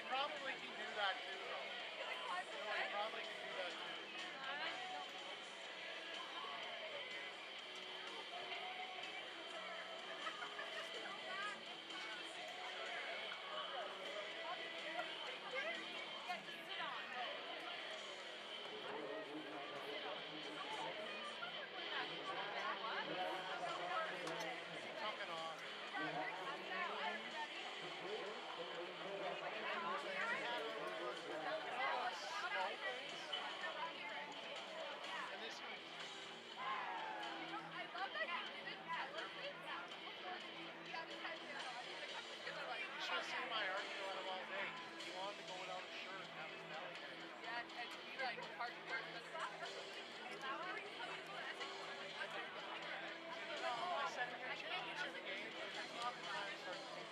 he probably can do that too, though. No, he probably can do that too. Tucking off. And this one. I love that he didn't tell us this before the other time. You should have seen my argument with him all day. He wanted to go without a shirt and have his belly. Yeah, and he like hard to work. I said, you're changing the game. Oftentimes starts to be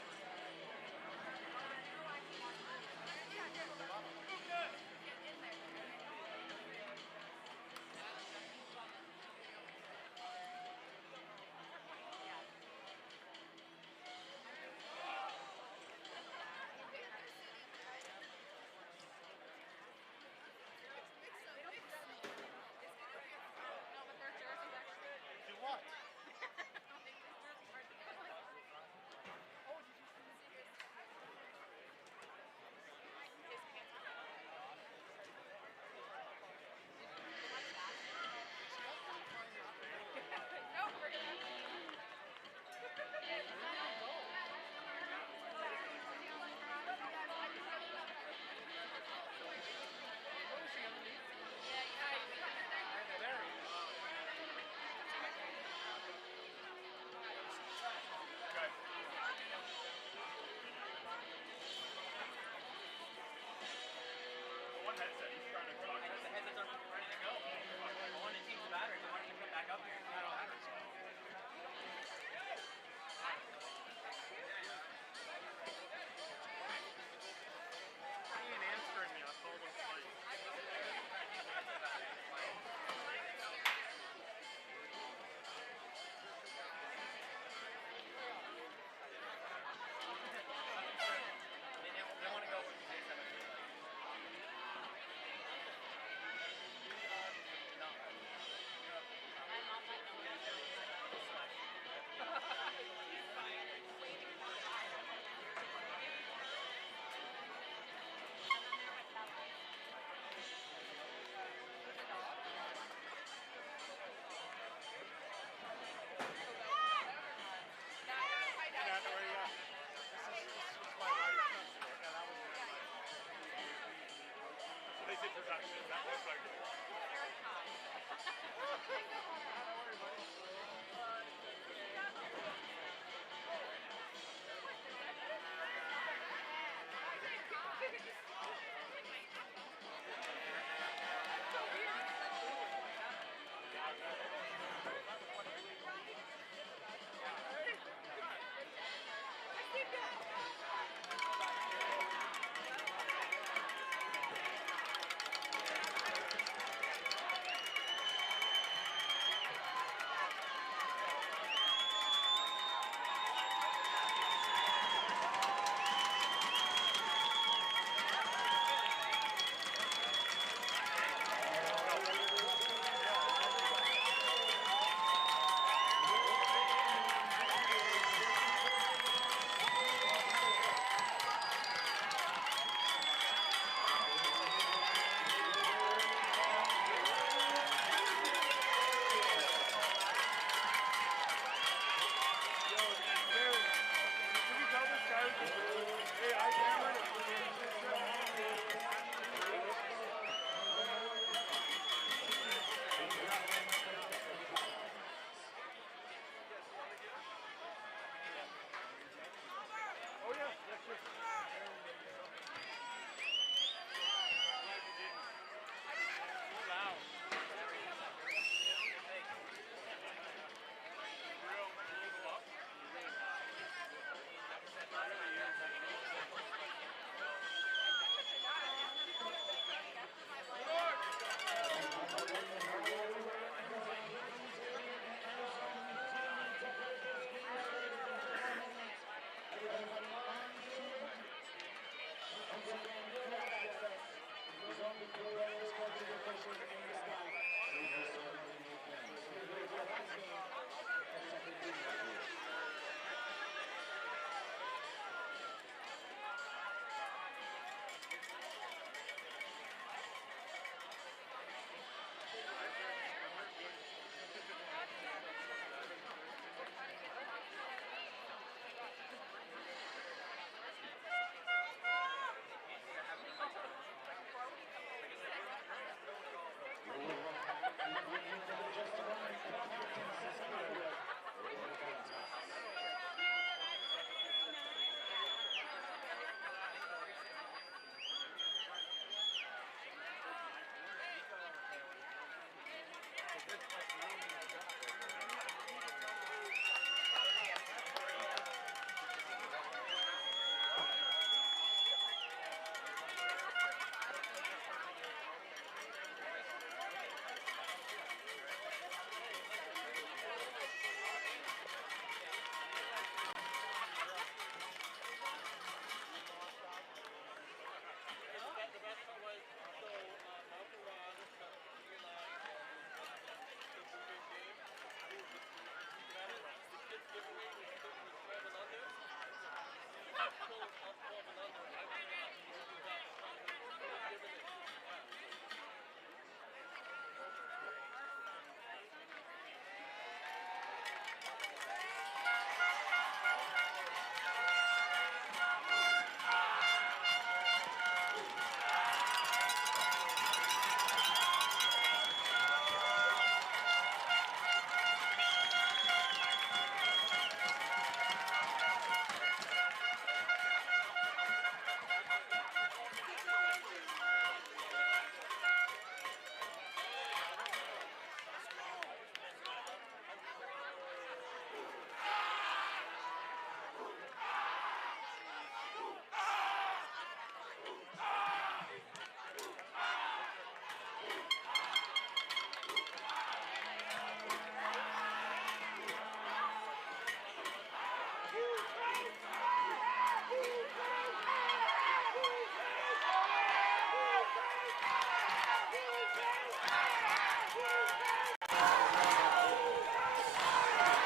do what?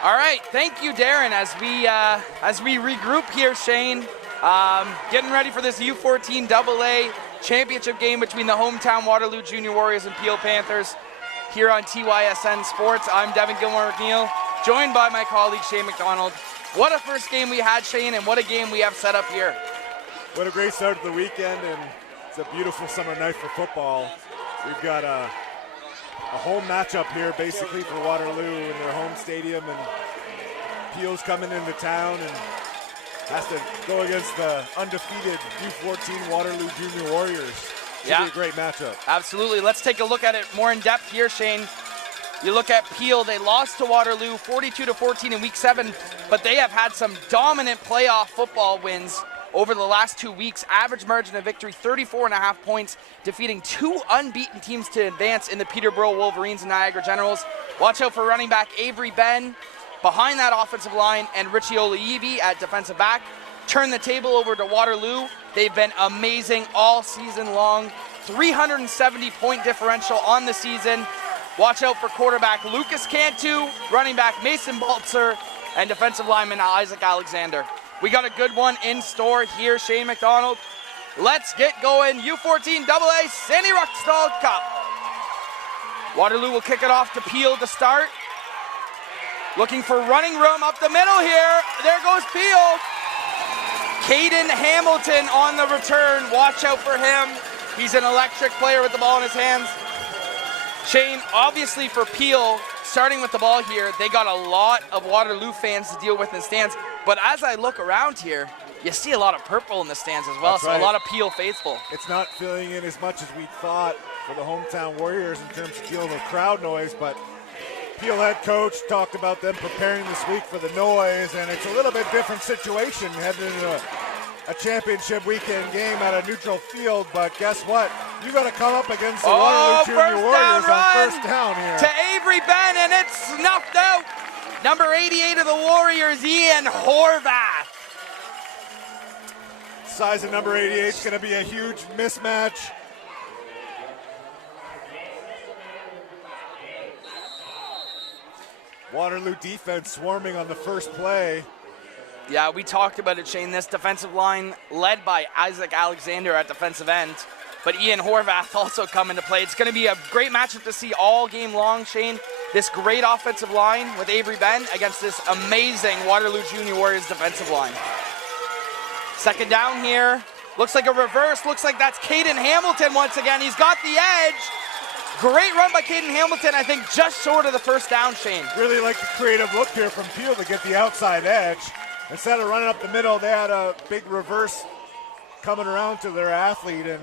All right, thank you, Darren. As we regroup here, Shane, getting ready for this U14 AA championship game between the hometown Waterloo Junior Warriors and Peele Panthers here on TYSN Sports. I'm Devin Gilmore-McNeil, joined by my colleague Shane McDonald. What a first game we had, Shane, and what a game we have set up here. What a great start to the weekend, and it's a beautiful summer night for football. We've got a home matchup here basically for Waterloo in their home stadium, and Peele's coming into town and has to go against the undefeated U14 Waterloo Junior Warriors. Should be a great matchup. Absolutely. Let's take a look at it more in depth here, Shane. You look at Peele, they lost to Waterloo 42-14 in week 7, but they have had some dominant playoff football wins over the last 2 weeks. Average margin of victory, 34.5 points, defeating 2 unbeaten teams to advance in the Peterborough Wolverines and Niagara Generals. Watch out for running back Avery Ben behind that offensive line and Richie Olaivi at defensive back. Turn the table over to Waterloo. They've been amazing all season long. 370-point differential on the season. Watch out for quarterback Lucas Cantu, running back Mason Baltzer, and defensive lineman Isaac Alexander. We got a good one in store here, Shane McDonald. Let's get going. U14 AA Sandy Ruckstall Cup. Waterloo will kick it off to Peele to start. Looking for running room up the middle here. There goes Peele. Caden Hamilton on the return. Watch out for him. He's an electric player with the ball in his hands. Shane, obviously for Peele, starting with the ball here, they got a lot of Waterloo fans to deal with in the stands. But as I look around here, you see a lot of purple in the stands as well. That's right. A lot of Peele faithful. It's not filling in as much as we thought for the hometown Warriors in terms of dealing with crowd noise, but Peele head coach talked about them preparing this week for the noise, and it's a little bit different situation heading into a championship weekend game at a neutral field, but guess what? You got to come up against the Waterloo Junior Warriors on first down here. To Avery Ben, and it's snuffed out. Number 88 of the Warriors, Ian Horvath. Size of number 88 is going to be a huge mismatch. Waterloo defense swarming on the first play. Yeah, we talked about it, Shane. This defensive line led by Isaac Alexander at defensive end, but Ian Horvath also come into play. It's going to be a great matchup to see all game long, Shane. This great offensive line with Avery Ben against this amazing Waterloo Junior Warriors defensive line. Second down here. Looks like a reverse. Looks like that's Caden Hamilton once again. He's got the edge. Great run by Caden Hamilton, I think just short of the first down, Shane. Really like the creative look here from Peele to get the outside edge. Instead of running up the middle, they had a big reverse coming around to their athlete, and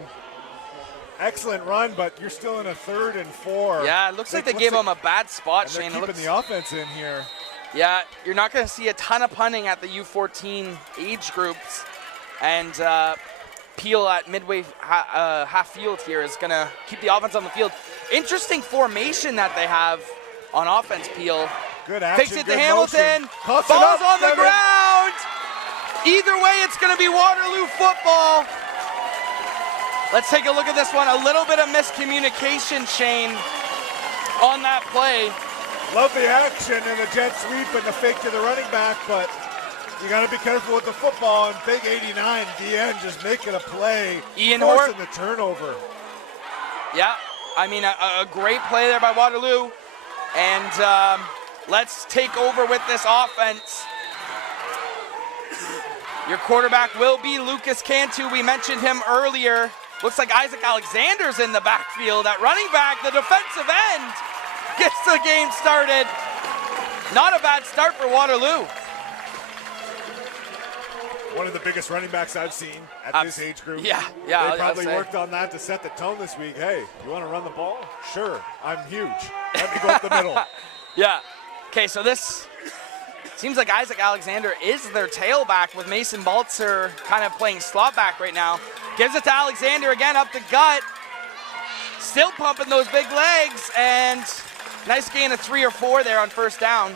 excellent run, but you're still in a 3rd and 4. Yeah, it looks like they gave him a bad spot, and Shane. They're keeping the offense in here. Yeah, you're not going to see a ton of punting at the U14 age groups, and Peele at midway half field here is going to keep the offense on the field. Interesting formation that they have on offense, Peele. Good action, Takes it to Hamilton, falls on the ground. Either way, it's going to be Waterloo football. Let's take a look at this one. A little bit of miscommunication, Shane, on that play. Love the action and the jet sweep and the fake to the running back, but you got to be careful with the football. And big 89 DN just making a play, forcing the turnover. Yeah, I mean, a great play there by Waterloo. And let's take over with this offense. Your quarterback will be Lucas Cantu. We mentioned him earlier. Looks like Isaac Alexander's in the backfield at running back. The defensive end gets the game started. Not a bad start for Waterloo. One of the biggest running backs I've seen at this age group. Yeah. They probably worked on that to set the tone this week. Hey, you want to run the ball? Sure, I'm huge. Let me go up the middle. Yeah. Okay, so this seems like Isaac Alexander is their tailback with Mason Baltzer kind of playing slot back right now. Gives it to Alexander again up the gut. Still pumping those big legs, and nice gain of 3 or 4 there on first down.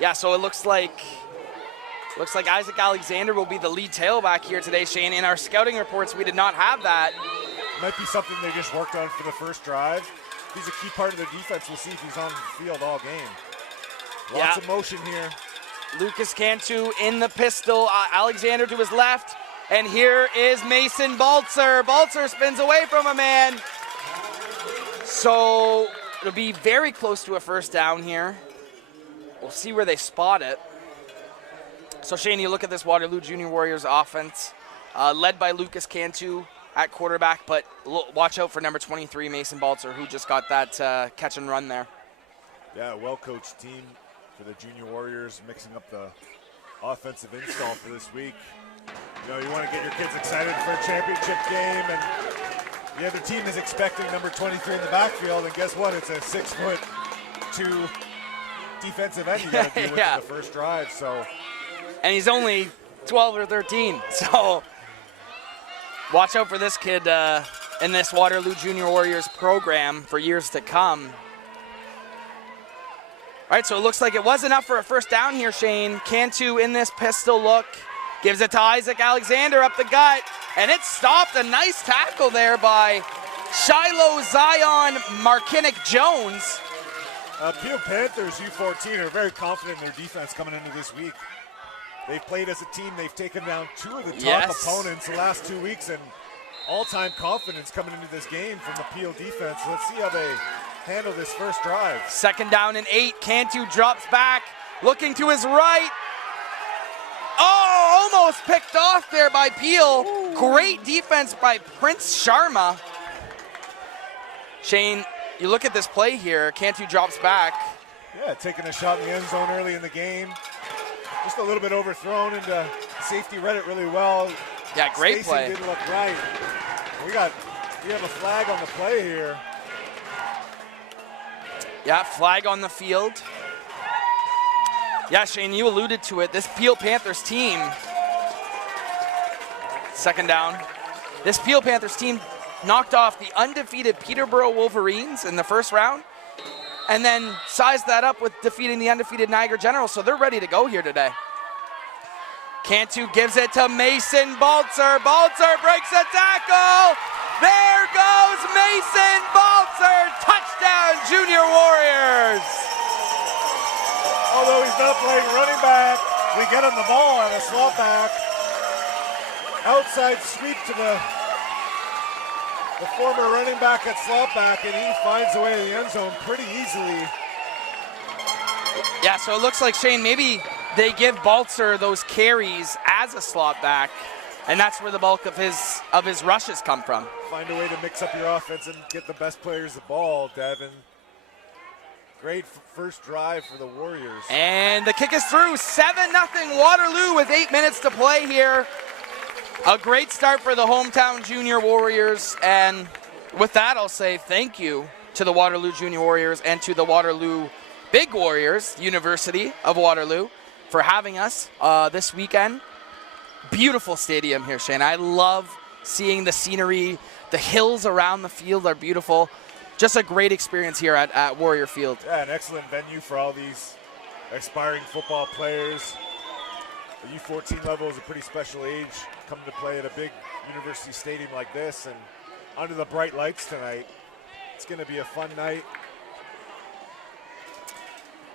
Yeah, so it looks like Isaac Alexander will be the lead tailback here today, Shane. In our scouting reports, we did not have that. Might be something they just worked on for the first drive. he's a key part of their defense. We'll see if he's on the field all game. Lots of motion here. Lucas Cantu in the pistol. Alexander to his left. And here is Mason Baltzer. Baltzer spins away from a man. So it'll be very close to a first down here. We'll see where they spot it. So Shane, you look at this Waterloo Junior Warriors offense, led by Lucas Cantu at quarterback, but watch out for number 23, Mason Baltzer, who just got that catch and run there. Yeah, well-coached team for the Junior Warriors, mixing up the offensive install for this week. You know, you want to get your kids excited for a championship game, and the other team is expecting number 23 in the backfield, and guess what? It's a 6'2" defensive end you got to do with the first drive. So, and he's only 12 or 13, so watch out for this kid in this Waterloo Junior Warriors program for years to come. All right, so it looks like it was enough for a first down here, Shane. Cantu in this pistol look. Gives it to Isaac Alexander up the gut. And it stopped. A nice tackle there by Shiloh Zion Markinnick-Jones. Peele Panthers U14 are very confident in their defense coming into this week. They've played as a team. They've taken down 2 of the top opponents the last 2 weeks, and all-time confidence coming into this game from the Peele defense. Let's see how they handle this first drive. 2nd down and 8. Cantu drops back, looking to his right. Oh, almost picked off there by Peele. Ooh. Great defense by Prince Sharma. Shane, you look at this play here. Cantu drops back. Yeah, taking a shot in the end zone early in the game. Just a little bit overthrown, and safety read it really well. Yeah, great play. Didn't look right. We have a flag on the play here. Yeah, flag on the field. Yeah, Shane, you alluded to it. This Peele Panthers team, 2nd down. This Peele Panthers team knocked off the undefeated Peterborough Wolverines in the first round, and then sized that up with defeating the undefeated Niagara Generals, so they're ready to go here today. Cantu gives it to Mason Baltzer. Baltzer breaks a tackle. There goes Mason Baltzer. Touchdown, Junior Warriors. Although he's not playing running back, we get him the ball on a slot back. Outside sweep to the former running back at slot back, and he finds a way to the end zone pretty easily. Yeah, so it looks like, Shane, maybe they give Baltzer those carries as a slot back, and that's where the bulk of his rushes come from. Find a way to mix up your offense and get the best players the ball, Devin. Great first drive for the Warriors. And the kick is through. 7-0 Waterloo with 8 minutes to play here. A great start for the hometown Junior Warriors. And with that, I'll say thank you to the Waterloo Junior Warriors and to the Waterloo Big Warriors, University of Waterloo, for having us this weekend. Beautiful stadium here, Shane. I love seeing the scenery. The hills around the field are beautiful. Just a great experience here at Warrior Field. Yeah, an excellent venue for all these aspiring football players. The U14 level is a pretty special age, coming to play at a big university stadium like this, and under the bright lights tonight. It's going to be a fun night.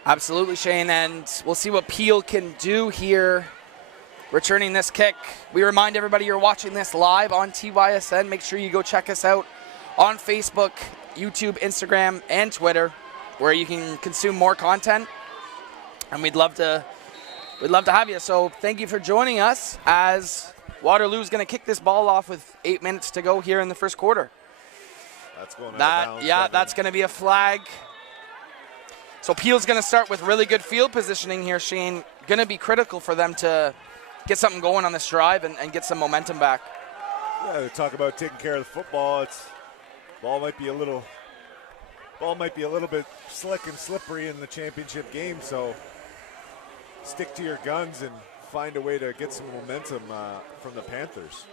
Absolutely, Shane, and we'll see what Peele can do here returning this kick. We remind everybody you're watching this live on TYSN. Make sure you go check us out on Facebook, YouTube, Instagram, and Twitter, where you can consume more content, and we'd love to have you. So thank you for joining us as Waterloo's going to kick this ball off with 8 minutes to go here in the first quarter. That's going out of bounds. Yeah, that's going to be a flag. So Peele's going to start with really good field positioning here, Shane. Going to be critical for them to get something going on this drive and get some momentum back. Yeah, they talk about taking care of the football. Ball might be a little bit slick and slippery in the championship game, so stick to your guns and find a way to get some momentum from the Panthers.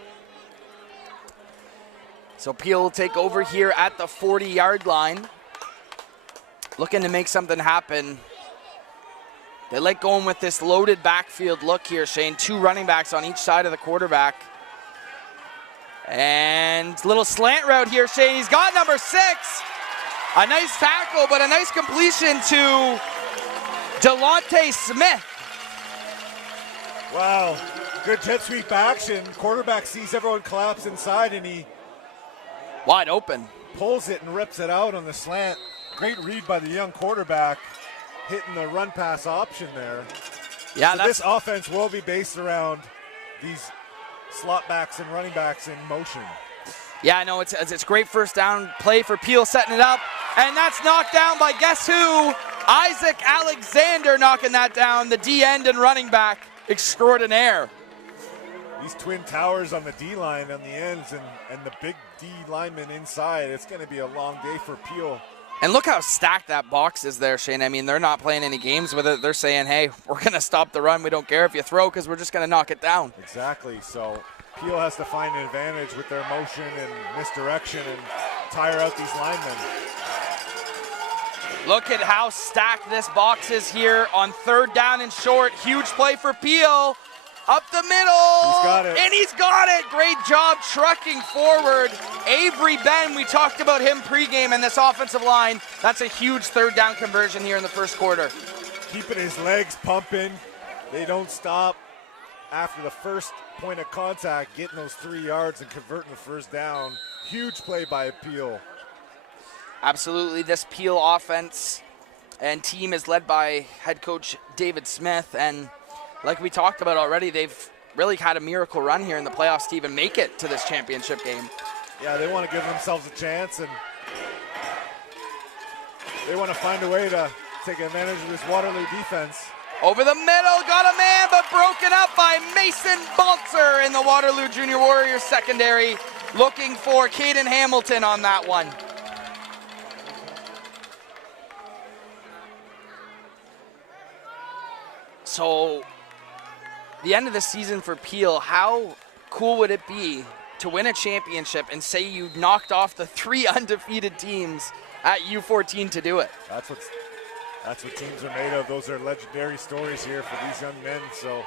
So Peele will take over here at the 40-yard line, looking to make something happen. They like going with this loaded backfield look here, Shane. 2 running backs on each side of the quarterback. And little slant route here, Shane. He's got number 6. A nice tackle, but a nice completion to Delonte Smith. Wow, good jet sweep action. Quarterback sees everyone collapse inside, and he Wide open. pulls it and rips it out on the slant. Great read by the young quarterback, hitting the run pass option there. Yeah, So this offense will be based around these slot backs and running backs in motion. Yeah, no, it's great first down play for Peele, setting it up. And that's knocked down by guess who? Isaac Alexander knocking that down, the D-end and running back extraordinaire. These twin towers on the D-line on the ends and the big D lineman inside. It's going to be a long day for Peele. And look how stacked that box is there, Shane. I mean, they're not playing any games with it. They're saying, hey, we're going to stop the run. We don't care if you throw because we're just going to knock it down. Exactly. So Peele has to find an advantage with their motion and misdirection and tire out these linemen. Look at how stacked this box is here on third down and short. Huge play for Peele. Up the middle. He's got it. And he's got it. Great job trucking forward. Avery Ben, we talked about him pregame and this offensive line. That's a huge third down conversion here in the first quarter. Keeping his legs pumping. They don't stop after the first point of contact, getting those 3 yards and converting the first down. Huge play by Peele. Absolutely. This Peele offense and team is led by head coach David Smith. And like we talked about already, they've really had a miracle run here in the playoffs to even make it to this championship game. Yeah, they want to give themselves a chance, and they want to find a way to take advantage of this Waterloo defense. Over the middle, got a man, but broken up by Mason Baltzer in the Waterloo Junior Warriors secondary. Looking for Caden Hamilton on that one. So, the end of the season for Peele, how cool would it be to win a championship and say you knocked off the 3 undefeated teams at U14 to do it? That's what teams are made of. Those are legendary stories here for these young men. So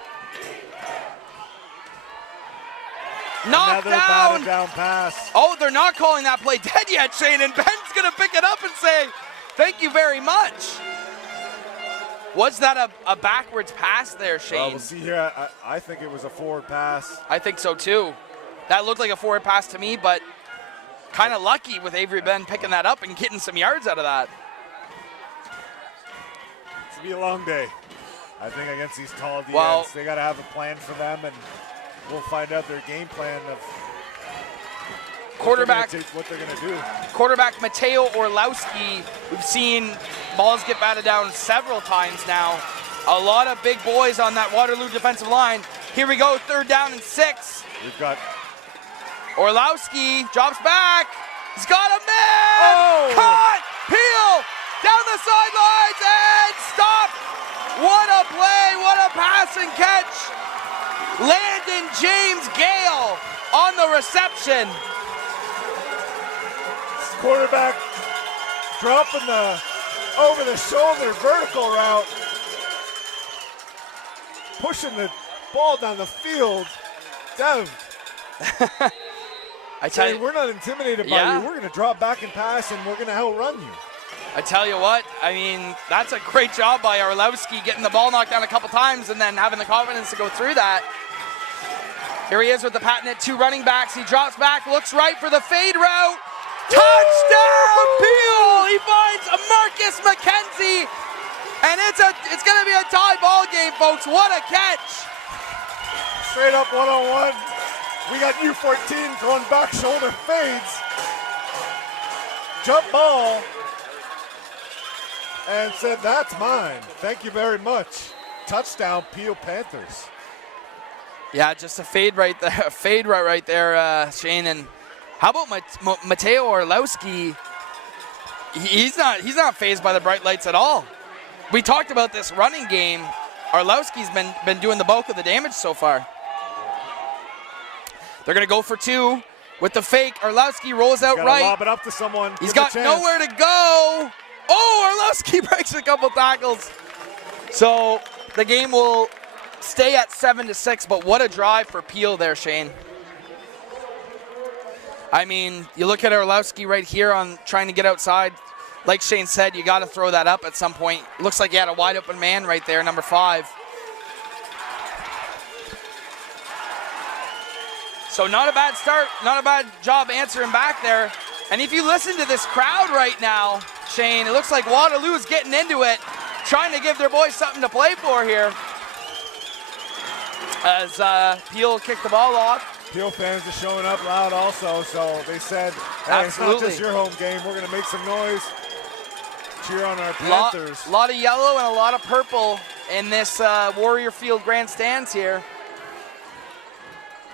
knocked another down. batted down pass. Oh, they're not calling that play dead yet, Shane, and Ben's going to pick it up and say, thank you very much. Was that a backwards pass there, Shane? Well, we'll see here. I think it was a forward pass. I think so, too. That looked like a forward pass to me, but kind of lucky with Avery Ben picking that up and getting some yards out of that. It's going to be a long day, I think, against these tall DNs. Well, they got to have a plan for them, and we'll find out their game plan of quarterback, what they're going to do. Quarterback Mateo Orlowski, we've seen balls get batted down several times now. A lot of big boys on that Waterloo defensive line. Here we go, third down and 6. We've got Orlowski drops back. He's got a man. Caught. Peele down the sidelines and stopped. What a play. What a pass and catch. Landon James Gale on the reception. Quarterback dropping the over-the-shoulder vertical route, pushing the ball down the field. Dev, I tell you, we're not intimidated by you. We're going to drop back and pass, and we're going to outrun you. I tell you what, I mean, that's a great job by Orlowski, getting the ball knocked down a couple times and then having the confidence to go through that. Here he is with the patented 2 running backs. He drops back, looks right for the fade route. Touchdown, Peele! He finds Marcus McKenzie, and it's going to be a tie ball game, folks. What a catch! Straight up one-on-one. We got U14 throwing back shoulder fades. Jump ball. And said, that's mine. Thank you very much. Touchdown, Peele Panthers. Yeah, just a fade right there, right there, Shane. And how about Mateo Orlowski? He's not fazed by the bright lights at all. We talked about this running game. Orlowski's been doing the bulk of the damage so far. They're going to go for 2 with the fake. Orlowski rolls out right. Lob it up to someone. He's got nowhere to go. Oh, Orlowski breaks a couple tackles. So the game will stay at 7-6, but what a drive for Peele there, Shane. I mean, you look at Orlowski right here on trying to get outside like Shane said, you got to throw that up at some point. Looks like he had a wide open man right there, number 5. So not a bad start, not a bad job answering back there. And if you listen to this crowd right now, Shane, it looks like Waterloo is getting into it, trying to give their boys something to play for here. As Peele kicked the ball off. Peele fans are showing up loud also, so they said, hey, Absolutely. It's not just your home game. We're going to make some noise. Cheer on our Panthers. A lot of yellow and a lot of purple in this Warrior Field grandstands here.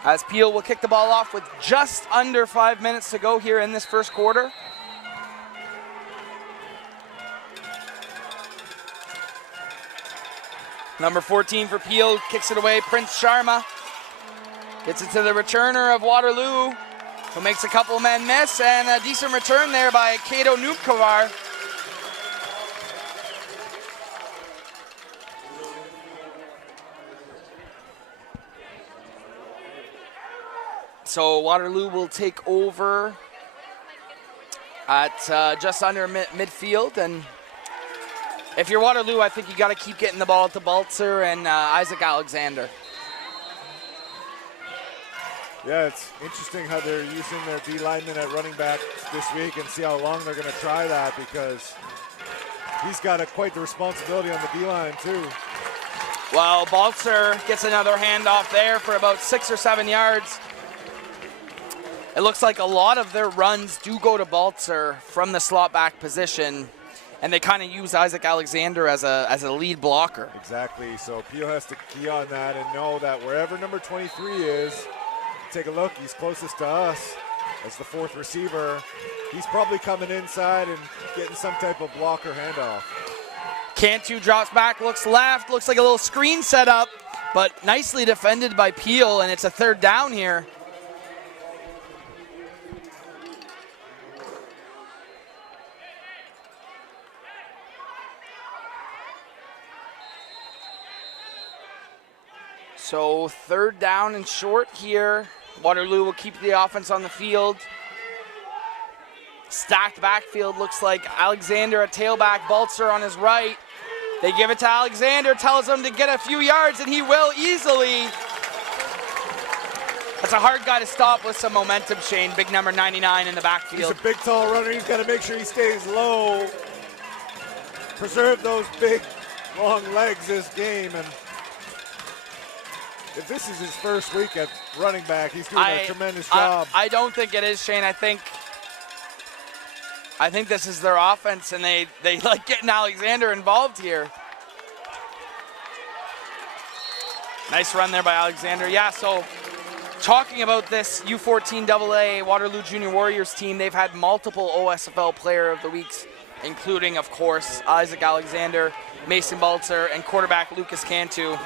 As Peele will kick the ball off with just under 5 minutes to go here in this first quarter. Number 14 for Peele kicks it away. Prince Sharma gets it to the returner of Waterloo, who makes a couple men miss, and a decent return there by Kato Nubkavar. So Waterloo will take over at just under midfield, and if you're Waterloo, I think you got to keep getting the ball to Baltzer and Isaac Alexander. Yeah, it's interesting how they're using their D lineman at running back this week, and see how long they're going to try that, because he's got quite the responsibility on the D line too. Well, Baltzer gets another handoff there for about 6 or 7 yards. It looks like a lot of their runs do go to Baltzer from the slot back position, and they kind of use Isaac Alexander as a lead blocker. Exactly, so Peele has to key on that and know that wherever number 23 is, take a look, he's closest to us as the 4th receiver. He's probably coming inside and getting some type of blocker handoff. Cantu drops back, looks left, looks like a little screen set up, but nicely defended by Peele, and it's a 3rd down here. So 3rd down and short here. Waterloo will keep the offense on the field. Stacked backfield, looks like Alexander at tailback, Baltzer on his right. They give it to Alexander, tells him to get a few yards, and he will easily. That's a hard guy to stop with some momentum, Shane. Big number 99 in the backfield. He's a big, tall runner. He's got to make sure he stays low. Preserve those big, long legs this game, and if this is his first week at running back, he's doing a tremendous job. I don't think it is, Shane. I think this is their offense, and they like getting Alexander involved here. Nice run there by Alexander. Yeah, so talking about this U14 AA Waterloo Junior Warriors team, they've had multiple OSFL Player of the Weeks, including, of course, Isaac Alexander, Mason Baltzer, and quarterback Lucas Cantu.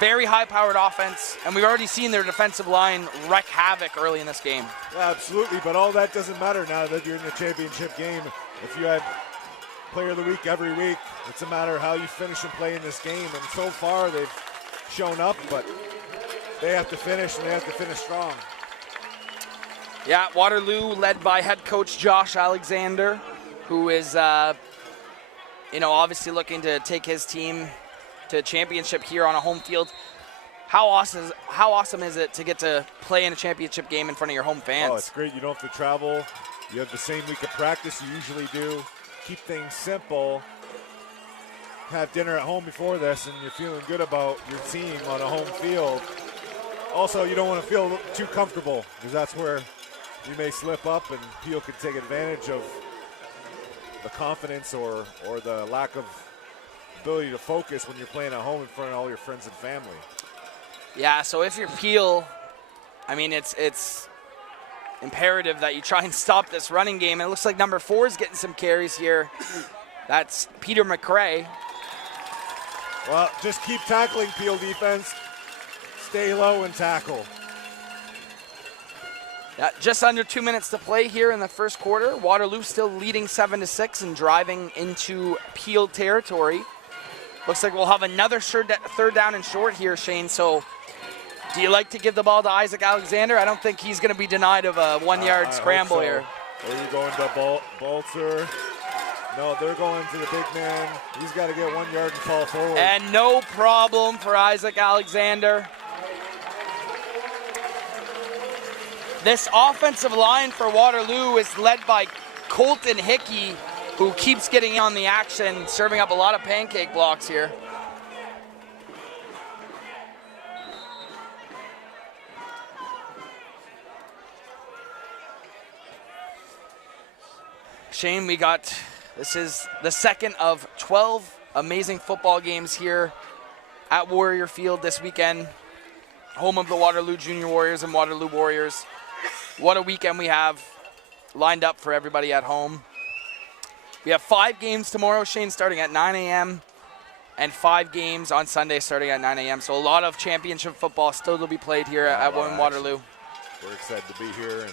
Very high-powered offense, and we've already seen their defensive line wreak havoc early in this game. Yeah, absolutely, but all that doesn't matter now that you're in the championship game. If you had Player of the Week every week, it's a matter of how you finish and play in this game, and so far they've shown up, but they have to finish, and they have to finish strong. Yeah, Waterloo led by head coach Josh Alexander, who is, obviously looking to take his team to championship here on a home field. How awesome is it to get to play in a championship game in front of your home fans? Oh, it's great. You don't have to travel. You have the same week of practice you usually do. Keep things simple. Have dinner at home before this, and you're feeling good about your team on a home field. Also, you don't want to feel too comfortable, because that's where you may slip up, and Peele could take advantage of the confidence or the lack of ability to focus when you're playing at home in front of all your friends and family. Yeah, so if you're Peele, I mean, it's imperative that you try and stop this running game. And it looks like number 4 is getting some carries here. That's Peter McCrae. Well, just keep tackling, Peele defense. Stay low and tackle. Yeah, just under 2 minutes to play here in the first quarter. Waterloo still leading 7-6 and driving into Peele territory. Looks like we'll have another 3rd down and short here, Shane. So do you like to give the ball to Isaac Alexander? I don't think he's going to be denied of a 1-yard scramble here. Are you going to Baltzer? No, they're going to the big man. He's got to get 1 yard and fall forward. And no problem for Isaac Alexander. This offensive line for Waterloo is led by Colton Hickey, who keeps getting on the action, serving up a lot of pancake blocks here. Shane, this is the second of 12 amazing football games here at Warrior Field this weekend. Home of the Waterloo Junior Warriors and Waterloo Warriors. What a weekend we have lined up for everybody at home. We have 5 games tomorrow, Shane, starting at 9 a.m. and 5 games on Sunday starting at 9 a.m. So a lot of championship football still to be played here at Waterloo. We're excited to be here and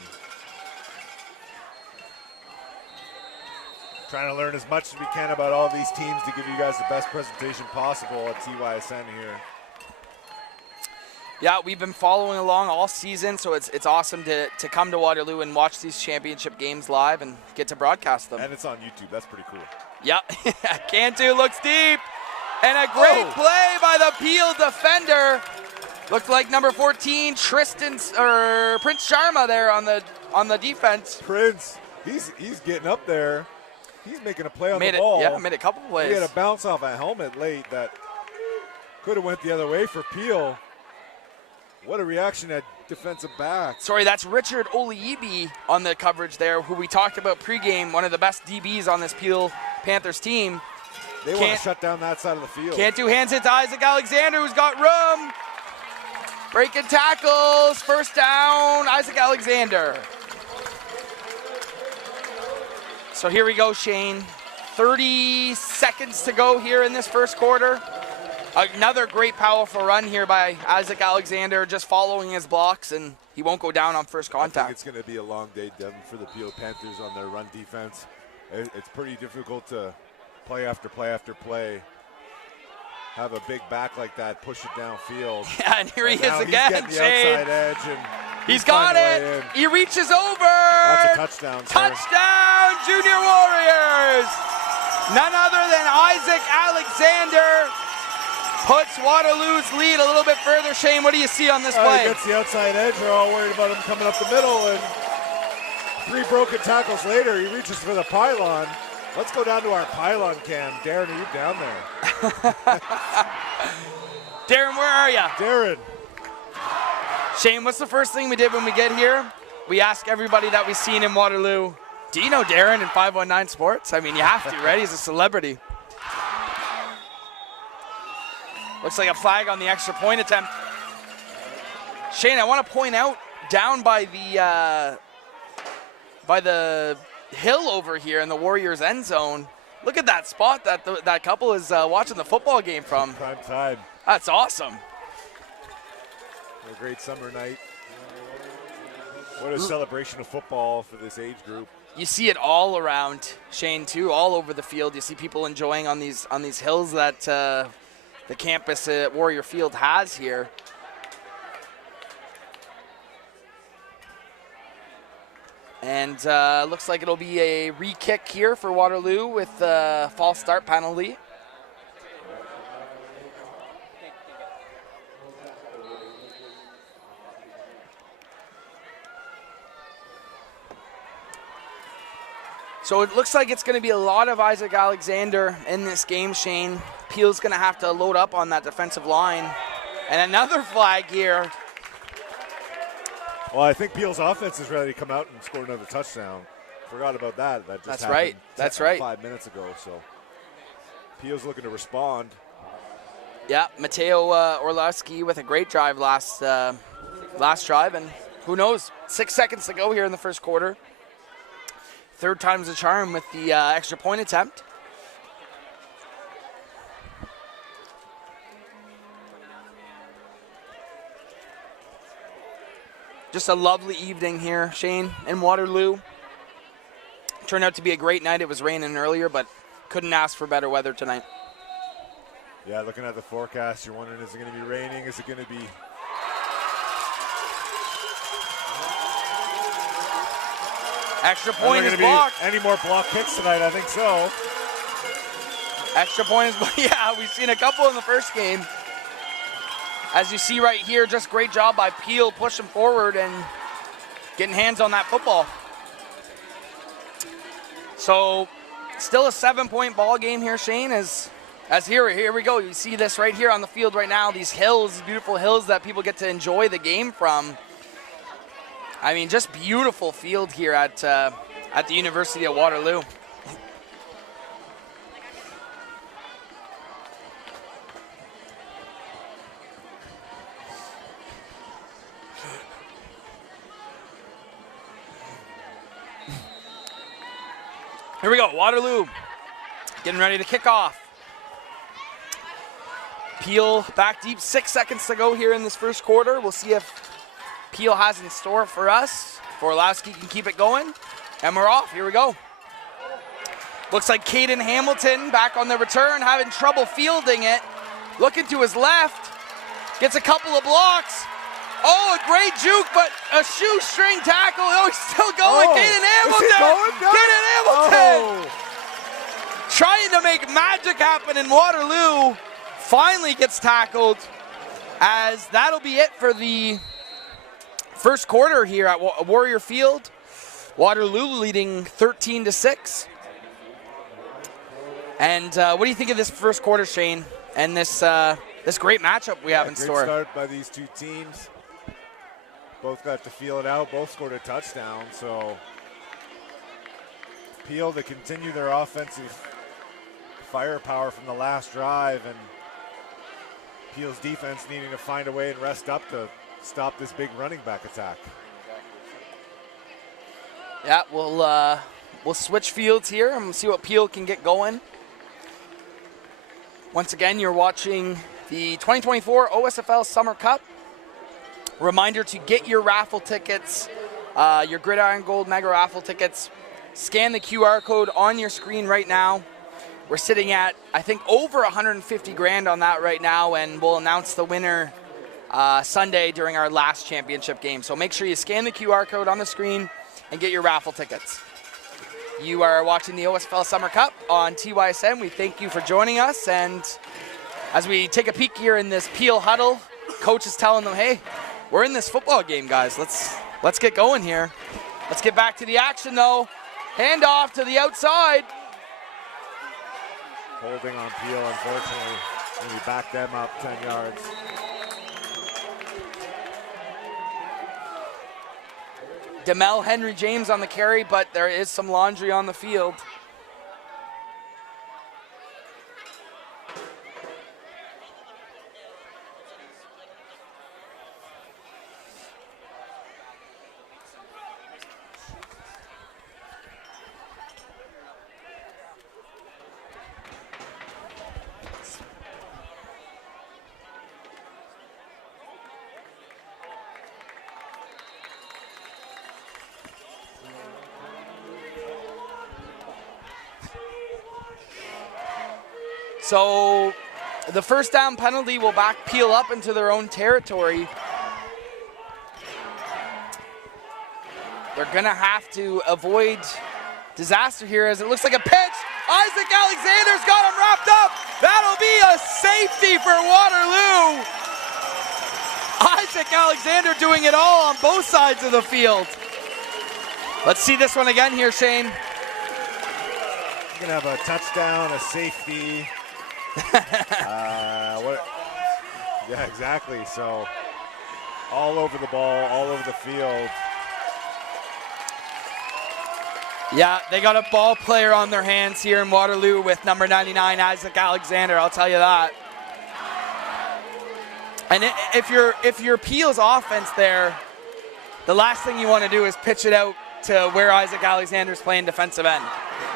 trying to learn as much as we can about all these teams to give you guys the best presentation possible at TYSN here. Yeah, we've been following along all season, so it's awesome to come to Waterloo and watch these championship games live and get to broadcast them. And it's on YouTube. That's pretty cool. Yeah, Cantu looks deep. And a great play by the Peele defender. Looked like number 14, Prince Sharma there on the defense. Prince, he's getting up there. He's making a play on the ball. Yeah, made a couple plays. He had a bounce off a helmet late that could have went the other way for Peele. What a reaction at defensive back. Sorry, that's Richard Oliibi on the coverage there, who we talked about pregame, one of the best DBs on this Peele Panthers team. They want to shut down that side of the field. Cantu hands it to Isaac Alexander, who's got room. Breaking tackles, first down, Isaac Alexander. So here we go, Shane. 30 seconds to go here in this first quarter. Another great powerful run here by Isaac Alexander, just following his blocks, and he won't go down on first contact. I think it's going to be a long day, Devin, for the Peele Panthers on their run defense. It's pretty difficult to play after play after play, have a big back like that, push it downfield. Yeah, and here he is again, he's getting the Shane. outside edge, and He's got it. He reaches over. That's a touchdown, sir. Touchdown, Junior Warriors. None other than Isaac Alexander puts Waterloo's lead a little bit further. Shane, what do you see on this play? He gets the outside edge. We're all worried about him coming up the middle, and 3 broken tackles later, he reaches for the pylon. Let's go down to our pylon cam. Darren, are you down there? Darren, where are you? Darren. Shane, what's the first thing we did when we get here? We ask everybody that we've seen in Waterloo, do you know Darren in 519 Sports? I mean, you have to, right? He's a celebrity. Looks like a flag on the extra point attempt. Shane, I want to point out down by the hill over here in the Warriors end zone. Look at that spot that that couple is watching the football game from. Prime time. That's awesome. A great summer night. What a celebration of football for this age group. You see it all around, Shane, too, all over the field. You see people enjoying on these hills that the campus at Warrior Field has here. And looks like it'll be a re-kick here for Waterloo with a false start penalty. So it looks like it's going to be a lot of Isaac Alexander in this game, Shane. Peele's going to have to load up on that defensive line. And another flag here. Well, I think Peele's offense is ready to come out and score another touchdown. Forgot about that. That just happened That's right. 5 minutes ago. So Peele's looking to respond. Yeah, Mateo Orlowski with a great drive last drive. And who knows, 6 seconds to go here in the first quarter. Third time's the charm with the extra point attempt. Just a lovely evening here, Shane, in Waterloo. Turned out to be a great night. It was raining earlier, but couldn't ask for better weather tonight. Yeah, looking at the forecast, you're wondering, is it going to be raining? Is it going to be... Extra point is blocked. Any more block kicks tonight? I think so. Extra point is, yeah, we've seen a couple in the first game. As you see right here, just great job by Peele pushing forward and getting hands on that football. So still a 7-point ball game here, Shane, as here we go. You see this right here on the field right now, these hills, these beautiful hills that people get to enjoy the game from. I mean, just beautiful field here at the University of Waterloo. Here we go, Waterloo getting ready to kick off. Peele back deep, 6 seconds to go here in this first quarter. We'll see if Peele has in store for us. Forlowski can keep it going, and we're off. Here we go. Looks like Caden Hamilton back on the return, having trouble fielding it. Looking to his left, gets a couple of blocks. Oh, a great juke, but a shoestring tackle. Oh, he's still going. Caden Hamilton. Caden Hamilton. Trying to make magic happen in Waterloo. Finally gets tackled, as that'll be it for the first quarter here at Warrior Field. Waterloo leading 13-6. And what do you think of this first quarter, Shane, and this great matchup we have in store? Great start by these two teams. Both got to feel it out. Both scored a touchdown. So Peele to continue their offensive firepower from the last drive, and Peele's defense needing to find a way and rest up to stop this big running back attack. Yeah, we'll switch fields here and we'll see what Peele can get going. Once again, you're watching the 2024 OSFL Summer Cup. Reminder to get your raffle tickets, your Gridiron Gold Mega Raffle tickets. Scan the QR code on your screen right now. We're sitting at, I think, over 150 grand on that right now, and we'll announce the winner Sunday during our last championship game. So make sure you scan the QR code on the screen and get your raffle tickets. You are watching the OSFL Summer Cup on TYSN. We thank you for joining us, and as we take a peek here in this Peele huddle, coach is telling them, hey, we're in this football game, guys. Let's get going here. Let's get back to the action, though. Hand off to the outside. Holding on Peele, unfortunately, when we back them up 10 yards. Demel Henry James on the carry, but there is some laundry on the field. So the first down penalty will back Peele up into their own territory. They're going to have to avoid disaster here, as it looks like a pitch. Isaac Alexander's got him wrapped up. That'll be a safety for Waterloo. Isaac Alexander doing it all on both sides of the field. Let's see this one again here, Shane. You're going to have a touchdown, a safety. Yeah, exactly. So all over the ball, all over the field. Yeah, they got a ball player on their hands here in Waterloo with number 99, Isaac Alexander, I'll tell you that. And if you're Peele's offense there, the last thing you want to do is pitch it out to where Isaac Alexander's playing defensive end.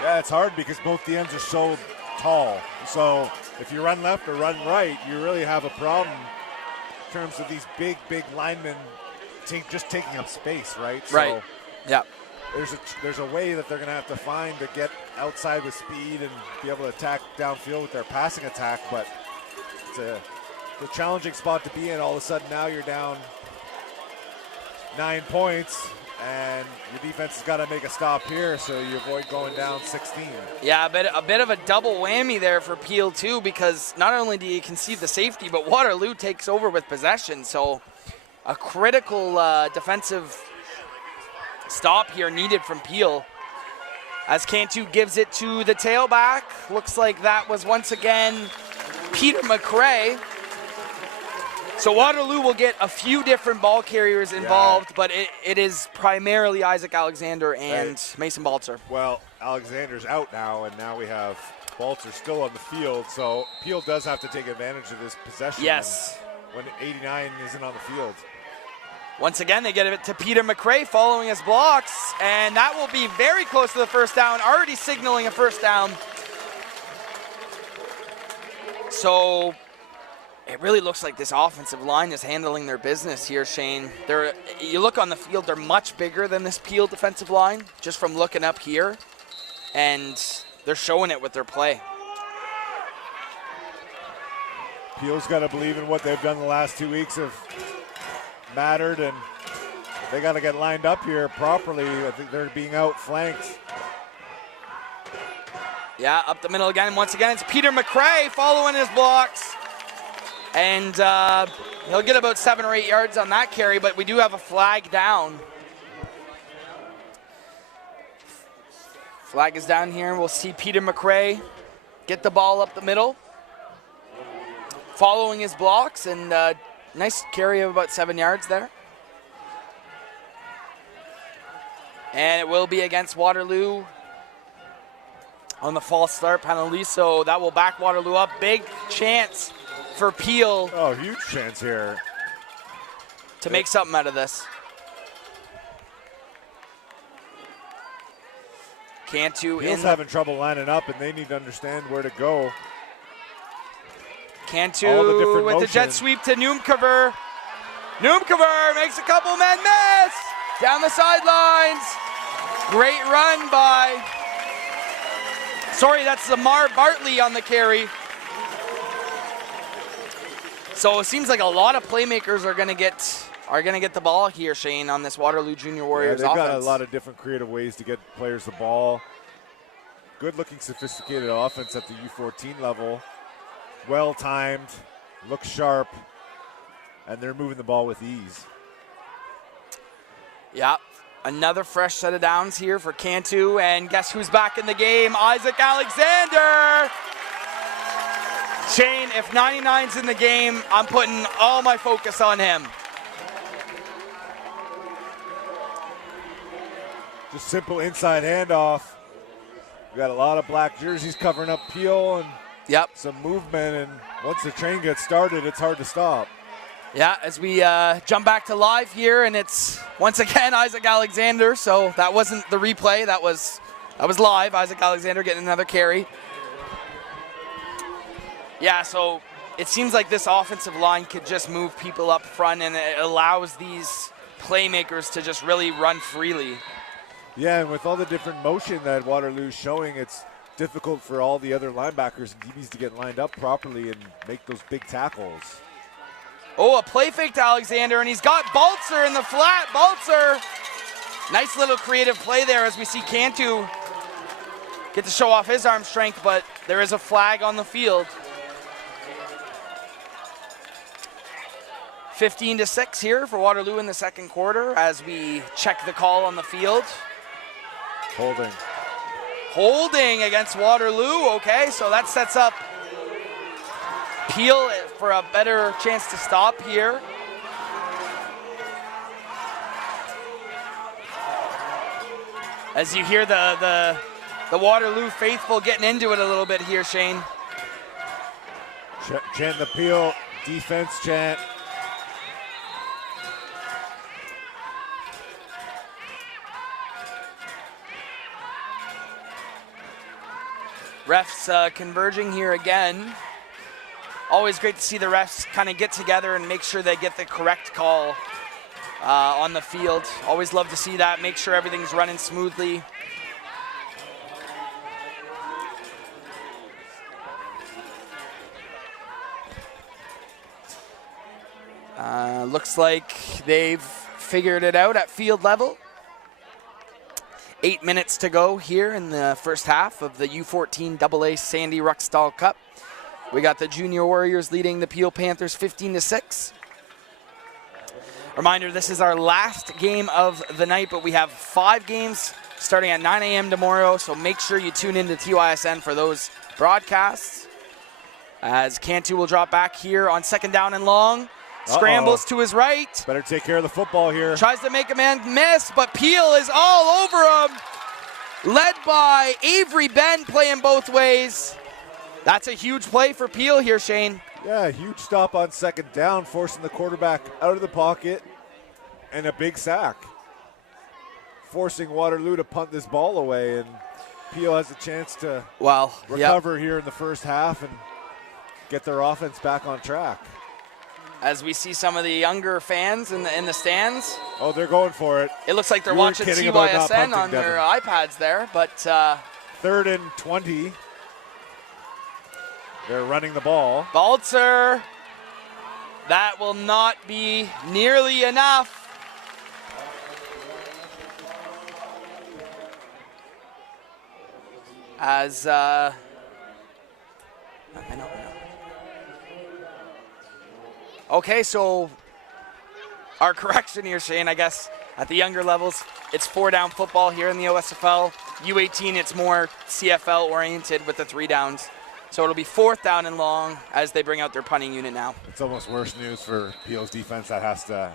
Yeah, it's hard because both the ends are so tall. So if you run left or run right, you really have a problem in terms of these big linemen just taking up space, right? Right. So yeah. There's a way that they're going to have to find to get outside with speed and be able to attack downfield with their passing attack, but it's a challenging spot to be in. All of a sudden now you're down 9 points and your defense has got to make a stop here so you avoid going down 16. Yeah, a bit of a double whammy there for Peele too, because not only do you concede the safety, but Waterloo takes over with possession. So a critical defensive stop here needed from Peele. As Cantu gives it to the tailback. Looks like that was once again Peter McCrae. So Waterloo will get a few different ball carriers involved, but it is primarily Isaac Alexander and Mason Baltzer. Well, Alexander's out now, and now we have Baltzer still on the field, so Peele does have to take advantage of this possession. Yes. When 89 isn't on the field. Once again, they get it to Peter McRae following his blocks, and that will be very close to the first down, already signaling a first down. So it really looks like this offensive line is handling their business here, Shane. You look on the field, they're much bigger than this Peele defensive line, just from looking up here, and they're showing it with their play. Peele's got to believe in what they've done the last 2 weeks have mattered, and they got to get lined up here properly. I think they're being outflanked. Yeah, up the middle again. Once again, it's Peter McRae following his blocks. And he'll get about 7 or 8 yards on that carry, but we do have a flag down. Flag is down here, and we'll see Peter McRae get the ball up the middle, following his blocks, and nice carry of about 7 yards there. And it will be against Waterloo on the false start penalty, so that will back Waterloo up. Big chance for Peele. Oh, huge chance here to make something out of this. Cantu Peele's having trouble lining up, and they need to understand where to go. Cantu with the jet sweep to Noomcover. Noomcover makes a couple men miss down the sidelines. Great run by, sorry, that's Lamar Bartley on the carry. So it seems like a lot of playmakers are gonna get the ball here, Shane, on this Waterloo Junior Warriors they've offense. got a lot of different creative ways to get players the ball. Good-looking, sophisticated offense at the U14 level. Well-timed, looks sharp, and they're moving the ball with ease. Yeah, another fresh set of downs here for Cantu, and guess who's back in the game? Isaac Alexander. Shane, if 99's in the game, I'm putting all my focus on him. Just simple inside handoff. We got a lot of black jerseys covering up Peele and some movement, and once the train gets started, it's hard to stop. Yeah, as we jump back to live here, and it's once again Isaac Alexander. So that wasn't the replay, that was live. Isaac Alexander getting another carry. Yeah, so it seems like this offensive line could just move people up front, and it allows these playmakers to just really run freely. Yeah, and with all the different motion that Waterloo's showing, it's difficult for all the other linebackers and DBs to get lined up properly and make those big tackles. Oh, a play fake to Alexander, and he's got Baltzer in the flat. Baltzer, nice little creative play there as we see Cantu get to show off his arm strength, but there is a flag on the field. 15-6 here for Waterloo in the second quarter as we check the call on the field. Holding against Waterloo. Okay, so that sets up Peele for a better chance to stop here. As you hear the Waterloo faithful getting into it a little bit here, Shane. Chant the Peele defense chant. Refs converging here again. Always great to see the refs kind of get together and make sure they get the correct call on the field. Always love to see that, make sure everything's running smoothly. Looks like they've figured it out at field level. 8 minutes to go here in the first half of the U14 AA Sandy Ruckstall Cup. We got the Junior Warriors leading the Peele Panthers 15-6. Reminder, this is our last game of the night, but we have 5 games starting at 9 a.m. tomorrow, so make sure you tune into TYSN for those broadcasts. As Cantu will drop back here on second down and long. Scrambles to his right. Better take care of the football here. Tries to make a man miss, but Peele is all over him. Led by Avery Ben playing both ways. That's a huge play for Peele here, Shane. Yeah, huge stop on second down, forcing the quarterback out of the pocket, and a big sack. Forcing Waterloo to punt this ball away, and Peele has a chance to recover here in the first half and get their offense back on track. As we see some of the younger fans in the stands. Oh, they're going for it. It looks like they're watching TYSN on their iPads there, but 3rd and 20. They're running the ball. Baltzer. That will not be nearly enough. As okay, so our correction here, Shane, I guess at the younger levels, it's 4-down football here in the OSFL. U18, it's more CFL oriented with the 3 downs. So it'll be 4th down and long as they bring out their punting unit now. It's almost worse news for Peele's defense that has to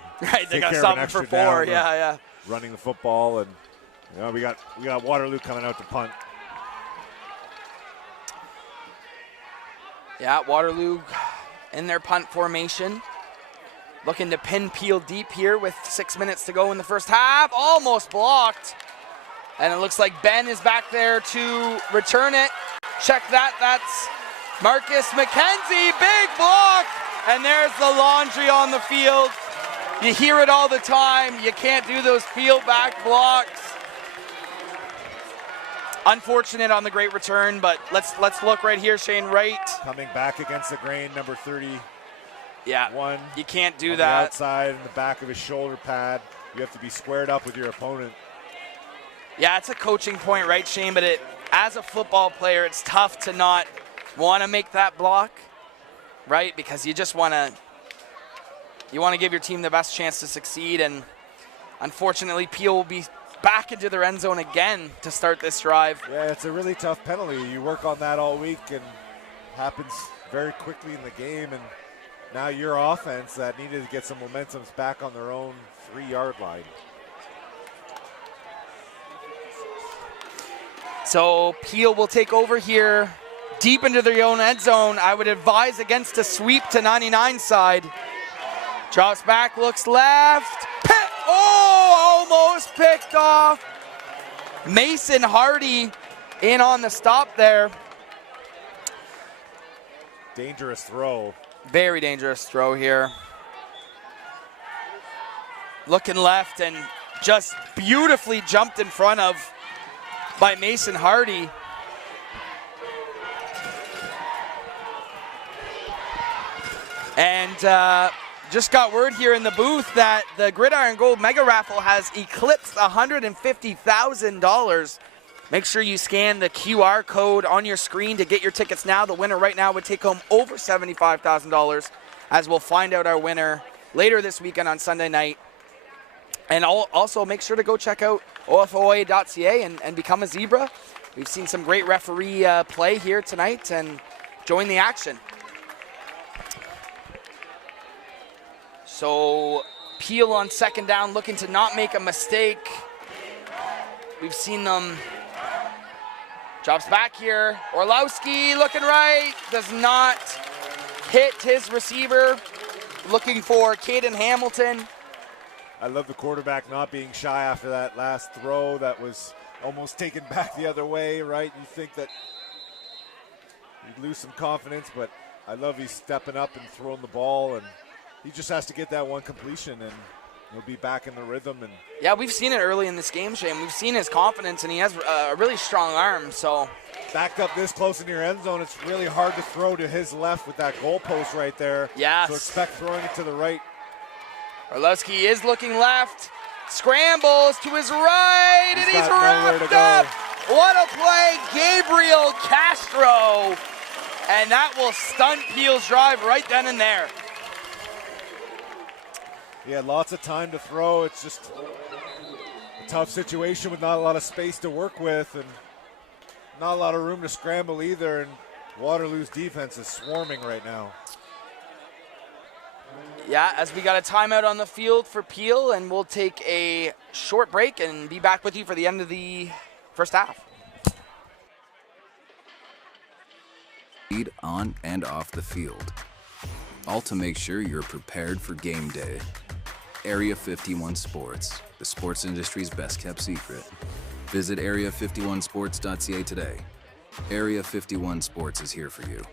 they got to stop them for 4. Yeah. Running the football, and we got Waterloo coming out to punt. Yeah, Waterloo in their punt formation. Looking to pin Peele deep here with 6 minutes to go in the first half. Almost blocked. And it looks like Ben is back there to return it. Check that. That's Marcus McKenzie. Big block. And there's the laundry on the field. You hear it all the time. You can't do those peel back blocks. Unfortunate on the great return, but let's look right here, Shane. Right. Coming back against the grain, number 30. Yeah, one. You can't do on that. The outside in the back of his shoulder pad. You have to be squared up with your opponent. Yeah, it's a coaching point, right, Shane? But as a football player, it's tough to not want to make that block, right? Because you just want to give your team the best chance to succeed. And unfortunately, Peele will be back into their end zone again to start this drive. Yeah, it's a really tough penalty. You work on that all week, and happens very quickly in the game. And now your offense that needed to get some momentum is back on their own 3-yard line. So Peele will take over here deep into their own end zone. I would advise against a sweep to 99 side. Drops back, looks left. Almost picked off. Mason Hardy in on the stop there. Dangerous throw. Very dangerous throw here. Looking left and just beautifully jumped in front of by Mason Hardy. And just got word here in the booth that the Gridiron Gold Mega Raffle has eclipsed $150,000. Make sure you scan the QR code on your screen to get your tickets now. The winner right now would take home over $75,000, as we'll find out our winner later this weekend on Sunday night. And also make sure to go check out OFOA.ca and become a Zebra. We've seen some great referee play here tonight, and join the action. So Peele on second down, looking to not make a mistake. We've seen them. Drops back here. Orlowski looking right. Does not hit his receiver. Looking for Caden Hamilton. I love the quarterback not being shy after that last throw that was almost taken back the other way, right? You think that you'd lose some confidence, but I love he's stepping up and throwing the ball, and he just has to get that one completion, and he'll be back in the rhythm. And yeah, we've seen it early in this game, Shane. We've seen his confidence, and he has a really strong arm. So backed up this close in your end zone, it's really hard to throw to his left with that goalpost right there. Yes. So expect throwing it to the right. Orlowski is looking left. Scrambles to his right, and he's wrapped up. What a play, Gabriel Castro. And that will stunt Peele's drive right then and there. He had lots of time to throw. It's just a tough situation with not a lot of space to work with and not a lot of room to scramble either. And Waterloo's defense is swarming right now. Yeah, as we got a timeout on the field for Peele, and we'll take a short break and be back with you for the end of the first half. On and off the field, all to make sure you're prepared for game day. Area 51 Sports, the sports industry's best kept secret. Visit area51sports.ca today. Area 51 Sports is here for you.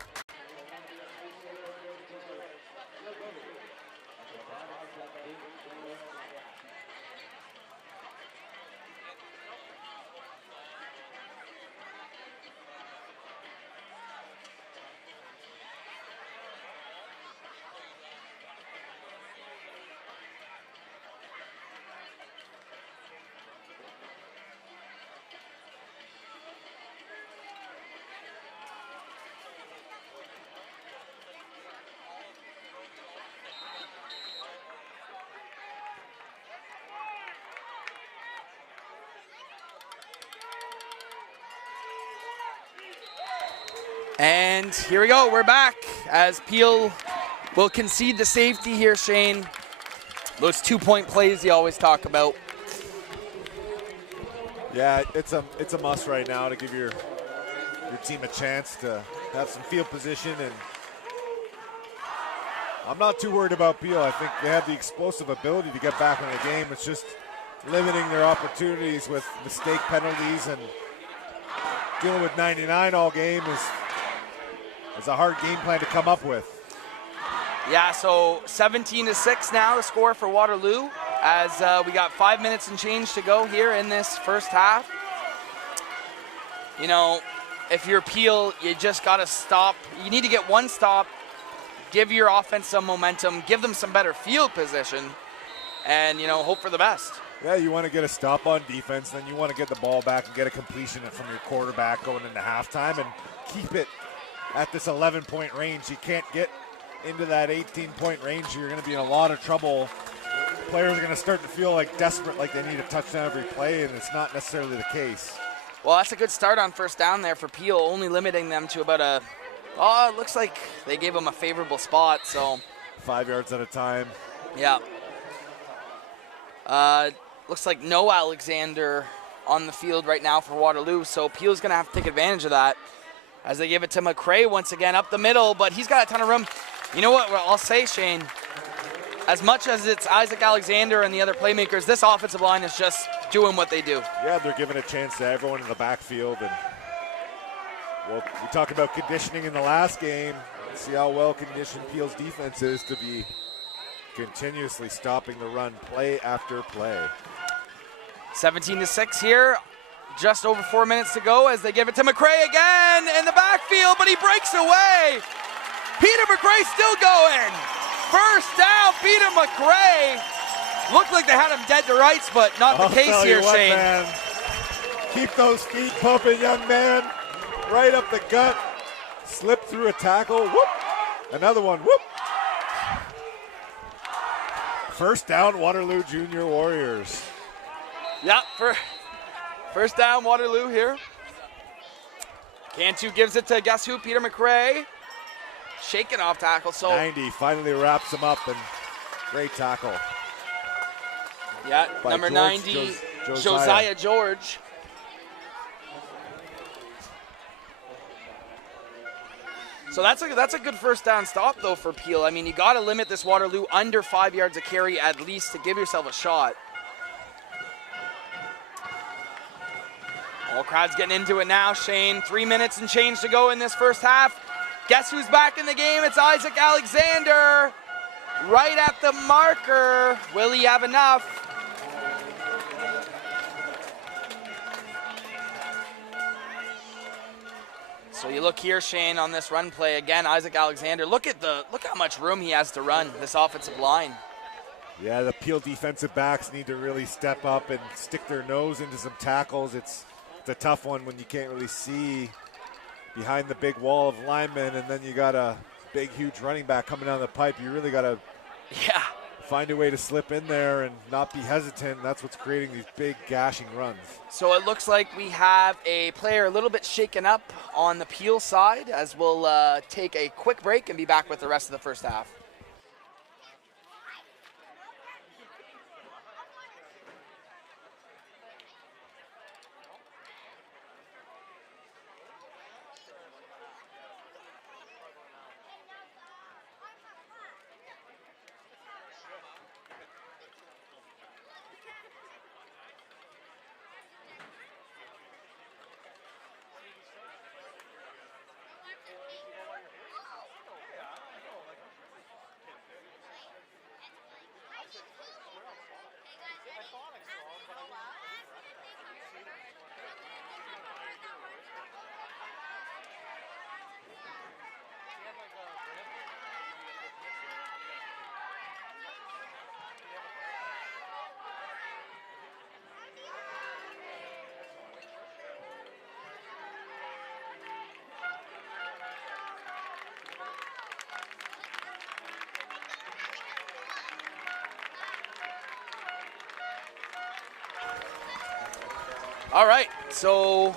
And here we go, we're back as Peele will concede the safety here, Shane. Those 2-point plays you always talk about. Yeah, it's a must right now to give your team a chance to have some field position, and I'm not too worried about Peele. I think they have the explosive ability to get back in the game. It's just limiting their opportunities with mistake penalties, and dealing with 99 all game is a hard game plan to come up with. Yeah, so 17-6 now the score for Waterloo as we got 5 minutes and change to go here in this first half. You know, if you're Peele, you just got to stop. You need to get one stop, give your offense some momentum, give them some better field position, and, you know, hope for the best. Yeah, you want to get a stop on defense, then you want to get the ball back and get a completion from your quarterback going into halftime and keep it at this 11-point range. You can't get into that 18-point range. You're going to be in a lot of trouble. Players are going to start to feel like desperate, like they need a touchdown every play, and it's not necessarily the case. Well, that's a good start on first down there for Peele, only limiting them to about it looks like they gave them a favorable spot, so. 5 yards at a time. Yeah. Looks like no Alexander on the field right now for Waterloo, so Peele's going to have to take advantage of that as they give it to McRae once again up the middle, but he's got a ton of room. You know what I'll say, Shane? As much as it's Isaac Alexander and the other playmakers, this offensive line is just doing what they do. Yeah, they're giving a chance to everyone in the backfield. And well, we talked about conditioning in the last game. Let's see how well conditioned Peele's defense is to be continuously stopping the run play after play. 17-6 here. Just over 4 minutes to go as they give it to McCrae again in the backfield, but he breaks away. Peter McRae still going. First down, Peter McRae. Looked like they had him dead to rights, but not the case here, Shane. Man. Keep those feet pumping, young man. Right up the gut. Slip through a tackle. Whoop. Another one. Whoop. First down, Waterloo Junior Warriors. Yep, first down, Waterloo here. Cantu gives it to guess who? Peter McRae. Shaking off tackle. So 90 finally wraps him up, and great tackle. Yeah, by number George 90, Josiah. Josiah George. So that's a good first down stop though for Peele. I mean, you got to limit this Waterloo under 5 yards of carry at least to give yourself a shot. All crowd's getting into it now, Shane. 3 minutes and change to go in this first half. Guess who's back in the game? It's Isaac Alexander. Right at the marker. Will he have enough? So you look here, Shane, on this run play again. Isaac Alexander. Look how much room he has to run. This offensive line. Yeah, the Peele defensive backs need to really step up and stick their nose into some tackles. It's a tough one when you can't really see behind the big wall of linemen, and then you got a big, huge running back coming down the pipe. You really got to find a way to slip in there and not be hesitant. That's what's creating these big gashing runs. So it looks like we have a player a little bit shaken up on the Peele side, as we'll take a quick break and be back with the rest of the first half. All right, so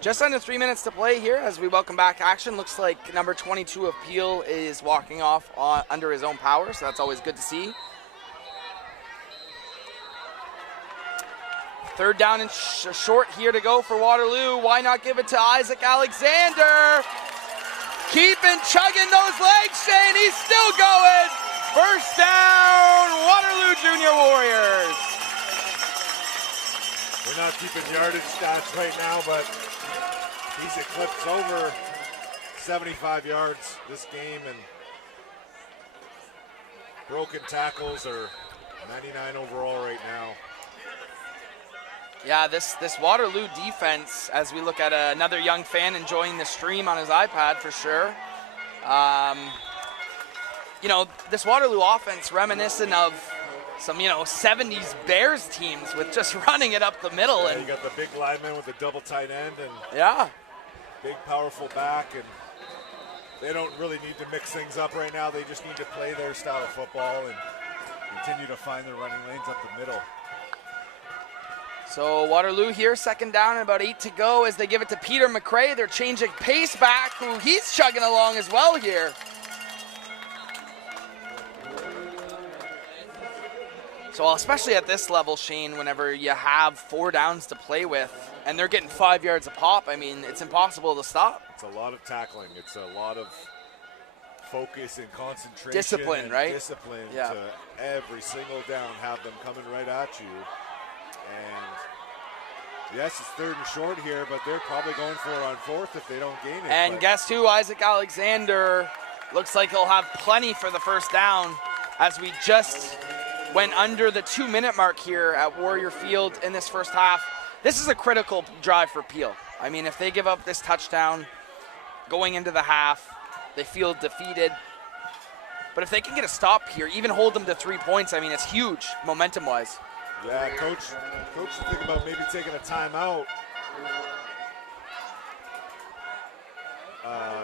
just under 3 minutes to play here as we welcome back action. Looks like number 22 of Peele is walking off under his own power, so that's always good to see. Third down and short here to go for Waterloo. Why not give it to Isaac Alexander? Keeping chugging those legs, Shane. He's still going. First down, Waterloo Junior Warriors. We're not keeping yardage stats right now, but he's eclipsed over 75 yards this game, and broken tackles are 99 overall right now. Yeah, this Waterloo defense, as we look at another young fan enjoying the stream on his iPad for sure. You know, this Waterloo offense reminiscent of some, 70s Bears teams with just running it up the middle. Yeah, and you got the big lineman with the double tight end and big powerful back, and they don't really need to mix things up right now. They just need to play their style of football and continue to find their running lanes up the middle. So Waterloo here, second down and about 8 to go as they give it to Peter McCrae. They're changing pace back, who he's chugging along as well here. So especially at this level, Shane, whenever you have 4 downs to play with and they're getting 5 yards a pop, I mean, it's impossible to stop. It's a lot of tackling. It's a lot of focus and concentration. Discipline, and right? Discipline Yeah. to every single down, have them coming right at you. And yes, it's third and short here, but they're probably going for it on fourth if they don't gain it. And guess who? Isaac Alexander looks like he'll have plenty for the first down as we just went under the 2-minute mark here at Warrior Field in this first half. This is a critical drive for Peele. I mean, if they give up this touchdown going into the half, they feel defeated. But if they can get a stop here, even hold them to 3 points, I mean, it's huge momentum-wise. Yeah, coach should think about maybe taking a timeout.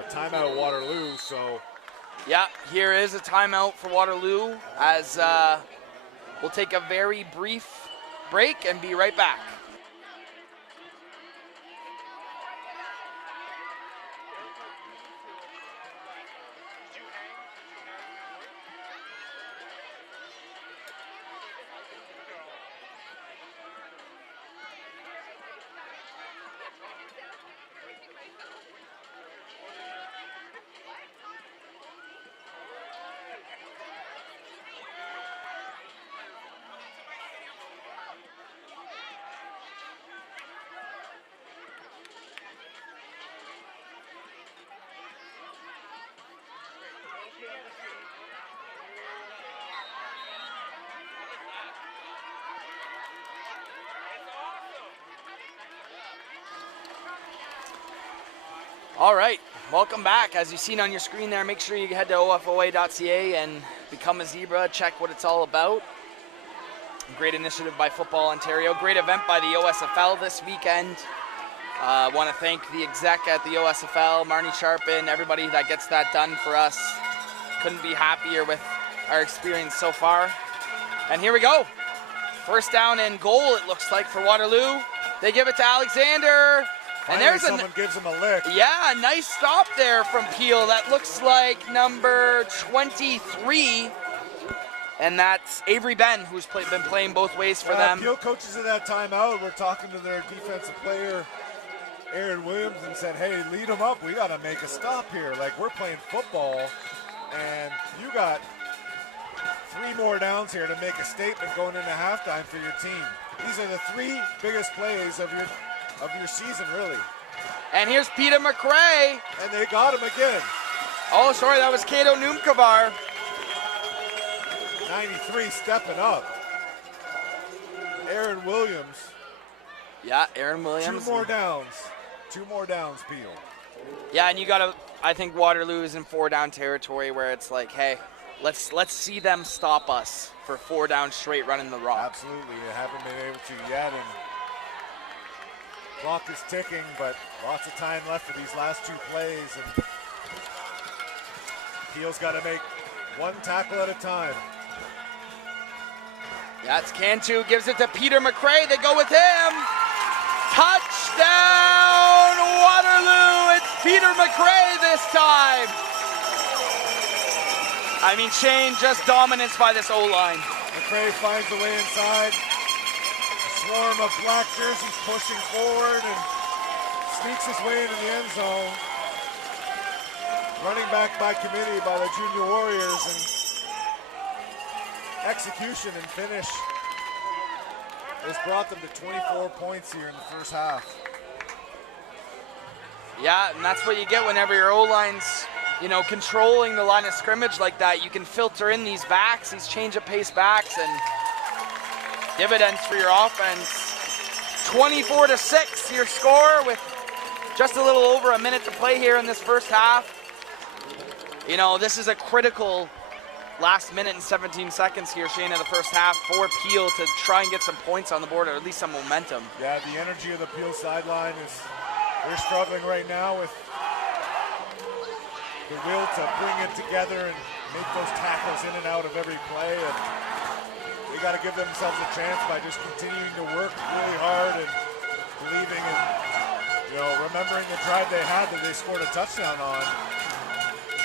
Timeout at Waterloo, so. Yeah, here is a timeout for Waterloo as we'll take a very brief break and be right back. All right, welcome back. As you've seen on your screen there, make sure you head to OFOA.ca and become a Zebra, check what it's all about. Great initiative by Football Ontario. Great event by the OSFL this weekend. I want to thank the exec at the OSFL, Marnie Sharpin, everybody that gets that done for us. Couldn't be happier with our experience so far. And here we go. First down and goal, it looks like, for Waterloo. They give it to Alexander. And there's someone gives him a lick. Yeah, a nice stop there from Peele. That looks like number 23. And that's Avery Ben, who's been playing both ways for them. Peele coaches at that timeout were talking to their defensive player, Aaron Williams, and said, hey, lead them up. We got to make a stop here. Like, we're playing football, and you got 3 more downs here to make a statement going into halftime for your team. These are the 3 biggest plays of your season, really. And here's Peter McRae. And they got him again. Oh, sorry, that was Kato Numkavar. 93 stepping up. Aaron Williams. Yeah, Aaron Williams. 2 more downs. 2 more downs, Peele. Yeah, and you got to, I think Waterloo is in 4-down territory where it's like, hey, let's see them stop us for 4 down straight running the rock. Absolutely. They haven't been able to yet, and clock is ticking, but lots of time left for these last 2 plays, and Peele's got to make 1 tackle at a time. Yeah, it's Cantu, gives it to Peter McCrae. They go with him. Touchdown, Waterloo. It's Peter McCrae this time. I mean, Shane, just dominance by this O-line. McRae finds the way inside. A swarm of black jerseys pushing forward and sneaks his way into the end zone. Running back by committee by the Junior Warriors, and execution and finish has brought them to 24 points here in the first half. Yeah, and that's what you get whenever your O-line's, controlling the line of scrimmage like that. You can filter in these backs, these change of pace backs, and dividends for your offense. 24-6 your score with just a little over a minute to play here in this first half. This is a critical last minute and 17 seconds here, Shane, in the first half for Peele to try and get some points on the board, or at least some momentum. Yeah, the energy of the Peele sideline is, they're struggling right now with the will to bring it together and make those tackles in and out of every play, and they got to give themselves a chance by just continuing to work really hard and believing in, remembering the drive they had that they scored a touchdown on.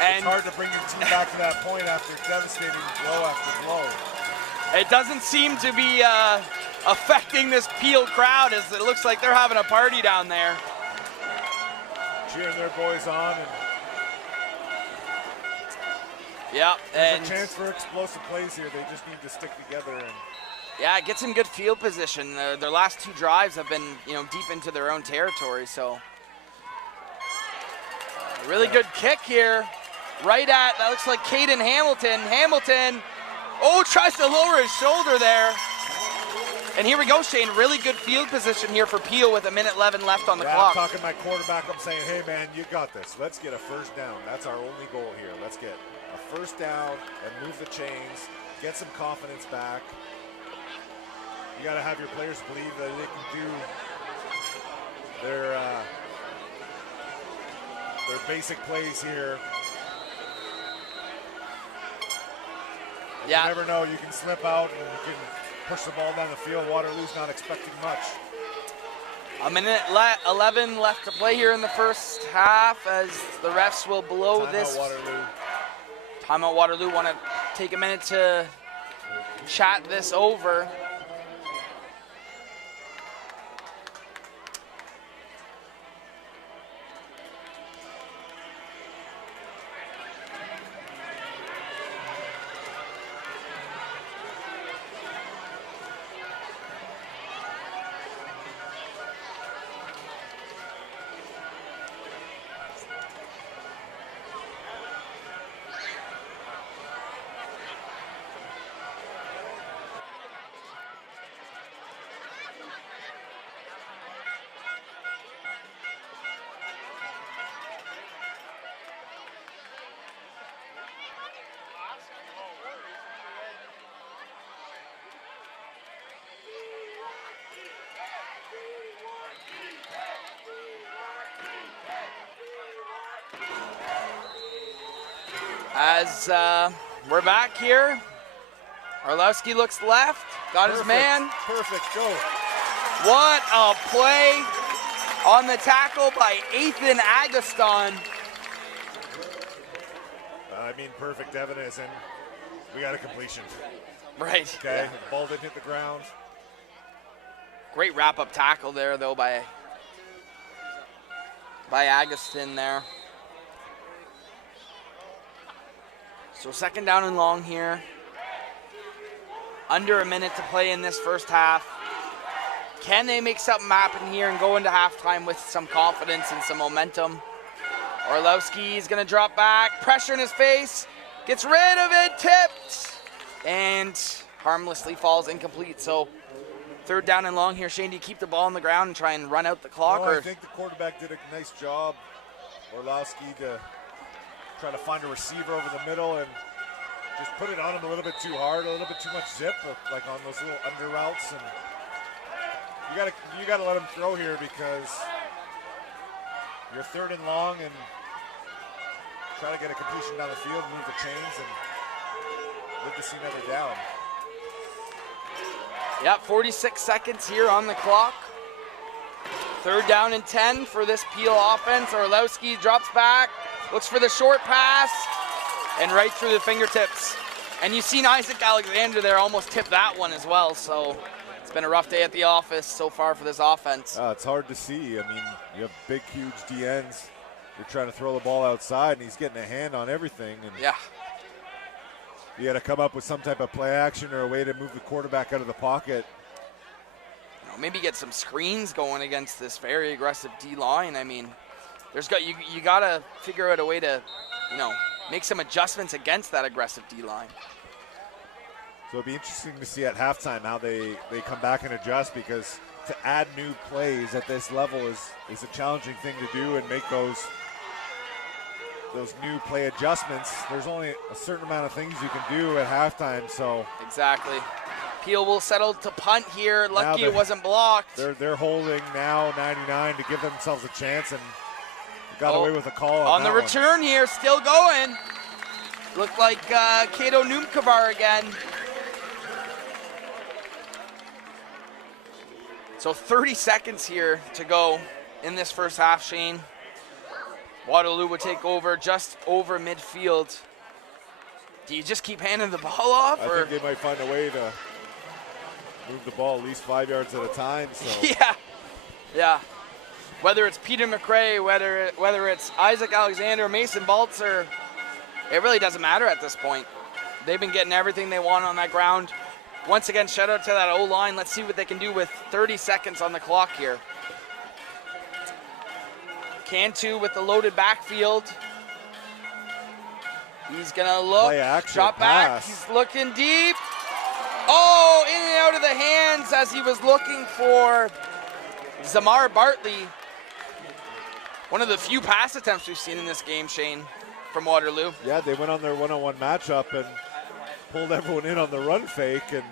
And it's hard to bring your team back to that point after devastating blow after blow. It doesn't seem to be affecting this Peele crowd, as it looks like they're having a party down there. Cheering their boys on. And yeah, there's and a chance for explosive plays here. They just need to stick together. And yeah, get some good field position. Their last 2 drives have been, deep into their own territory. So a really good kick here. Right at, that looks like Caden Hamilton. Hamilton, tries to lower his shoulder there. And here we go, Shane. Really good field position here for Peele with 1:11 left on the clock. I'm talking my quarterback. I'm saying, hey, man, you got this. Let's get a first down. That's our only goal here. Let's get a first down and move the chains, get some confidence back. You got to have your players believe that they can do their basic plays here. Yeah. You never know. You can slip out and you can push the ball down the field. Waterloo's not expecting much. 1:11 left to play here in the first half, as the refs will blow this. Timeout Waterloo. Want to take a minute to chat this over. as we're back here. Orlowski looks left, got his man. Perfect, go. What a play on the tackle by Ethan Agustin. I mean, perfect evidence, and we got a completion. Right. Okay, the ball didn't hit the ground. Great wrap-up tackle there, though, by Agustin there. So second down and long here. Under a minute to play in this first half. Can they make something happen here and go into halftime with some confidence and some momentum? Orlowski is going to drop back, pressure in his face, gets rid of it, tipped, and harmlessly falls incomplete. So third down and long here. Shane, do you keep the ball on the ground and try and run out the clock? No, I think the quarterback did a nice job, Orlowski, to try to find a receiver over the middle and just put it on him a little bit too hard, a little bit too much zip, like on those little under routes. And you gotta let him throw here because you're third and long, and try to get a completion down the field, move the chains, and live to see another down. Yep, 46 seconds here on the clock. Third down and 10 for this Peele offense. Orlowski drops back, looks for the short pass, and right through the fingertips. And you've seen Isaac Alexander there almost tip that one as well, so it's been a rough day at the office so far for this offense. It's hard to see. I mean, you have big, huge DNs. You're trying to throw the ball outside, and he's getting a hand on everything. And yeah. You got to come up with some type of play action or a way to move the quarterback out of the pocket. You know, maybe get some screens going against this very aggressive D-line. I mean, you got to figure out a way to, make some adjustments against that aggressive D-line. So it'll be interesting to see at halftime how they come back and adjust, because to add new plays at this level is a challenging thing to do and make those new play adjustments. There's only a certain amount of things you can do at halftime. So exactly. Peele will settle to punt here. Lucky it wasn't blocked. They're holding now 99 to give themselves a chance, and got away with a call on the return here. Still going. Looked like Kato Numkavar again. So 30 seconds here to go in this first half, Shane. Waterloo would take over just over midfield. Do you just keep handing the ball off? I think they might find a way to move the ball at least 5 yards at a time. So. Yeah. Whether it's Peter McCrae, whether it's Isaac Alexander, Mason Baltzer, it really doesn't matter at this point. They've been getting everything they want on that ground. Once again, shout out to that O-line. Let's see what they can do with 30 seconds on the clock here. Cantu with the loaded backfield. He's going to look, play action, drop pass. Back. He's looking deep. Oh, in and out of the hands as he was looking for Zamar Bartley. One of the few pass attempts we've seen in this game, Shane, from Waterloo. Yeah, they went on their one-on-one matchup and pulled everyone in on the run fake, and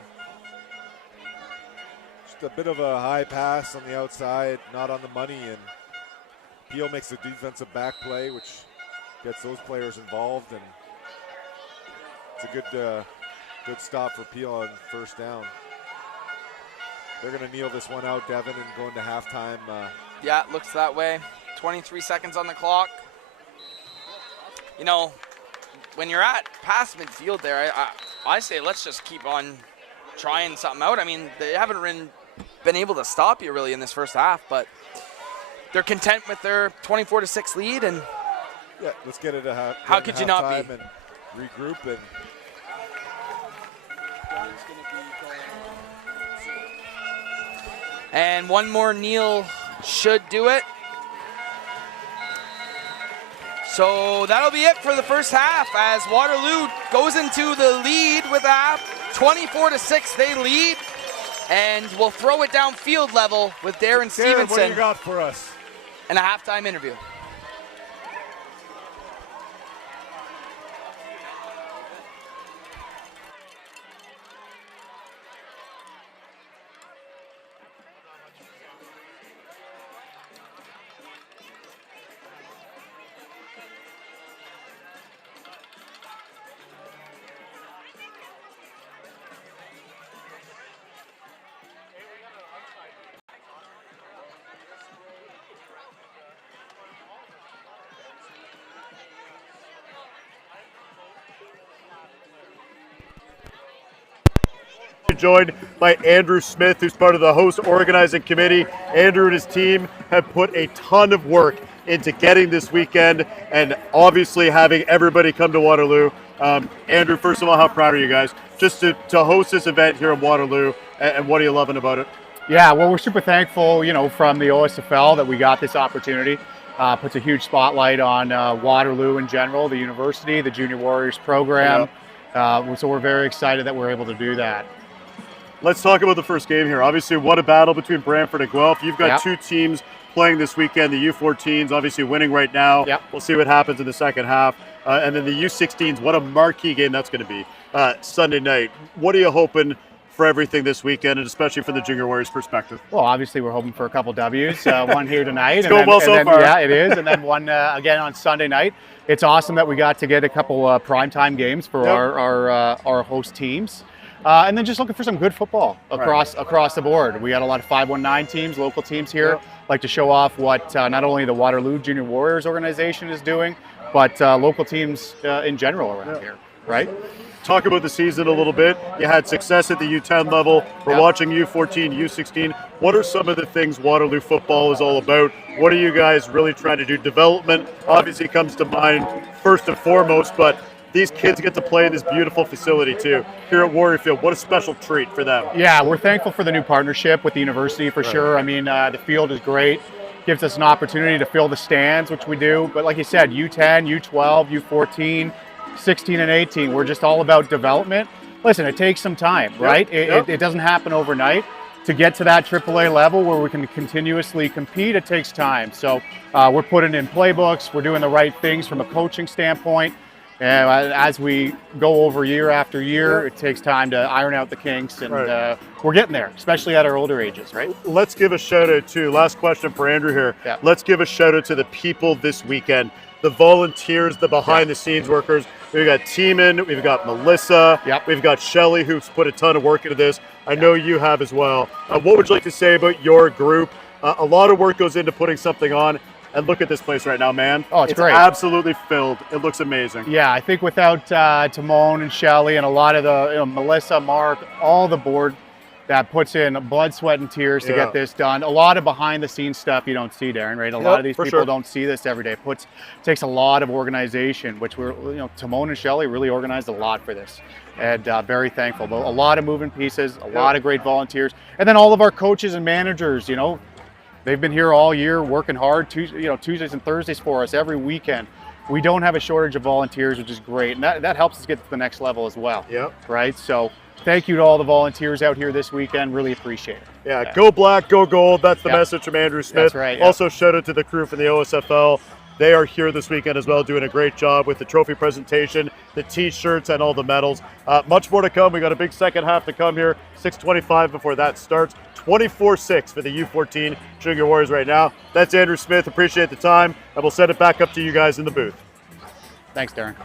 just a bit of a high pass on the outside, not on the money, and Peele makes a defensive back play, which gets those players involved, and it's a good stop for Peele on first down. They're going to kneel this one out, Devin, and go into halftime. Yeah, it looks that way. 23 seconds on the clock. When you're at past midfield there, I say let's just keep on trying something out. I mean, they haven't been able to stop you really in this first half, but they're content with their 24-6 lead. And yeah, let's get it a how could you not be? And regroup and. And one more kneel should do it. So that'll be it for the first half as Waterloo goes into the lead with a half. 24-6 they lead, and we'll throw it downfield level with Darren Stevenson. What do you got for us? And a halftime interview. Joined by Andrew Smith, who's part of the host organizing committee. Andrew and his team have put a ton of work into getting this weekend and obviously having everybody come to Waterloo. Andrew, first of all, how proud are you guys just to host this event here in Waterloo, and what are you loving about it? Yeah, well, we're super thankful, from the OSFL that we got this opportunity. Puts a huge spotlight on Waterloo in general, the university, the Junior Warriors program. So we're very excited that we're able to do that. Let's talk about the first game here. Obviously, what a battle between Brantford and Guelph. You've got two teams playing this weekend. The U14s obviously winning right now. We'll see what happens in the second half. And then the U16s, what a marquee game that's going to be Sunday night. What are you hoping for everything this weekend, and especially from the Junior Warriors perspective? Well, obviously we're hoping for a couple W's. One here tonight. It's going well so far. Yeah, it is. And then one again on Sunday night. It's awesome that we got to get a couple primetime games for our host teams. And then just looking for some good football across the board. We got a lot of 519 teams, local teams here. Like to show off what not only the Waterloo Junior Warriors organization is doing, but local teams in general around here, right? Talk about the season a little bit. You had success at the U10 level. We're watching U14, U16. What are some of the things Waterloo football is all about? What are you guys really trying to do? Development obviously comes to mind first and foremost, but these kids get to play in this beautiful facility too. Here at Warrior Field, what a special treat for them. Yeah, we're thankful for the new partnership with the university for sure. I mean, the field is great. Gives us an opportunity to fill the stands, which we do. But like you said, U10, U12, U14, 16 and 18, we're just all about development. Listen, it takes some time, right? It doesn't happen overnight. To get to that AAA level where we can continuously compete, it takes time. So we're putting in playbooks, we're doing the right things from a coaching standpoint. And as we go over year after year, it takes time to iron out the kinks, and we're getting there, especially at our older ages, right? Let's give a shout out to, last question for Andrew here. Let's give a shout out to the people this weekend, the volunteers, the behind the scenes workers. We've got Teeman, we've got Melissa, we've got Shelly, who's put a ton of work into this. I know you have as well. What would you like to say about your group? A lot of work goes into putting something on. And look at this place right now, man. Oh, it's great. Absolutely filled. It looks amazing. Yeah, I think without Timon and Shelly and a lot of the Melissa, Mark, all the board that puts in blood, sweat, and tears to get this done. A lot of behind the scenes stuff you don't see, Darren, right? A lot of these people don't see this every day. Takes a lot of organization, which Timon and Shelly really organized a lot for this. And very thankful. A lot of moving pieces, a lot of great volunteers. And then all of our coaches and managers, they've been here all year working hard, Tuesdays and Thursdays for us every weekend. We don't have a shortage of volunteers, which is great. And that helps us get to the next level as well. Right? So thank you to all the volunteers out here this weekend. Really appreciate it. Go black, go gold. That's the message from Andrew Smith. That's right. Also shout out to the crew from the OSFL. They are here this weekend as well, doing a great job with the trophy presentation, the T-shirts, and all the medals. Much more to come. We got a big second half to come here. 6:25 before that starts. 24-6 for the U14 Junior Warriors right now. That's Andrew Smith. Appreciate the time, and we'll send it back up to you guys in the booth. Thanks, Darren.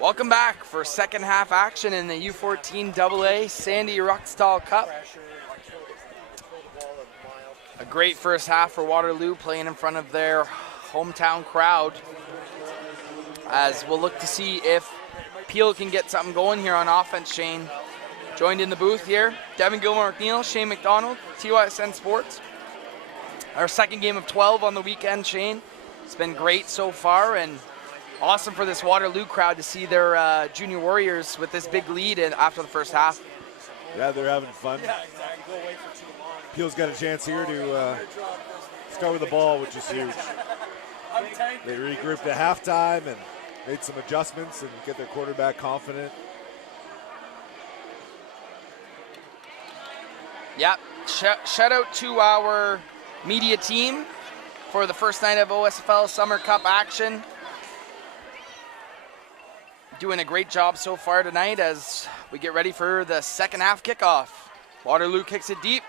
Welcome back for second half action in the U14 AA Sandy Ruckstall Cup. A great first half for Waterloo, playing in front of their hometown crowd. As we'll look to see if Peele can get something going here on offense. Shane joined in the booth here. Devin Gilmore-McNeil, Shane McDonald, TYSN Sports. Our second game of 12 on the weekend, Shane. It's been great so far, and awesome for this Waterloo crowd to see their junior Warriors with this big lead after the first half. Yeah, they're having fun. Peele's got a chance here to start with the ball, which is huge. They regrouped at halftime and made some adjustments and get their quarterback confident. Yeah, shout out to our media team for the first night of OSFL Summer Cup action. Doing a great job so far tonight as we get ready for the second half kickoff. Waterloo kicks it deep.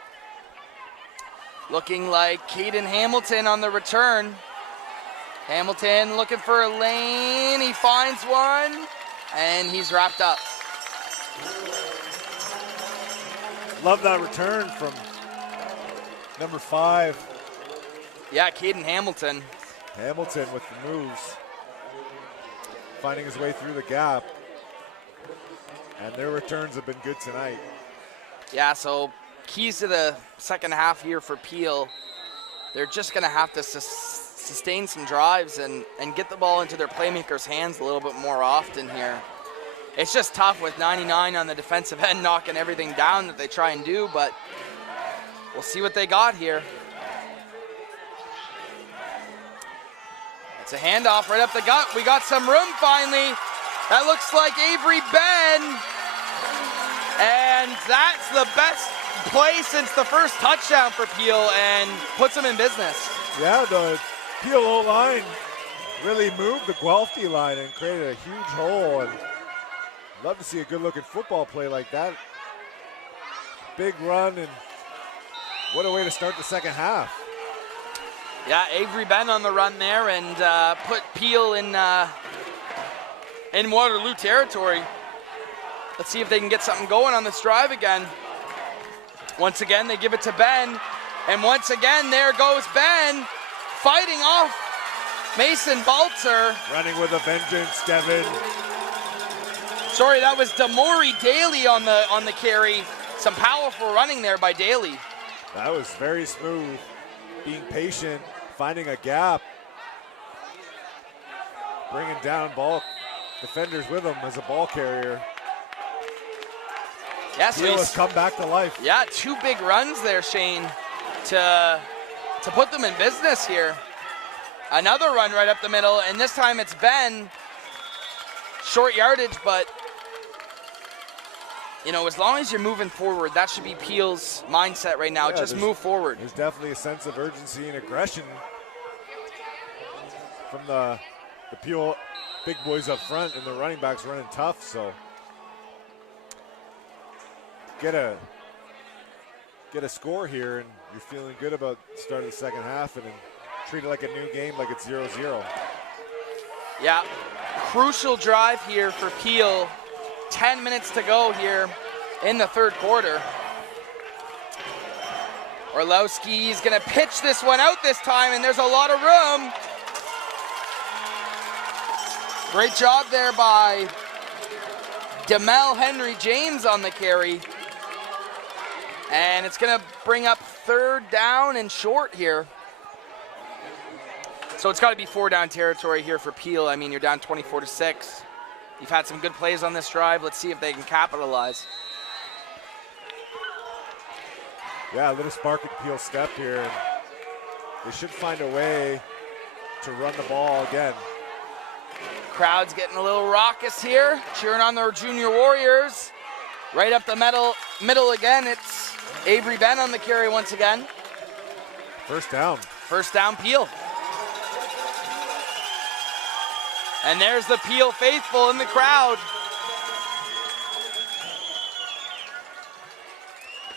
Looking like Caden Hamilton on the return. Hamilton looking for a lane. He finds one, and he's wrapped up. Love that return from number 5. Yeah, Caden Hamilton. Hamilton with the moves. Finding his way through the gap. And their returns have been good tonight. Yeah, so keys to the second half here for Peele. They're just going to have to sustain some drives and get the ball into their playmakers' hands a little bit more often here. It's just tough with 99 on the defensive end knocking everything down that they try and do, but we'll see what they got here. It's a handoff right up the gut. We got some room finally. That looks like Avery Ben. And that's the best play since the first touchdown for Peele and puts them in business. Yeah, the Peele O-line really moved the Guelph line and created a huge hole. And love to see a good-looking football play like that. Big run, and what a way to start the second half. Yeah, Avery Ben on the run there and put Peele in Waterloo territory. Let's see if they can get something going on this drive again. Once again, they give it to Ben. And once again, there goes Ben, fighting off Mason Balzer. Running with a vengeance, Devin. Sorry, that was Damori Daly on the carry. Some powerful running there by Daly. That was very smooth. Being patient, finding a gap. Bringing down ball defenders with him as a ball carrier. Yeah, so Peele has come back to life. Yeah, 2 big runs there, Shane, to put them in business here. Another run right up the middle, and this time it's Ben. Short yardage, but you know, as long as you're moving forward, that should be Peele's mindset right now. Yeah, just move forward. There's definitely a sense of urgency and aggression from the Peele big boys up front, and the running backs running tough, so get a score here, and you're feeling good about the start of the second half, and then treat it like a new game, like it's 0-0. Yeah, crucial drive here for Peele. 10 minutes to go here in the third quarter. Orlowski's gonna pitch this one out this time, and there's a lot of room. Great job there by Demel Henry James on the carry. And it's gonna bring up third down and short here. So it's gotta be 4 down territory here for Peele. I mean, you're down 24-6. You've had some good plays on this drive. Let's see if they can capitalize. Yeah, a little spark at Peele's step here. And they should find a way to run the ball again. Crowd's getting a little raucous here, cheering on their junior Warriors. Right up the middle again, it's Avery Ben on the carry once again. First down. First down, Peele. And there's the Peele faithful in the crowd.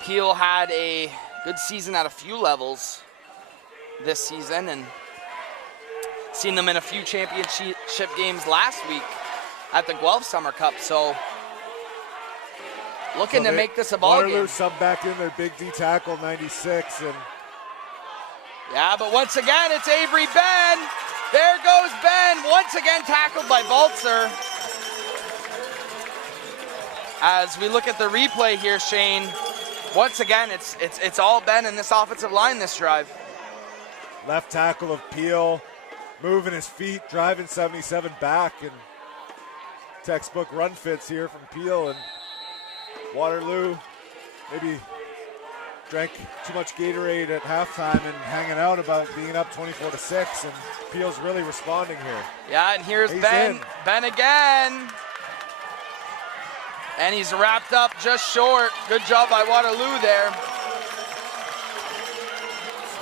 Peele had a good season at a few levels this season, and seen them in a few championship games last week at the Guelph Summer Cup. So looking to make this a ball Waterloo game. sub back in their big D tackle, 96. And yeah, but once again, it's Avery Ben. There goes Ben, once again tackled by Baltzer. As we look at the replay here, Shane, once again, it's all Ben in this offensive line this drive. left tackle of Peele, moving his feet, driving 77 back, and textbook run fits here from Peele. And Waterloo maybe drank too much Gatorade at halftime and hanging out about being up 24-6, and Peele's really responding here. Yeah, and here's He's Ben. in. Ben again. And he's wrapped up just short. Good job by Waterloo there.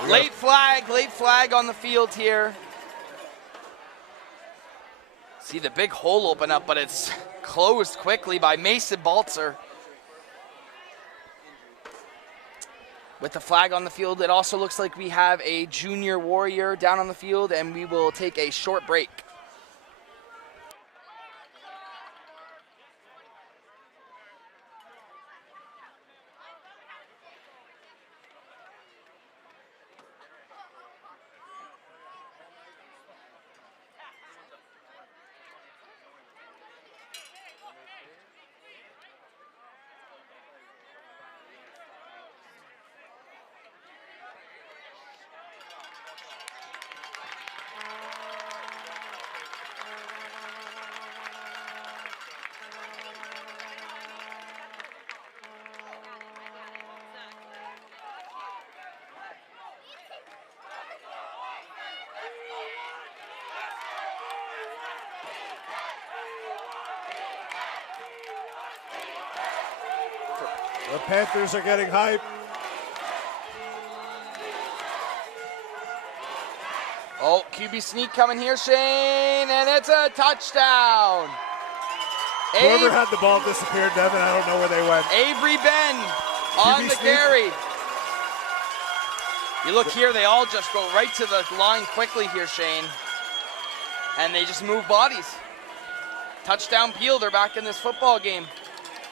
Late flag on the field here. See the big hole open up, but it's closed quickly by Mason Baltzer. With the flag on the field, it also looks like we have a junior warrior down on the field, and we will take a short break. The Panthers are getting hype. Oh, QB sneak coming here, Shane, and it's a touchdown. Whoever had the ball disappeared, Devin. I don't know where they went. Avery Ben on QB the sneak. carry. You look here, they all just go right to the line quickly here, Shane. And they just move bodies. Touchdown Peele, they're back in this football game.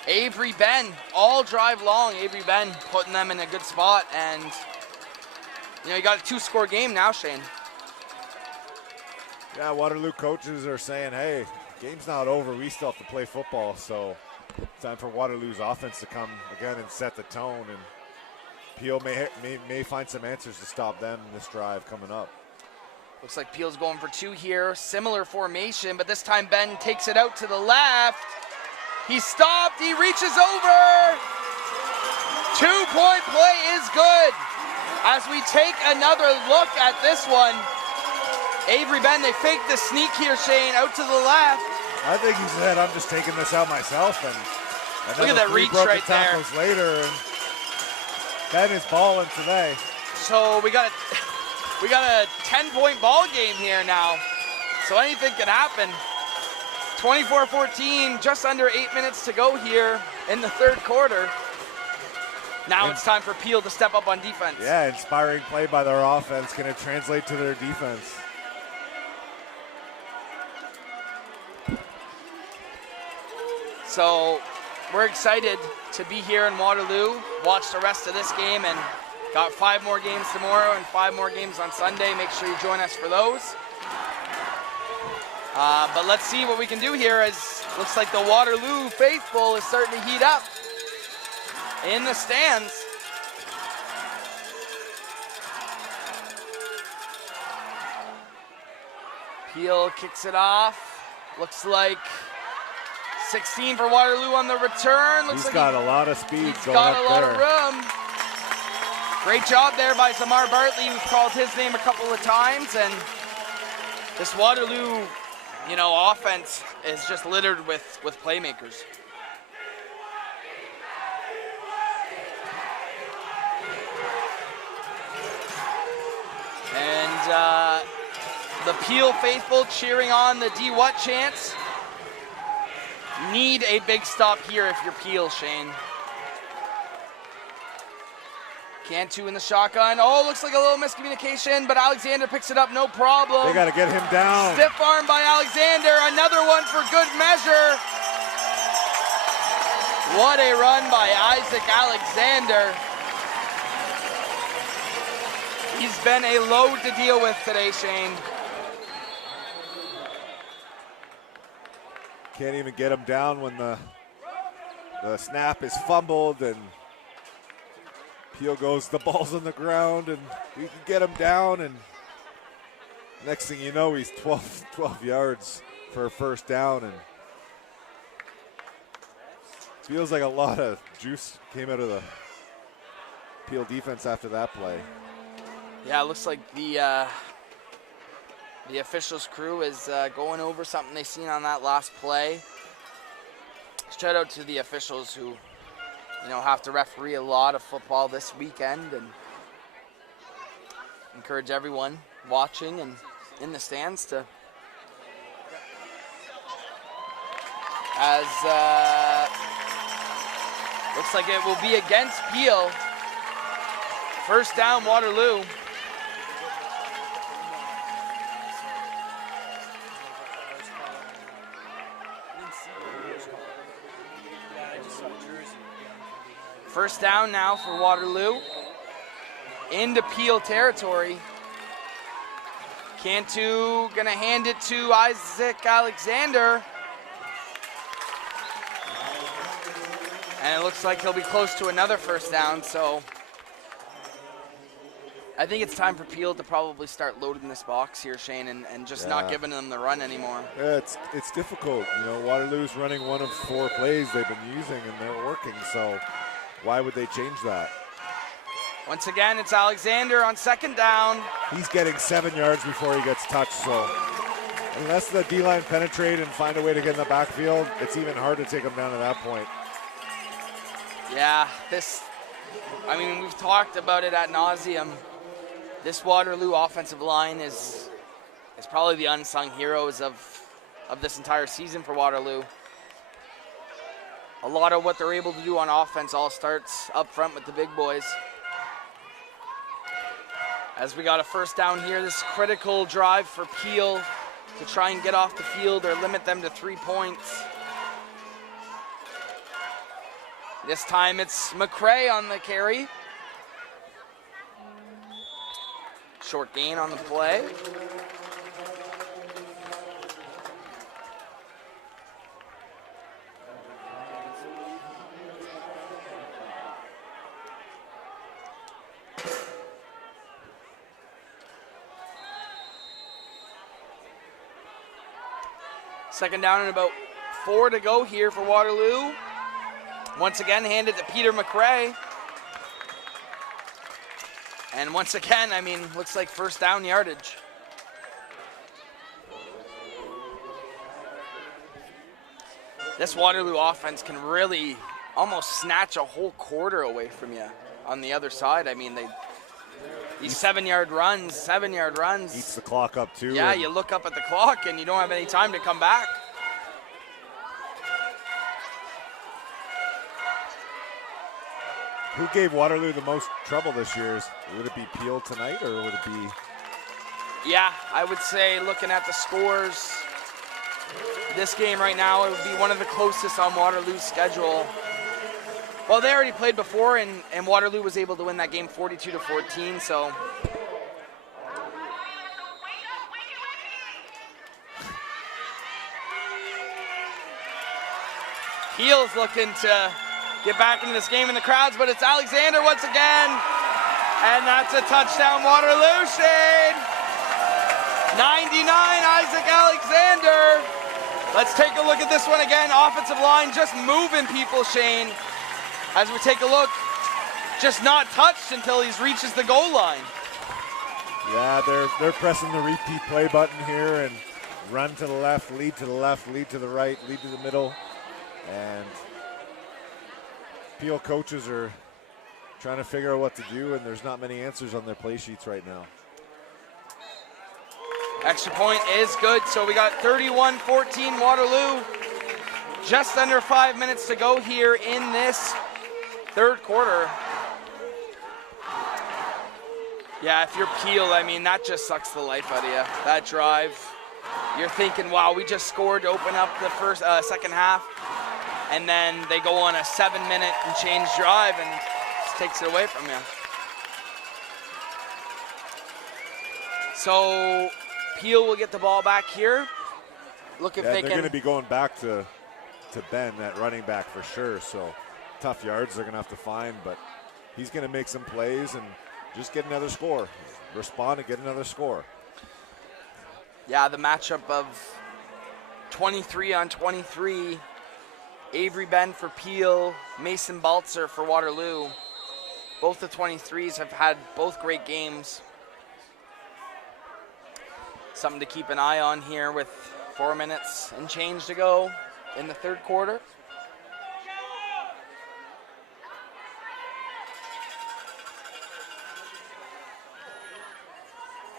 Avery Ben, all drive long. Avery Ben putting them in a good spot, and you got a 2-score game now, Shane. Yeah, Waterloo coaches are saying, hey, game's not over. We still have to play football. So time for Waterloo's offense to come again and set the tone. And Peele may find some answers to stop them in this drive coming up. Looks like Peele's going for 2 here. Similar formation, but this time Ben takes it out to the left. He's stopped, he reaches over. 2-point play is good. As we take another look at this one, Avery Ben, they fake the sneak here, Shane, out to the left. I think he said, I'm just taking this out myself. And look at that reach right there. Later, and Ben is balling today. So we got a 10-point ball game here now. So anything can happen. 24-14, just under 8 minutes to go here in the third quarter. Now it's time for Peele to step up on defense. Yeah, inspiring play by their offense. Can it translate to their defense? So we're excited to be here in Waterloo, watch the rest of this game, and got 5 more games tomorrow and 5 more games on Sunday. Make sure you join us for those. But let's see what we can do here, as looks like the Waterloo faithful is starting to heat up in the stands. Peele kicks it off. Looks like 16 for Waterloo on the return. Looks He's like got a lot of speed he's going got up a lot there. of room. Great job there by Zamar Bartley, who's called his name a couple of times, and this Waterloo, offense is just littered with playmakers. And the Peele faithful cheering on the D What chants. Need a big stop here if you're Peele, Shane. Cantu in the shotgun. Oh, looks like a little miscommunication, but Alexander picks it up, no problem. They got to get him down. Stiff arm by Alexander, another one for good measure. What a run by Isaac Alexander. He's been a load to deal with today, Shane. Can't even get him down when the snap is fumbled, and Peele goes, the ball's on the ground, and we can get him down, and next thing you know, he's 12 yards for a first down, and feels like a lot of juice came out of the Peele defense after that play. Yeah, it looks like the officials crew is going over something they seen on that last play. Shout out to the officials who, have to referee a lot of football this weekend, and encourage everyone watching and in the stands to, looks like it will be against Peele. First down, Waterloo. First down now for Waterloo. Into Peele territory. Cantu gonna hand it to Isaac Alexander. And it looks like he'll be close to another first down, so I think it's time for Peele to probably start loading this box here, Shane, and just not giving them the run anymore. Yeah, it's difficult. Waterloo's running one of 4 plays they've been using, and they're working, so why would they change that? Once again, it's Alexander on second down. He's getting 7 yards before he gets touched, so unless the D-line penetrate and find a way to get in the backfield, it's even hard to take him down at that point. Yeah, we've talked about it ad nauseum. This Waterloo offensive line is probably the unsung heroes of this entire season for Waterloo. A lot of what they're able to do on offense all starts up front with the big boys. As we got a first down here, this critical drive for Peele to try and get off the field or limit them to 3 points. This time it's McCrae on the carry. Short gain on the play. Second down and about 4 to go here for Waterloo. Once again, handed to Peter McRae. And once again, looks like first down yardage. This Waterloo offense can really almost snatch a whole quarter away from you on the other side. These 7-yard runs. Eats the clock up too. Yeah, you look up at the clock and you don't have any time to come back. Who gave Waterloo the most trouble this year? Would it be Peele tonight, or would it be? Yeah, I would say looking at the scores, this game right now, it would be one of the closest on Waterloo's schedule. Well, they already played before, and Waterloo was able to win that game 42-14, so. Peele's looking to get back into this game in the crowds, but it's Alexander once again. And that's a touchdown, Waterloo, Shane. 99, Isaac Alexander. Let's take a look at this one again. Offensive line just moving people, Shane. As we take a look, just not touched until he reaches the goal line. Yeah, they're pressing the repeat play button here and run to the left, lead to the left, lead to the right, lead to the middle. And Peele coaches are trying to figure out what to do, and there's not many answers on their play sheets right now. Extra point is good, so we got 31-14 Waterloo. Just under 5 minutes to go here in this third quarter. Yeah, if you're Peele, I mean, that just sucks the life out of you. That drive, you're thinking, wow, we just scored to open up the second half, and then they go on a 7-minute and change drive and just takes it away from you. So Peele will get the ball back here. Look if they they're can. going to be going back to Ben, that running back for sure. So tough yards they're going to have to find, but he's going to make some plays and just get another score. Respond and get another score. Yeah, the matchup of 23 on 23. Avery Ben for Peele, Mason Baltzer for Waterloo. Both the 23s have had both great games. Something to keep an eye on here with 4 minutes and change to go in the third quarter.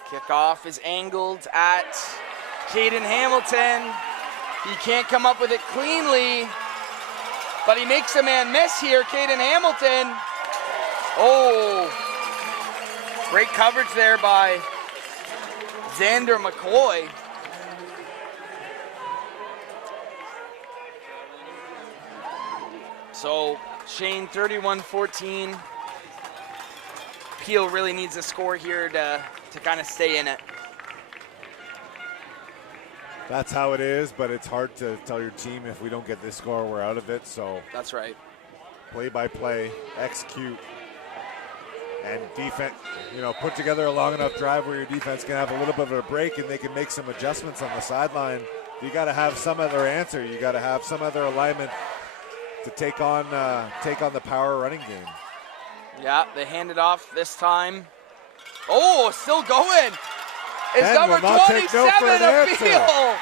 Kickoff is angled at Caden Hamilton. He can't come up with it cleanly, but he makes a man miss here, Caden Hamilton. Oh, great coverage there by Xander McCoy. So Shane, 31-14. Peele really needs a score here to kind of stay in it. That's how it is, but it's hard to tell your team if we don't get this score, we're out of it. So that's right. Play by play, execute, and defense. Put together a long enough drive where your defense can have a little bit of a break and they can make some adjustments on the sideline. You got to have some other answer. You got to have some other alignment to take on the power running game. Yeah, they hand it off this time. Oh, still going. It's Ben number 27 of Peele.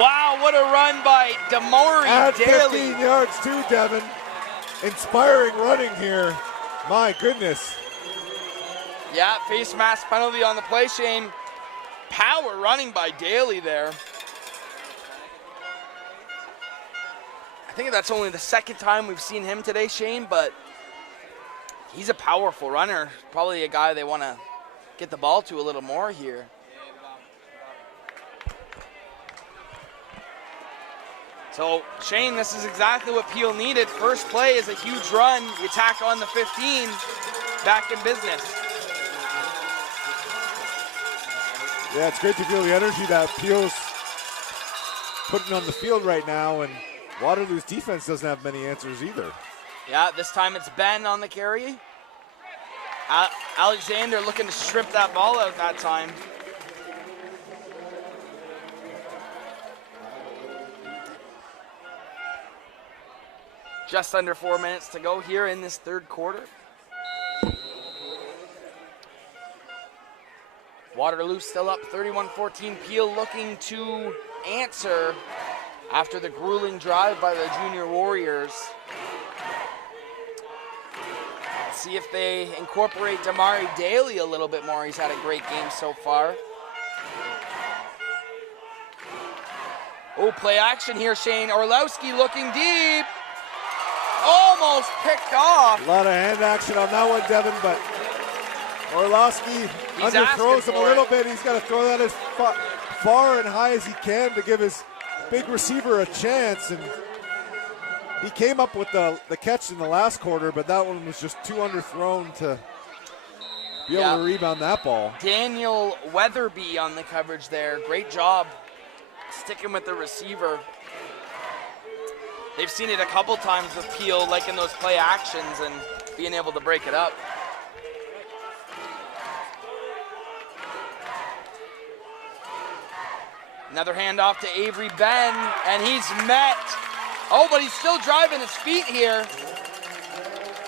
Wow, what a run by Damari At Daly. 15 yards too, Devin. Inspiring running here. My goodness. Yeah, face mask penalty on the play, Shane. Power running by Daly there. I think that's only the second time we've seen him today, Shane, but he's a powerful runner. Probably a guy they want to get the ball to a little more here. So, Shane, this is exactly what Peele needed. First play is a huge run. You tack on the 15, back in business. Yeah, it's great to feel the energy that Peele's putting on the field right now, and Waterloo's defense doesn't have many answers either. Yeah, this time it's Ben on the carry. Alexander looking to strip that ball out that time. Just under 4 minutes to go here in this third quarter. Waterloo still up 31-14. Peele looking to answer after the grueling drive by the Junior Warriors. See if they incorporate Damari Daly a little bit more. He's had a great game so far. Oh, play action here, Shane. Orlowski looking deep. Almost picked off. A lot of hand action on that one, Devin, but Orlowski underthrows him a little bit. He's got to throw that as far and high as he can to give his big receiver a chance, and he came up with the catch in the last quarter, but that one was just too underthrown to be able to rebound that ball. Daniel Weatherby on the coverage there. Great job sticking with the receiver. They've seen it a couple times with Peele, like in those play actions and being able to break it up. Another handoff to Avery Ben, and he's met. Oh, but he's still driving his feet here.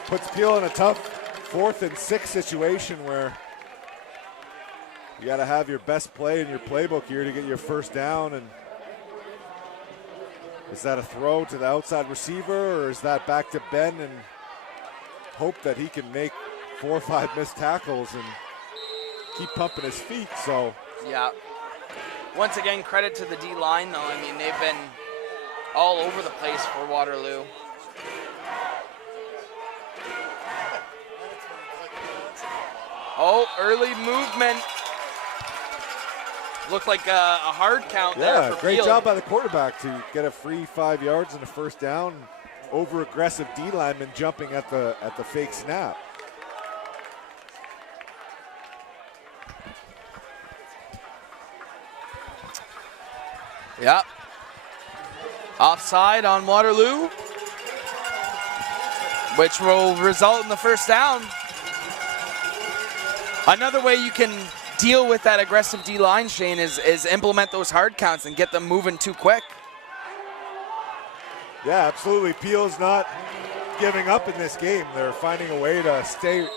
Puts Peele in a tough 4th and 6 situation where you got to have your best play in your playbook here to get your first down. And is that a throw to the outside receiver, or is that back to Ben and hope that he can make 4 or 5 missed tackles and keep pumping his feet? So yeah. Once again, credit to the D-line, though. I mean, they've been all over the place for Waterloo. Oh, early movement. Looked like a hard count there for great Peele. job by the quarterback to get a free 5 yards and a first down. Over aggressive D lineman jumping at the fake snap. Yep. Offside on Waterloo, which will result in the first down. Another way you can deal with that aggressive D-line, Shane, is implement those hard counts and get them moving too quick. Yeah, absolutely. Peele's not giving up in this game. They're finding a way to stay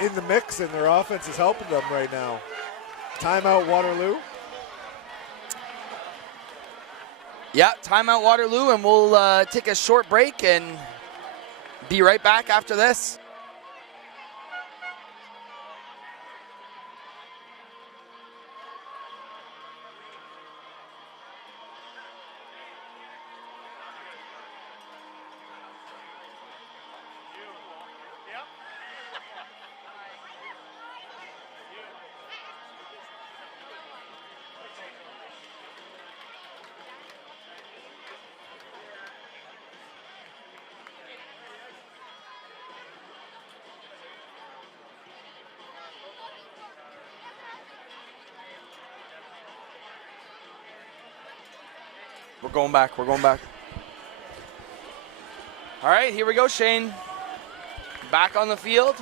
in the mix, and their offense is helping them right now. Timeout, Waterloo. Yeah, timeout Waterloo, and we'll take a short break and be right back after this. We're going back. All right, here we go, Shane. Back on the field.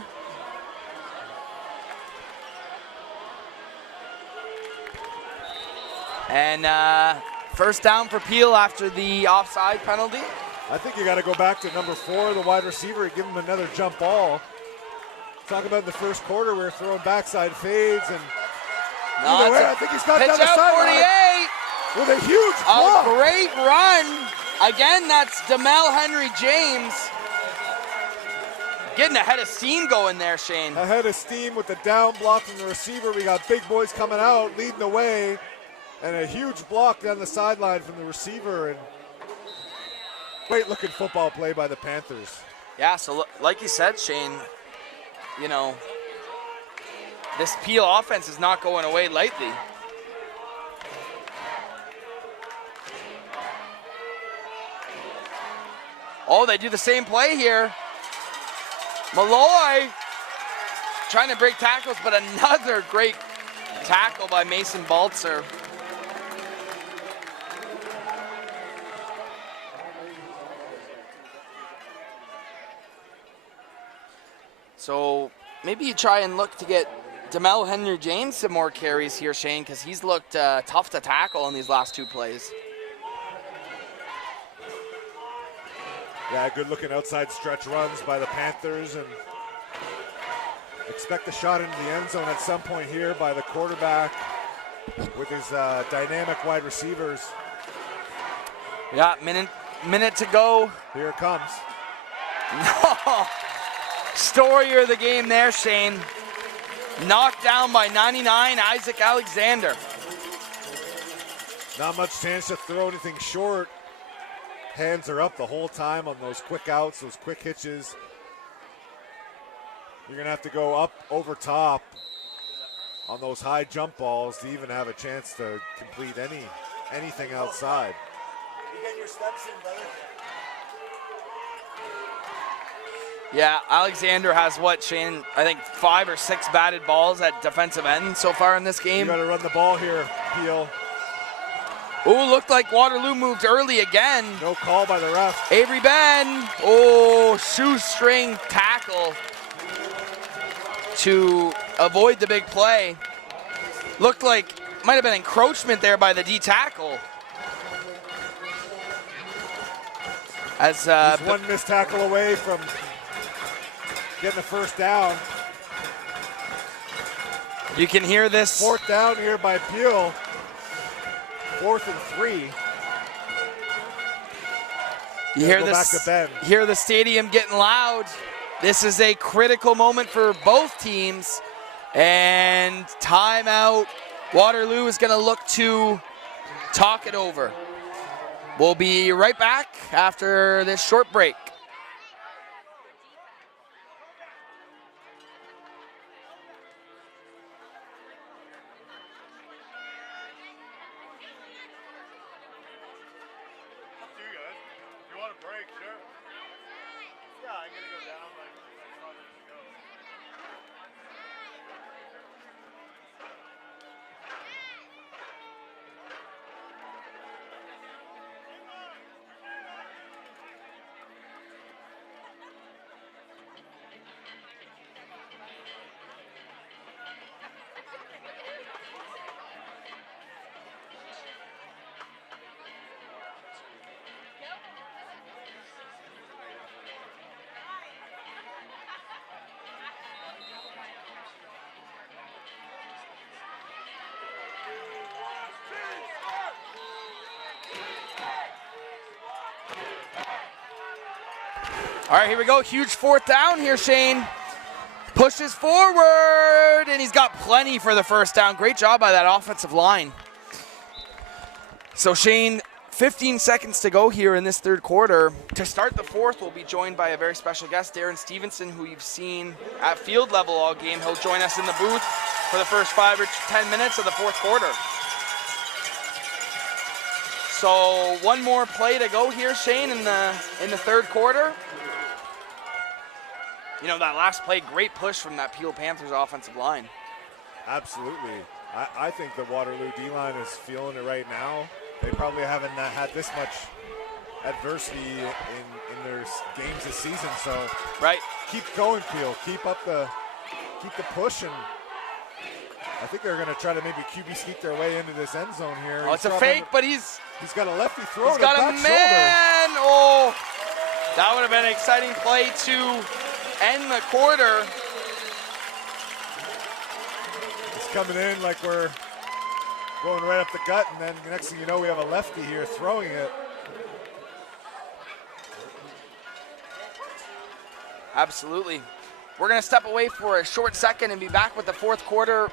And first down for Peele after the offside penalty. I think you got to go back to number 4, the wide receiver, and give him another jump ball. Talk about in the first quarter, we were throwing backside fades, and either way, I think he's got down the sideline 48. with a huge block. A great run. Again, that's Demel Henry James. Getting ahead of steam going there, Shane. Ahead of steam with the down block from the receiver. We got big boys coming out, leading the way, and a huge block down the sideline from the receiver. And great looking football play by the Panthers. Yeah, so like you said, Shane, you know, this Peele offense is not going away lightly. Oh, they do the same play here. Malloy trying to break tackles, but another great tackle by Mason Baltzer. So maybe you try and look to get Demel Henry James some more carries here, Shane, because he's looked tough to tackle in these last 2 plays. Yeah, good looking outside stretch runs by the Panthers, and expect a shot into the end zone at some point here by the quarterback with his dynamic wide receivers. Yeah, minute to go. Here it comes. No. Story of the game there, Shane. Knocked down by 99, Isaac Alexander. Not much chance to throw anything short. Hands are up the whole time on those quick outs, those quick hitches. You're going to have to go up over top on those high jump balls to even have a chance to complete anything outside. You get your steps in, brother. Yeah, Alexander has what, Shane? I think 5 or 6 batted balls at defensive end so far in this game. You got to run the ball here, Peele. Ooh, looked like Waterloo moved early again. No call by the ref. Avery Ben. Oh, shoestring tackle to avoid the big play. Looked like might have been encroachment there by the D tackle. As he's one missed tackle away from getting the first down. You can hear this. 4th down here by Peele. 4th and 3. You hear the stadium getting loud. This is a critical moment for both teams. And timeout. Waterloo is going to look to talk it over. We'll be right back after this short break. Break, sure. Yeah, I'm gonna go down like others go. All right, here we go. Huge fourth down here, Shane. Pushes forward, and he's got plenty for the first down. Great job by that offensive line. So, Shane, 15 seconds to go here in this third quarter. To start the fourth, we'll be joined by a very special guest, Darren Stevenson, who you've seen at field level all game. He'll join us in the booth for the first 5 or 10 minutes of the fourth quarter. So one more play to go here, Shane, in the third quarter. You know, that last play, great push from that Peele Panthers offensive line. Absolutely. I think the Waterloo D-line is feeling it right now. They probably haven't had this much adversity in their games this season. So right, keep going, Peele. Keep the push, and I think they're going to try to maybe QB sneak their way into this end zone here. Oh, it's a fake, but he's got a lefty throw. He's got a man. Shoulder. Oh, that would have been an exciting play to end the quarter. It's coming in like we're going right up the gut, and then the next thing you know, we have a lefty here throwing it. Absolutely. We're going to step away for a short second and be back with the fourth quarter.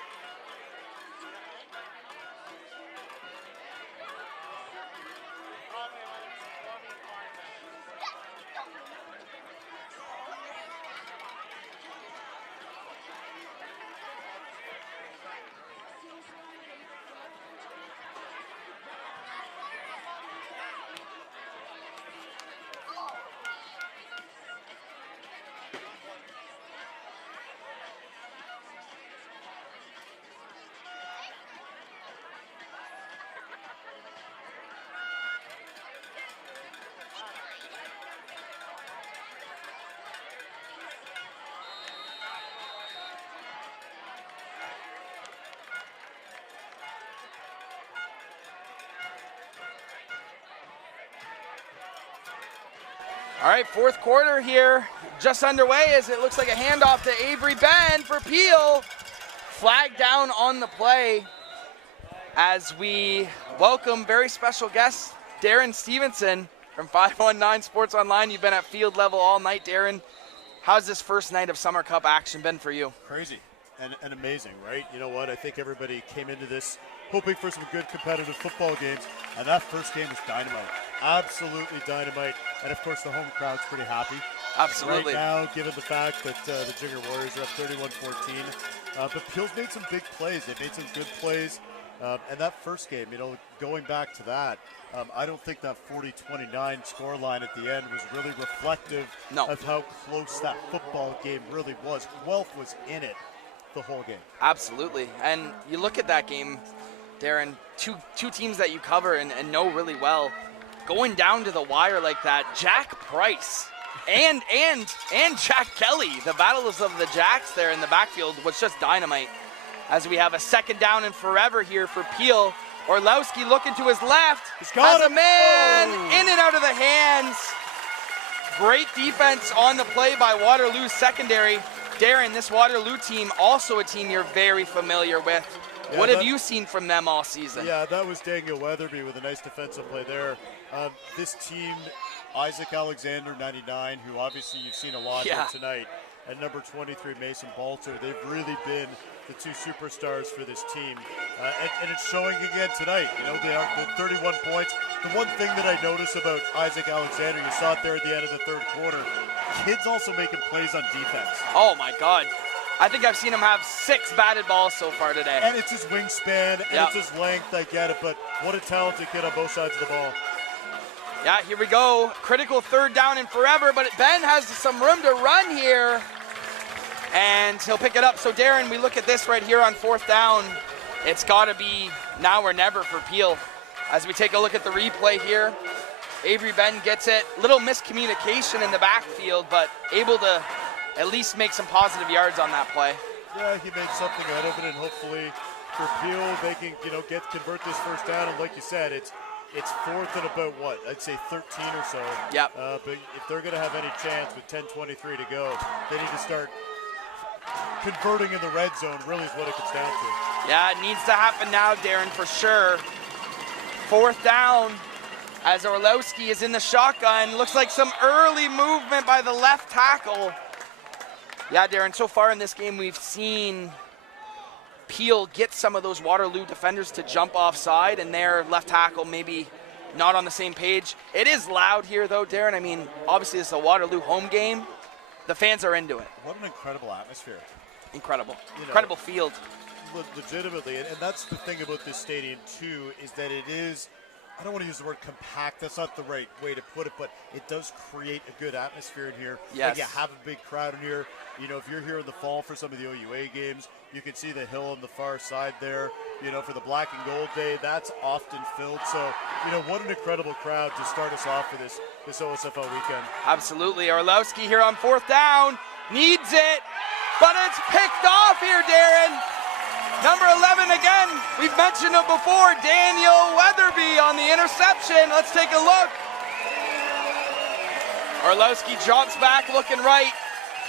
All right, fourth quarter here, just underway as it looks like a handoff to Avery Ben for Peele. Flag down on the play as we welcome very special guest, Darren Stevenson from 519 Sports Online. You've been at field level all night, Darren. How's this first night of Summer Cup action been for you? Crazy and amazing, right? You know what? I think everybody came into this hoping for some good competitive football games, and that first game was dynamite. Absolutely dynamite. And of course, the home crowd's pretty happy. Absolutely. Right now, given the fact that the Jigger Warriors are up 31-14. But Peele's made some big plays. They made some good plays. And that first game, you know, going back to that, I don't think that 40-29 scoreline at the end was really reflective of how close that football game really was. Guelph was in it the whole game. Absolutely. And you look at that game, Darren, two teams that you cover and know really well, going down to the wire like that. Jack Price and Jack Kelly, the battles of the Jacks there in the backfield was just dynamite. As we have a second down and forever here for Peele. Orlowski looking to his left. He's got a man in and out of the hands. Great defense on the play by Waterloo's secondary. Darren, this Waterloo team, also a team you're very familiar with. Yeah, what have you seen from them all season? Yeah, that was Daniel Weatherby with a nice defensive play there. This team, Isaac Alexander, 99, who obviously you've seen a lot of tonight, and number 23, Mason Balter. They've really been the two superstars for this team. And it's showing again tonight. You know, they are the 31 points. The one thing that I notice about Isaac Alexander, you saw it there at the end of the third quarter, kid's also making plays on defense. Oh, my God. I think I've seen him have 6 batted balls so far today. And it's his wingspan, and it's his length, I get it, but what a talented kid on both sides of the ball. Yeah, here we go. Critical 3rd down and forever, but Ben has some room to run here. And he'll pick it up. So, Darren, we look at this right here on 4th down. It's got to be now or never for Peele. As we take a look at the replay here, Avery Ben gets it. Little miscommunication in the backfield, but able to at least make some positive yards on that play. Yeah, he made something out of it, and hopefully for Peele, they can convert this 1st down. And like you said, it's 4th and about what? I'd say 13 or so. Yep. But if they're going to have any chance with 10:23 to go, they need to start converting in the red zone, really is what it comes down to. Yeah, it needs to happen now, Darren, for sure. 4th down as Orlowski is in the shotgun. Looks like some early movement by the left tackle. Yeah, Darren, so far in this game we've seen Peele get some of those Waterloo defenders to jump offside, and their left tackle maybe not on the same page. It is loud here though, Darren. I mean, obviously it's a Waterloo home game. The fans are into it. What an incredible atmosphere. Incredible. Incredible field. Legitimately, and that's the thing about this stadium too, is that it is, I don't want to use the word compact, that's not the right way to put it, but it does create a good atmosphere in here. Yes. Like, you have a big crowd in here. If you're here in the fall for some of the OUA games, you can see the hill on the far side there. For the black and gold day, that's often filled. So, what an incredible crowd to start us off for this OSFL weekend. Absolutely. Orlowski here on 4th down. Needs it, but it's picked off here, Darren. Number 11 again. We've mentioned him before. Daniel Weatherby on the interception. Let's take a look. Orlowski drops back looking right.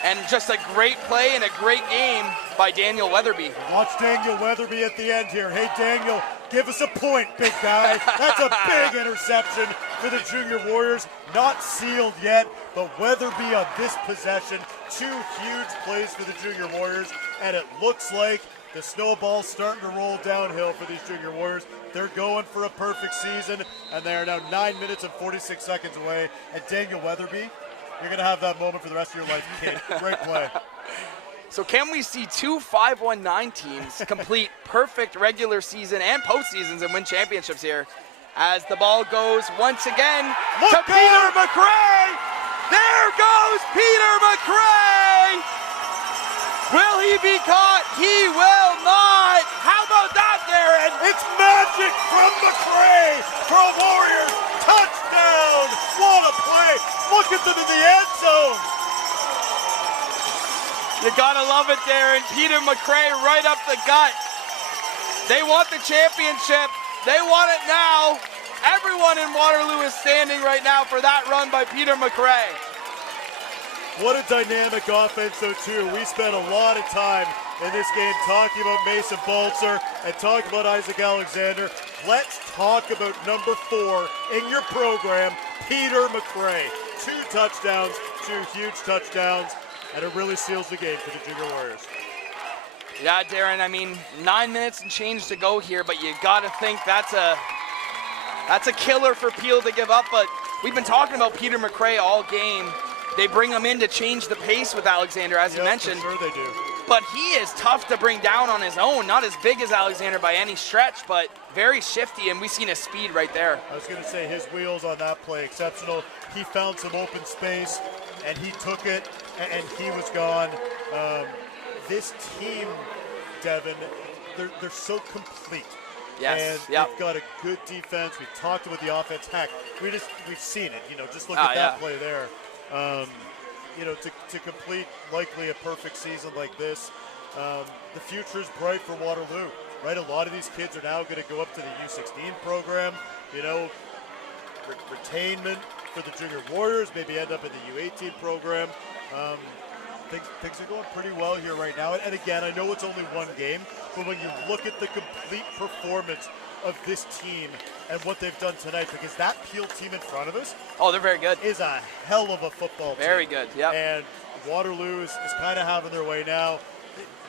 And just a great play and a great game by Daniel Weatherby. Watch Daniel Weatherby at the end here. Hey, Daniel, give us a point, big guy. That's a big interception for the Junior Warriors. Not sealed yet, but Weatherby on this possession. 2 huge plays for the Junior Warriors, and it looks like the snowball's starting to roll downhill for these Junior Warriors. They're going for a perfect season, and they are now 9 minutes and 46 seconds away. And Daniel Weatherby, you're going to have that moment for the rest of your life, kid. Great play. So can we see 2 5-1-9 teams complete perfect regular season and postseasons and win championships here? As the ball goes once again to Peter McRae. There goes Peter McRae. Will he be caught? He will not. How about that, Darren? It's magic from McCrae for a Warriors touchdown. What a play. Look at them in the end zone. You gotta love it, Darren. Peter McRae right up the gut. They want the championship. They want it now. Everyone in Waterloo is standing right now for that run by Peter McRae. What a dynamic offense, though, too. We spent a lot of time in this game talking about Mason Balzer and talking about Isaac Alexander. Let's talk about number 4 in your program, Peter McRae. 2 touchdowns, 2 huge touchdowns, and it really seals the game for the Junior Warriors. Yeah, Darren, I mean, 9 minutes and change to go here, but you gotta think that's a killer for Peele to give up, but we've been talking about Peter McRae all game. They bring him in to change the pace with Alexander, as you mentioned. For sure they do. But he is tough to bring down on his own. Not as big as Alexander by any stretch, but very shifty, and we've seen his speed right there. I was going to say his wheels on that play, exceptional. He found some open space, and he took it, and he was gone. This team, Devin, they're so complete. Yes. And they've got a good defense. We talked about the offense. Heck, we've seen it. Just look at that play there. To complete likely a perfect season like this, the future is bright for Waterloo, right? A lot of these kids are now going to go up to the U16 program, retainment for the Junior Warriors, maybe end up in the U18 program. Things are going pretty well here right now. And again, I know it's only one game, but when you look at the complete performance of this team and what they've done tonight, because that Peele team in front of us, they're very good, is a hell of a football team. Very good, yeah. And Waterloo is kind of having their way now.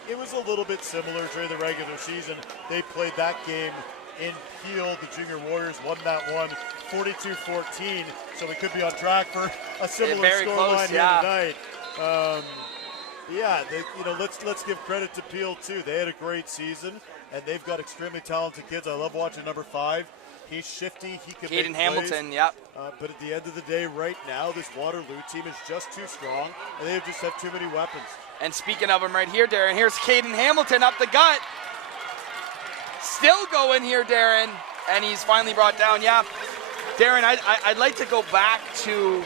It was a little bit similar during the regular season. They played that game in Peele. The Junior Warriors won that one 42-14, so we could be on track for a similar scoreline here tonight. Let's give credit to Peele too. They had a great season, and they've got extremely talented kids. I love watching number 5. He's shifty. He can Caden make Hamilton, plays. yep. But at the end of the day, right now, this Waterloo team is just too strong, and they just have too many weapons. And speaking of him right here, Darren, here's Caden Hamilton up the gut. Still going here, Darren, and he's finally brought down. Yeah, Darren, I'd like to go back to,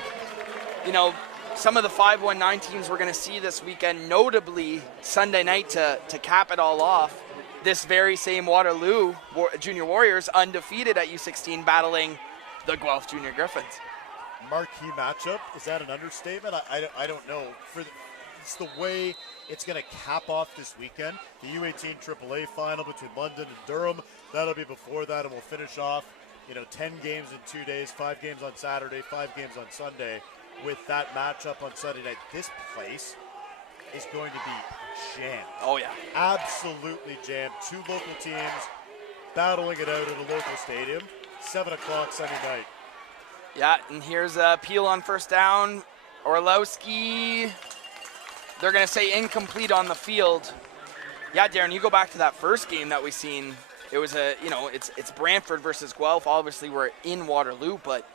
some of the 5-1-9 teams we're going to see this weekend, notably Sunday night to cap it all off. This very same Waterloo Junior Warriors, undefeated at U16, battling the Guelph Junior Griffins. Marquee matchup, is that an understatement? I don't know. It's the way it's going to cap off this weekend. The U18 AAA final between London and Durham. That'll be before that, and we'll finish off, 10 games in 2 days, 5 games on Saturday, 5 games on Sunday with that matchup on Sunday night. This place is going to be jammed. Oh, yeah. Absolutely jammed. 2 local teams battling it out at a local stadium. 7 o'clock Sunday night. Yeah, and here's Peele on first down. Orlowski, they're going to say incomplete on the field. Yeah, Darren, you go back to that first game that we seen. It was it's Brantford versus Guelph. Obviously, we're in Waterloo, but,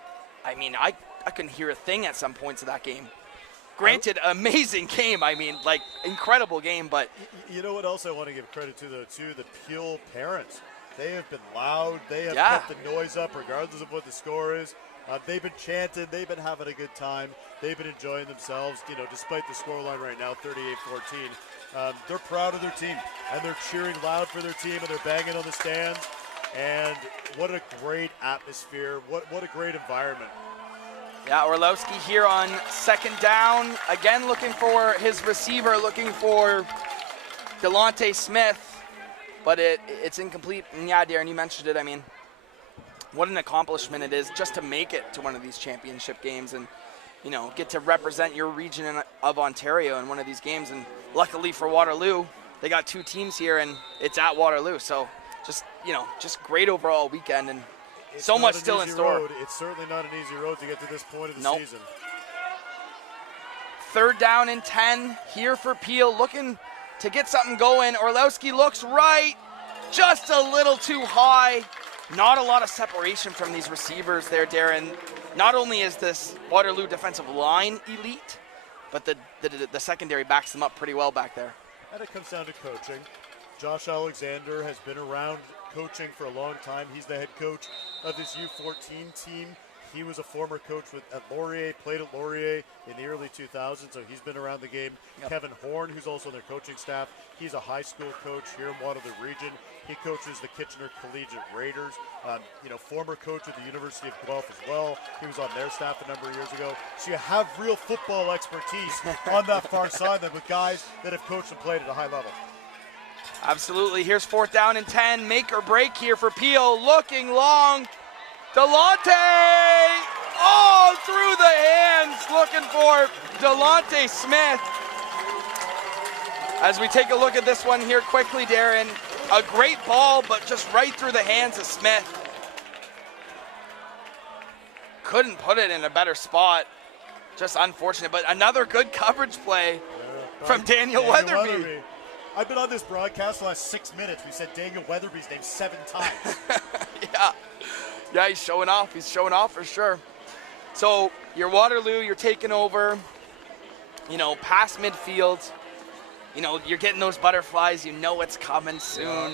I mean, I couldn't hear a thing at some points of that game. Granted, amazing game. I mean, incredible game, but... You know what else I want to give credit to, though, too? The Peele parents. They have been loud. They have kept the noise up regardless of what the score is. They've been chanting. They've been having a good time. They've been enjoying themselves, despite the scoreline right now, 38-14. They're proud of their team, and they're cheering loud for their team, and they're banging on the stands. And what a great atmosphere. What a great environment. Yeah, Orlowski here on second down. Again, looking for his receiver, looking for Delonte Smith, but it's incomplete. And yeah, Darren, you mentioned it. I mean, what an accomplishment it is just to make it to one of these championship games and, get to represent your region of Ontario in one of these games. And luckily for Waterloo, they got 2 teams here, and it's at Waterloo. So just great overall weekend, and it's so much still in store. Road. It's certainly not an easy road to get to this point of the season. Third down and 10 here for Peele, looking to get something going. Orlowski looks right, just a little too high. Not a lot of separation from these receivers there, Darren. Not only is this Waterloo defensive line elite, but the secondary backs them up pretty well back there. And it comes down to coaching. Josh Alexander has been around coaching for a long time. He's the head coach of this U14 team. He was a former coach at Laurier, played at Laurier in the early 2000s, so he's been around the game. Yep. Kevin Horn, who's also on their coaching staff, he's a high school coach here in Waterloo region. He coaches the Kitchener Collegiate Raiders, former coach at the University of Guelph as well. He was on their staff a number of years ago. So you have real football expertise on that far sideline with guys that have coached and played at a high level. Absolutely. Here's 4th down and 10. Make or break here for Peele. Looking long. Delonte! Oh, through the hands. Looking for Delonte Smith. As we take a look at this one here quickly, Darren. A great ball, but just right through the hands of Smith. Couldn't put it in a better spot. Just unfortunate, but another good coverage play from Daniel Weatherby. I've been on this broadcast the last 6 minutes. We said Daniel Weatherby's name 7 times. Yeah, he's showing off. He's showing off for sure. So you're Waterloo, you're taking over, past midfield. You're getting those butterflies. You know it's coming soon.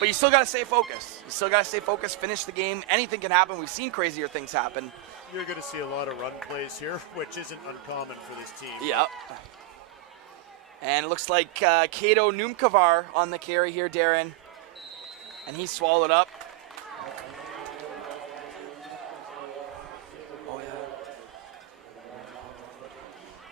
But you still got to stay focused. Finish the game. Anything can happen. We've seen crazier things happen. You're going to see a lot of run plays here, which isn't uncommon for this team. Yep. And it looks like Kato Numkavar on the carry here, Darren. And he swallowed up. Oh, yeah.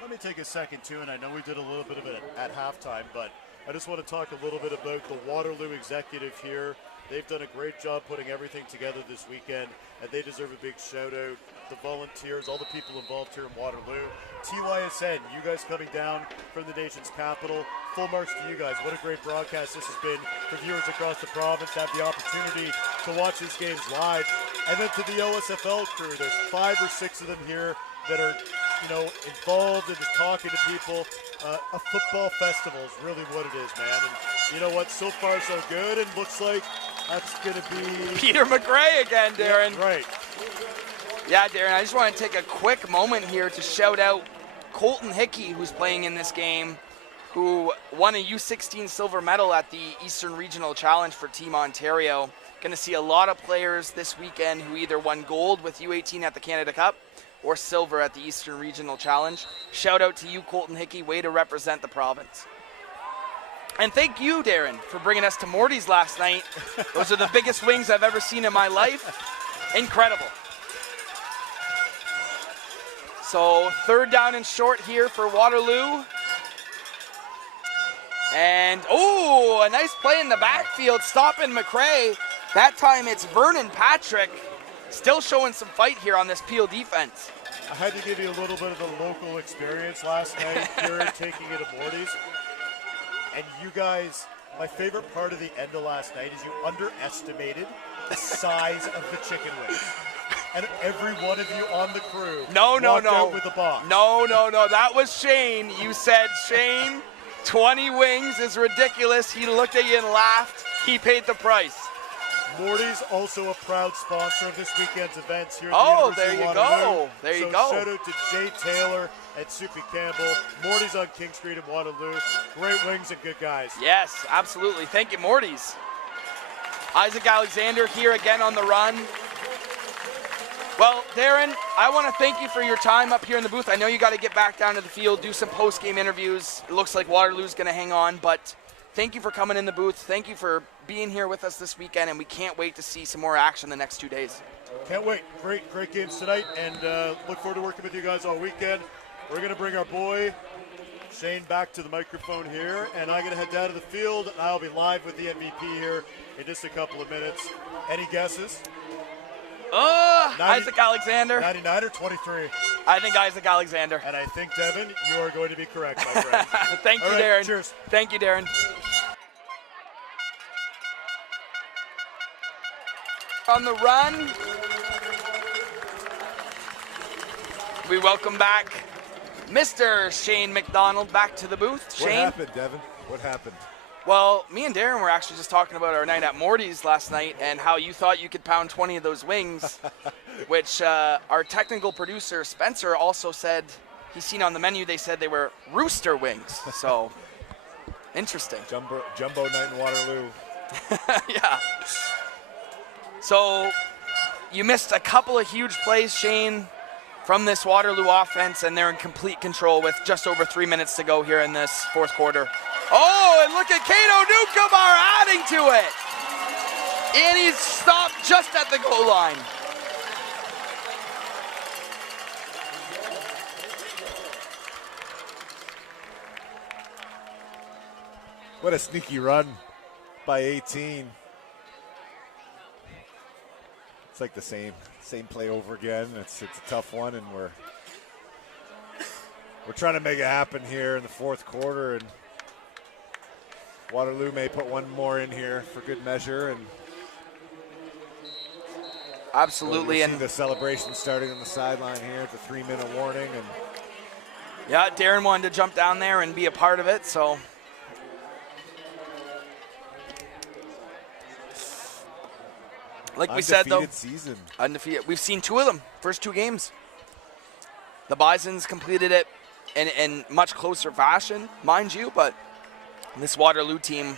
Let me take a second, too, and I know we did a little bit of it at halftime, but I just want to talk a little bit about the Waterloo executive here. They've done a great job putting everything together this weekend, and they deserve a big shout-out. The volunteers, all the people involved here in Waterloo. TYSN, you guys coming down from the nation's capital. Full marks to you guys. What a great broadcast this has been for viewers across the province to have the opportunity to watch these games live. And then to the OSFL crew, there's 5 or 6 of them here that are, involved in just talking to people. A football festival is really what it is, man. And you know what? So far, so good. And looks like That's going to be Peter McRae again, Darren. Yeah, right. Yeah, Darren, I just want to take a quick moment here to shout out Colton Hickey, who's playing in this game, who won a U16 silver medal at the Eastern Regional Challenge for Team Ontario. Going to see a lot of players this weekend who either won gold with U18 at the Canada Cup or silver at the Eastern Regional Challenge. Shout out to you, Colton Hickey, way to represent the province. And thank you, Darren, for bringing us to Morty's last night. Those are the biggest wings I've ever seen in my life. Incredible. So 3rd down and short here for Waterloo. And, oh, a nice play in the backfield, stopping McCrae. That time it's Vernon Patrick, still showing some fight here on this Peele defense. I had to give you a little bit of the local experience last night here taking it at Morty's. And you guys, my favorite part of the end of last night is you underestimated the size of the chicken wings. And every one of you on the crew walked out with a box. No, that was Shane. You said, Shane, 20 wings is ridiculous. He looked at you and laughed. He paid the price. Morty's also a proud sponsor of this weekend's events here at Oh, the University there you of Waterloo. go. There you So go. shout out to Jay Taylor and Soupy Campbell. Morty's on King Street in Waterloo. Great wings and good guys. Yes, absolutely. Thank you, Morty's. Isaac Alexander here again on the run. Well, Darren, I want to thank you for your time up here in the booth. I know you got to get back down to the field, do some post-game interviews. It looks like Waterloo's going to hang on, but thank you for coming in the booth. Thank you for being here with us this weekend, and we can't wait to see some more action the next 2 days. Can't wait. Great games tonight, and look forward to working with you guys all weekend. We're going to bring our boy Shane back to the microphone here, and I'm going to head down to the field, and I'll be live with the MVP here in just a couple of minutes. Any guesses? Isaac Alexander. 99 or 23? I think Isaac Alexander. And I think, Devin, you are going to be correct, my friend. Thank you, All right, Darren. cheers. Thank you, Darren. On the run, we welcome back Mr. Shane McDonald back to the booth. What Shane? happened, Devin? What happened? Well, me and Darren were actually just talking about our night at Morty's last night and how you thought you could pound 20 of those wings, which our technical producer, Spencer, also said he's seen on the menu. They said they were rooster wings. So, interesting. Jumbo night in Waterloo. Yeah. So, you missed a couple of huge plays, Shane, from this Waterloo offense, and they're in complete control with just over 3 minutes to go here in this fourth quarter. Oh, and look at Kato Newcomer adding to it. And he's stopped just at the goal line. What a sneaky run by 18. It's like the same play over again. It's a tough one, and we're trying to make it happen here in the fourth quarter, and Waterloo may put one more in here for good measure. And absolutely. And the celebration starting on the sideline here at the 3-minute warning. And yeah, Darren wanted to jump down there and be a part of it, so. Like we said, though, season. Undefeated. We've seen 2 of them, first 2 games. The Bisons completed it in much closer fashion, mind you, but this Waterloo team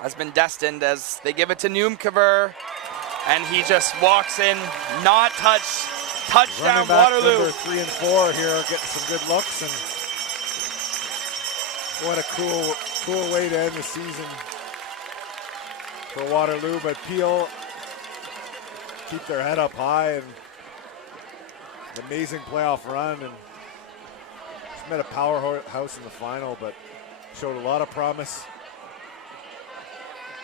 has been destined as they give it to Newcomer, and he just walks in, not touched. Touchdown, Waterloo. Number 3 and 4 here, getting some good looks, and what a cool way to end the season for Waterloo. But Peele keep their head up high, and an amazing playoff run, and just met a powerhouse in the final, but showed a lot of promise.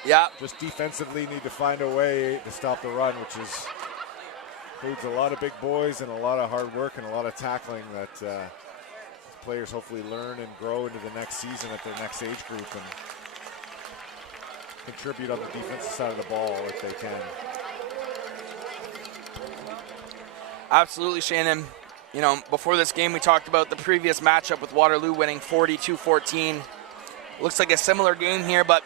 Yeah. Just defensively need to find a way to stop the run, which includes a lot of big boys and a lot of hard work and a lot of tackling that players hopefully learn and grow into the next season at their next age group and contribute on the defensive side of the ball if they can. Absolutely, Shannon. You know, before this game, we talked about the previous matchup with Waterloo winning 42-14. Looks like a similar game here, but,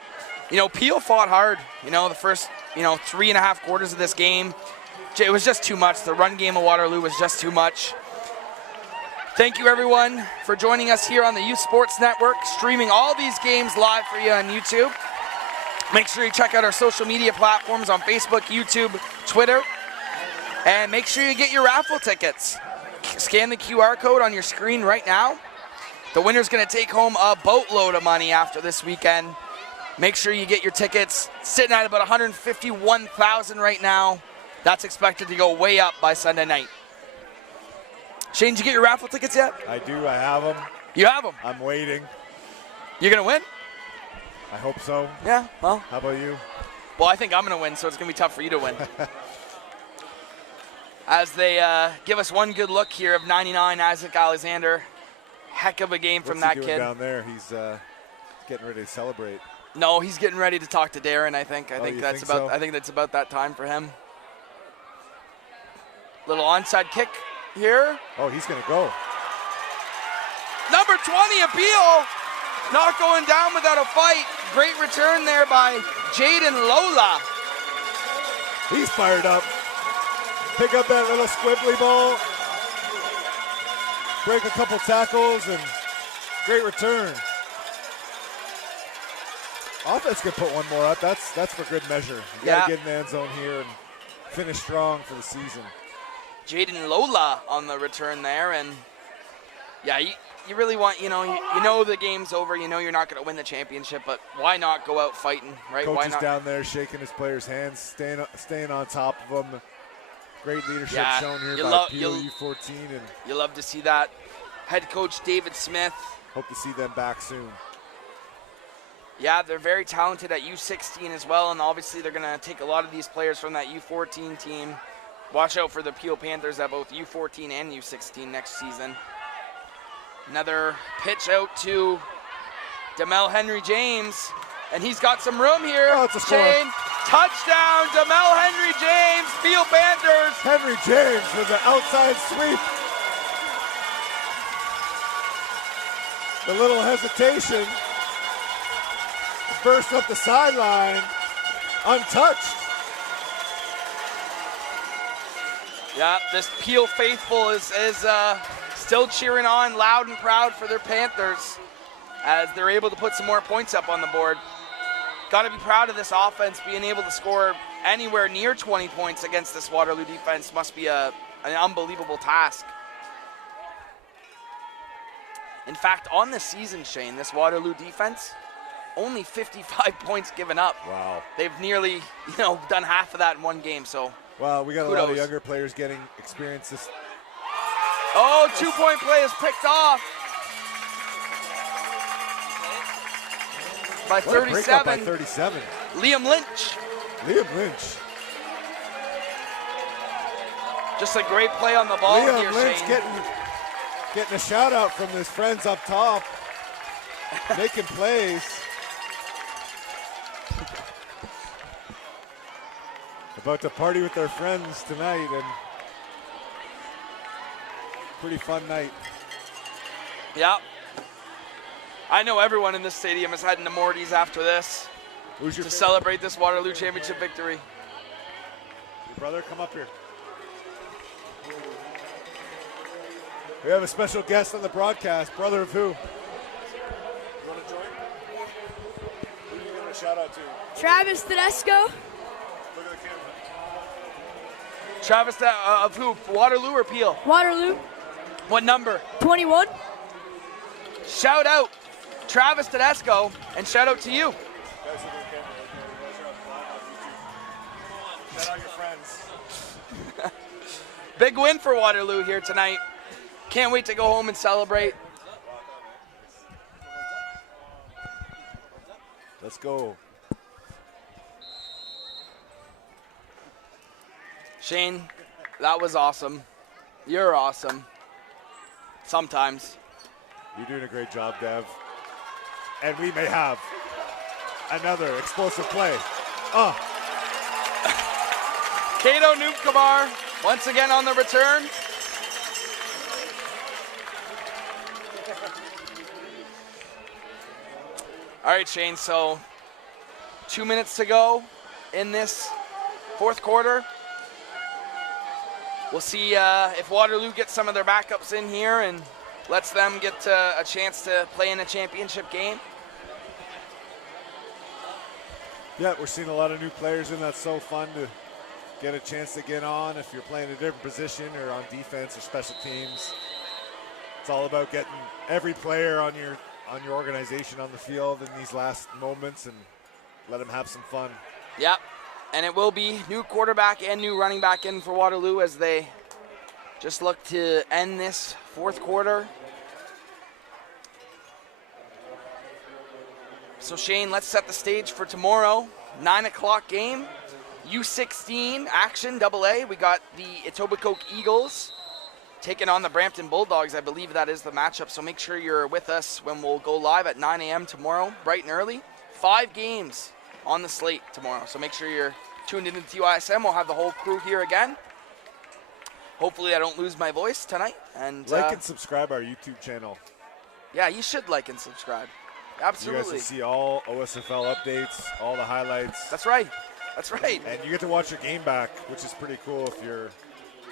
you know, Peele fought hard. You know, the first 3.5 quarters of this game. It was just too much. The run game of Waterloo was just too much. Thank you, everyone, for joining us here on the Youth Sports Network, streaming all these games live for you on YouTube. Make sure you check out our social media platforms on Facebook, YouTube, Twitter, and make sure you get your raffle tickets. Scan the QR code on your screen right now. The winner's going to take home a boatload of money after this weekend. Make sure you get your tickets. Sitting at about $151,000 right now. That's expected to go way up by Sunday night. Shane, did you get your raffle tickets yet? I do. I have them. You have them? I'm waiting. You're going to win? I hope so. Yeah, well. How about you? Well, I think I'm going to win, so it's going to be tough for you to win. As they give us one good look here of 99, Isaac Alexander. Heck of a game from that What's he kid. doing down there? He's getting ready to celebrate. No, he's getting ready to talk to Darren, I think. I think that's about that time for him. Little onside kick here. Oh, he's going to go. Number 20, a Peele. Not going down without a fight. Great return there by Jaden Lola. He's fired up. Pick up that little squibbly ball. Break a couple tackles and great return. Offense can put one more up. That's for good measure. You got to get in the end zone here and finish strong for the season. Jaden Lola on the return there, and yeah, you really want, you know the game's over, you know you're not going to win the championship, but why not go out fighting, right? Coach why is not? down there shaking his players' hands, staying on top of them. Great leadership shown here by Peele U14, and you love to see that. Head coach David Smith. Hope to see them back soon. Yeah, they're very talented at U16 as well, and obviously they're going to take a lot of these players from that U14 team. Watch out for the Peele Panthers at both U14 and U16 next season. Another pitch out to Demel Henry James, and he's got some room here. Oh, it's a score. Shane, touchdown, Demel Henry James, Peele Panthers. Henry James with the outside sweep. The little hesitation. Burst up the sideline, untouched. Yeah, this Peele faithful is still cheering on loud and proud for their Panthers as they're able to put some more points up on the board. Got to be proud of this offense being able to score anywhere near 20 points against this Waterloo defense. Must be an unbelievable task. In fact, on the season, Shane, this Waterloo defense, only 55 points given up. Wow. They've nearly, done half of that in one game, so well, we got kudos. A lot of younger players getting experience this. Oh, 2-point play is picked off by 37. By 37. Liam Lynch. Liam Lynch. Just a great play on the ball Liam here, Lynch Shane. getting a shout out from his friends up top, making plays. About to party with their friends tonight, and pretty fun night. Yeah. I know everyone in this stadium is heading to Morty's after this to celebrate this Waterloo Championship victory. Your brother, come up here. We have a special guest on the broadcast. Brother of who? You want to join? Who are you giving a shout out to? Travis Tedesco. Look at the camera. Travis, of who? Waterloo or Peele? Waterloo. What number? 21. Shout out Travis Tedesco, and shout out to you. Guys, look at the camera. Shout out your friends. Big win for Waterloo here tonight. Can't wait to go home and celebrate. Let's go. Shane, that was awesome. You're awesome. Sometimes. You're doing a great job, Dev. And we may have another explosive play. Kato Noopkamar once again on the return. All right, Shane, so 2 minutes to go in this Fourth quarter. We'll see if Waterloo gets some of their backups in here and lets them get a chance to play in a championship game. Yeah, we're seeing a lot of new players in. That's so fun to get a chance to get on if you're playing a different position or on defense or special teams. It's all about getting every player on your organization on the field in these last moments and let them have some fun. Yep, and it will be new quarterback and new running back in for Waterloo as they just look to end this fourth quarter. So Shane, let's set the stage for tomorrow. 9 o'clock game, U16 action, AA. We got the Etobicoke Eagles taking on the Brampton Bulldogs. I believe that is the matchup, so make sure you're with us when we'll go live at 9 a.m. tomorrow, bright and early. 5 games on the slate tomorrow, so make sure you're tuned into TYSM. We'll have the whole crew here again. Hopefully I don't lose my voice tonight. And like and subscribe our YouTube channel. Yeah, you should like and subscribe. Absolutely. You guys can see all OSFL updates, all the highlights. That's right. That's right. And you get to watch your game back, which is pretty cool if you're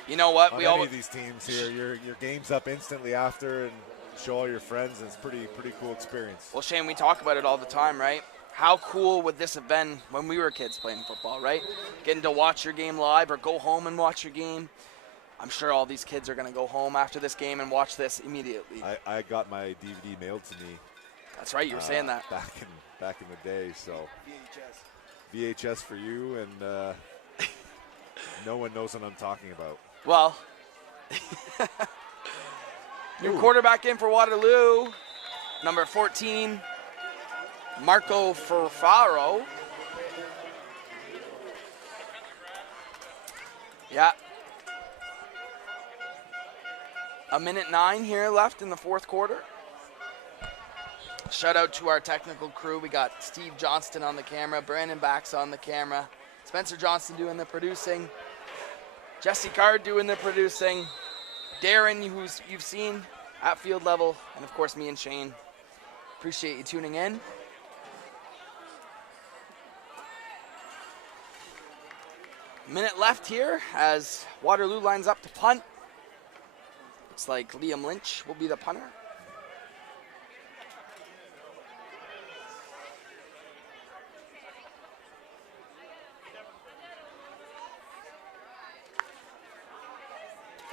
you know what? on we any all of these teams here. Your game's up instantly after and show all your friends. And it's pretty cool experience. Well, Shane, we talk about it all the time, right? How cool would this have been when we were kids playing football, right? Getting to watch your game live or go home and watch your game. I'm sure all these kids are going to go home after this game and watch this immediately. I got my DVD mailed to me. That's right, you were saying that. Back in the day, so. VHS for you, and no one knows what I'm talking about. Well, new quarterback in for Waterloo, number 14, Marco Ferfaro. Yeah. 1:09 here left in the fourth quarter. Shout out to our technical crew. We got Steve Johnston on the camera, Brandon Bax on the camera, Spencer Johnston doing the producing, Jesse Card doing the producing, Darren, who you've seen at field level, and of course me and Shane. Appreciate you tuning in. Minute left here as Waterloo lines up to punt. Looks like Liam Lynch will be the punter.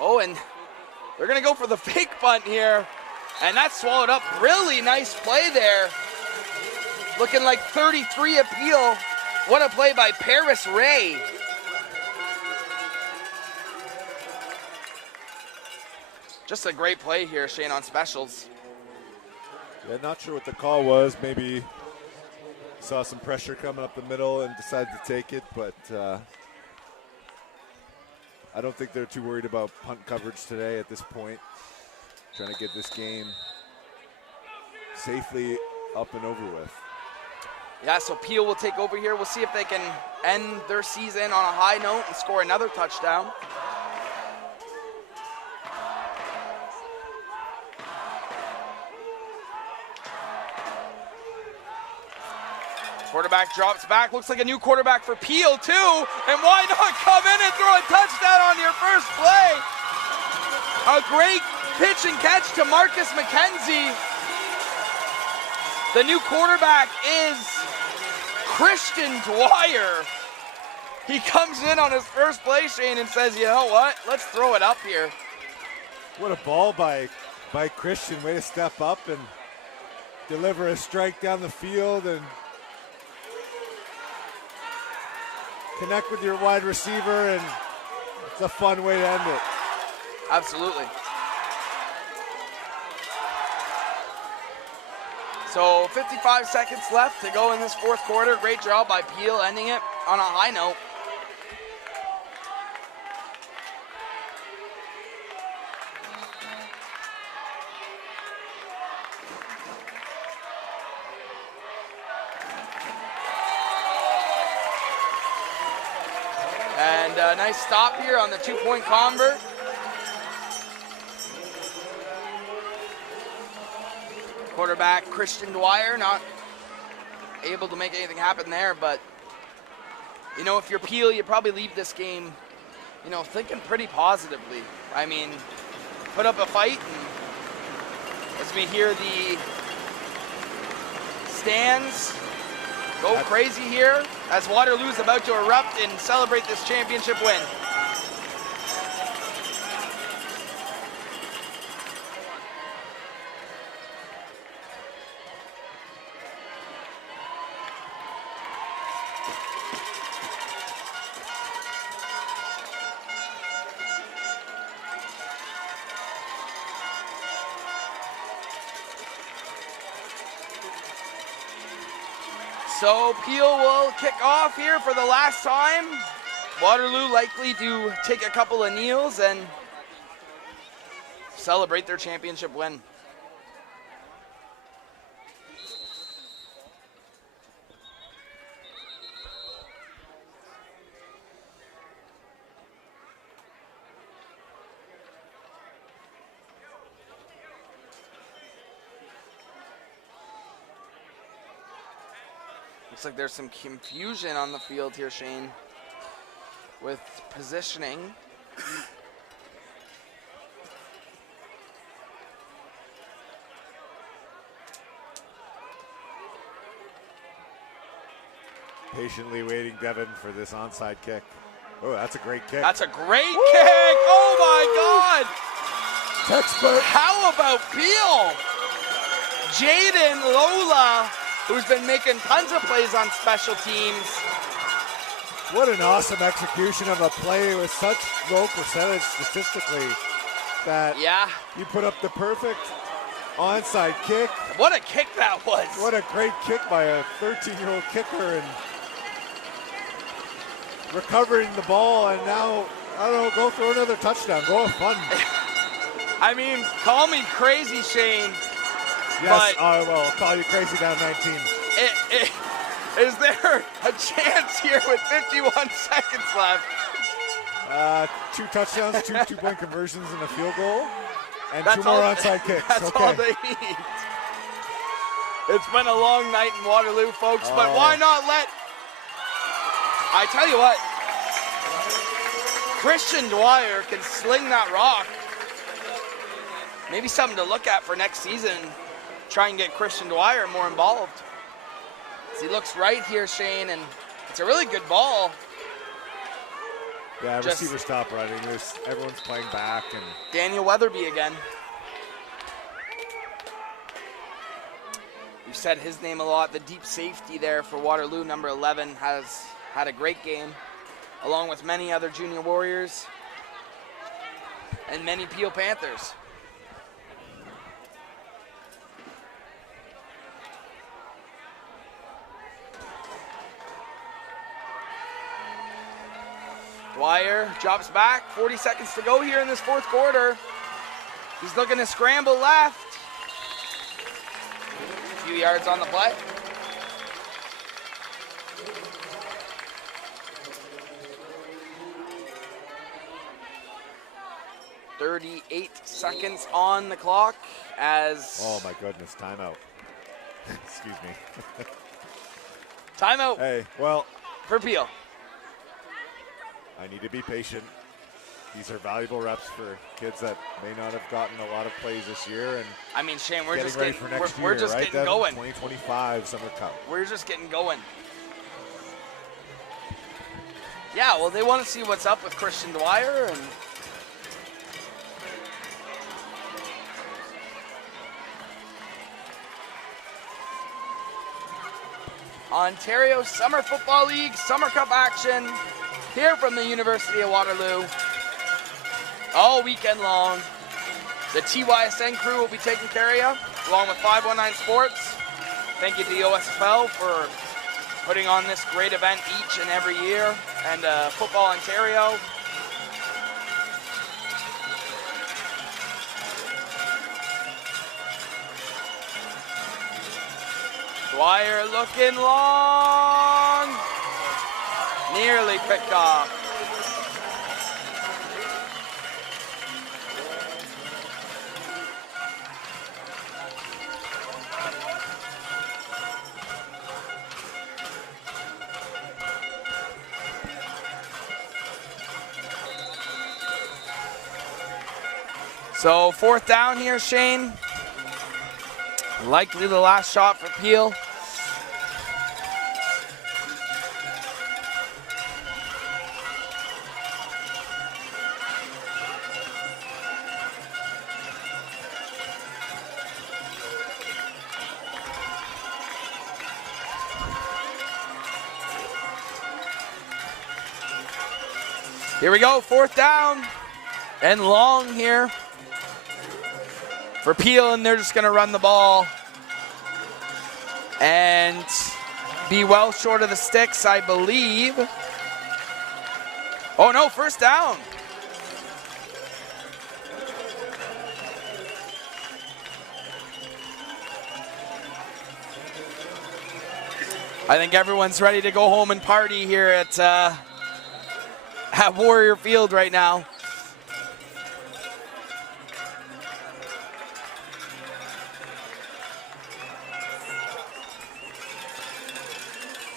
Oh, and they're going to go for the fake punt here. And that's swallowed up. Really nice play there. Looking like 33 at Peele. What a play by Paris Ray. Just a great play here, Shane, on specials. Yeah, not sure what the call was. Maybe saw some pressure coming up the middle and decided to take it, but I don't think they're too worried about punt coverage today at this point. Trying to get this game safely up and over with. Yeah, so Peele will take over here. We'll see if they can end their season on a high note and score another touchdown. Quarterback drops back. Looks like a new quarterback for Peele, too. And why not come in and throw a touchdown on your first play? A great pitch and catch to Marcus McKenzie. The new quarterback is Christian Dwyer. He comes in on his first play, Shane, and says, you know what? Let's throw it up here. What a ball by Christian. Way to step up and deliver a strike down the field and connect with your wide receiver, and it's a fun way to end it. Absolutely. So 55 seconds left to go in this fourth quarter. Great job by Peele ending it on a high note. And a nice stop here on the 2-point convert. Quarterback Christian Dwyer not able to make anything happen there, but you know, if you're Peele, you probably leave this game, you know, thinking pretty positively. I mean, put up a fight, and as we hear the stands go crazy here, as Waterloo's about to erupt and celebrate this championship win. So Peele will kick off here for the last time. Waterloo likely to take a couple of kneels and celebrate their championship win. Looks like there's some confusion on the field here, Shane, with positioning. Patiently waiting, Devin, for this onside kick. Oh, that's a great kick. That's a great kick. Oh my God. Textbook. How about Peele? Jaden Lola, who's been making tons of plays on special teams. What an awesome execution of a play with such low percentage statistically that you put up the perfect onside kick. What a kick that was. What a great kick by a 13-year-old kicker, and recovering the ball, and now, I don't know, go throw another touchdown. Go have fun. I mean, call me crazy, Shane. Yes, I will call you crazy down 19. Is there a chance here with 51 seconds left? 2 touchdowns, 2 two-point conversions, and a field goal, and That's 2 more all, onside kicks. That's okay. all they need. It's been a long night in Waterloo, folks, but why not let... I tell you what, Christian Dwyer can sling that rock. Maybe something to look at for next season. Try and get Christian Dwyer more involved. He looks right here, Shane, and it's a really good ball. Yeah, receiver stop running. Everyone's playing back. And Daniel Weatherby again. We've said his name a lot. The deep safety there for Waterloo, number 11, has had a great game, along with many other junior Warriors and many Peele Panthers. Dwyer drops back, 40 seconds to go here in this fourth quarter. He's looking to scramble left. A few yards on the play. .38 seconds on the clock as... Oh my goodness, timeout. Excuse me. Timeout. Hey, well... For Peele. I need to be patient. These are valuable reps for kids that may not have gotten a lot of plays this year, and I mean, Shane, we're just ready getting for next we're year, just right, getting Devin? going. 2025 Summer Cup. We're just getting going. Yeah, well, they want to see what's up with Christian Dwyer, and Ontario Summer Football League Summer Cup action here from the University of Waterloo. All weekend long. The TYSN crew will be taking care of you, along with 519 Sports. Thank you to the OSFL for putting on this great event each and every year, and Football Ontario. Dwyer looking long. Nearly picked off. So 4th down here, Shane. Likely the last shot for Peele. Here we go, 4th down and long here for Peele, and they're just gonna run the ball and be well short of the sticks, I believe. Oh no, 1st down. I think everyone's ready to go home and party here at Warrior Field right now.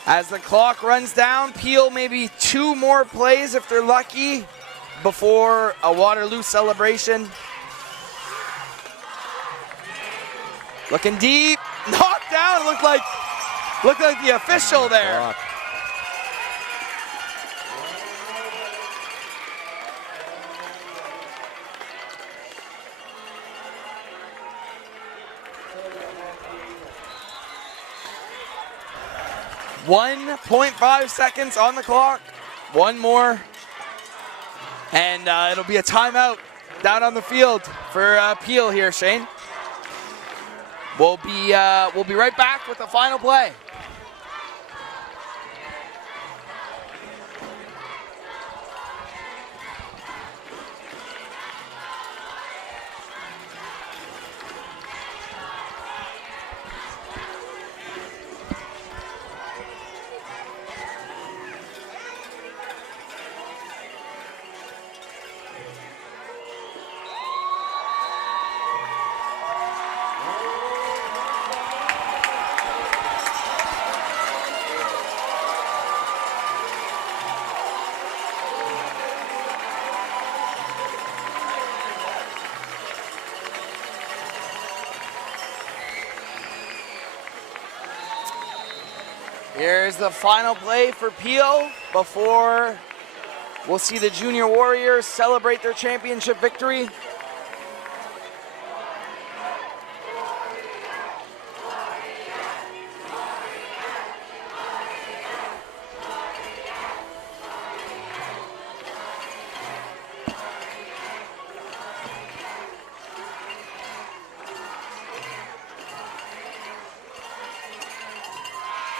As the clock runs down, Peele maybe 2 more plays if they're lucky before a Waterloo celebration. Looking deep, knocked down, looked like the official there. .5 seconds on the clock. 1 more, and it'll be a timeout down on the field for Peele here, Shane. We'll be right back with the final play. Here's the final play for Peele before we'll see the Junior Warriors celebrate their championship victory.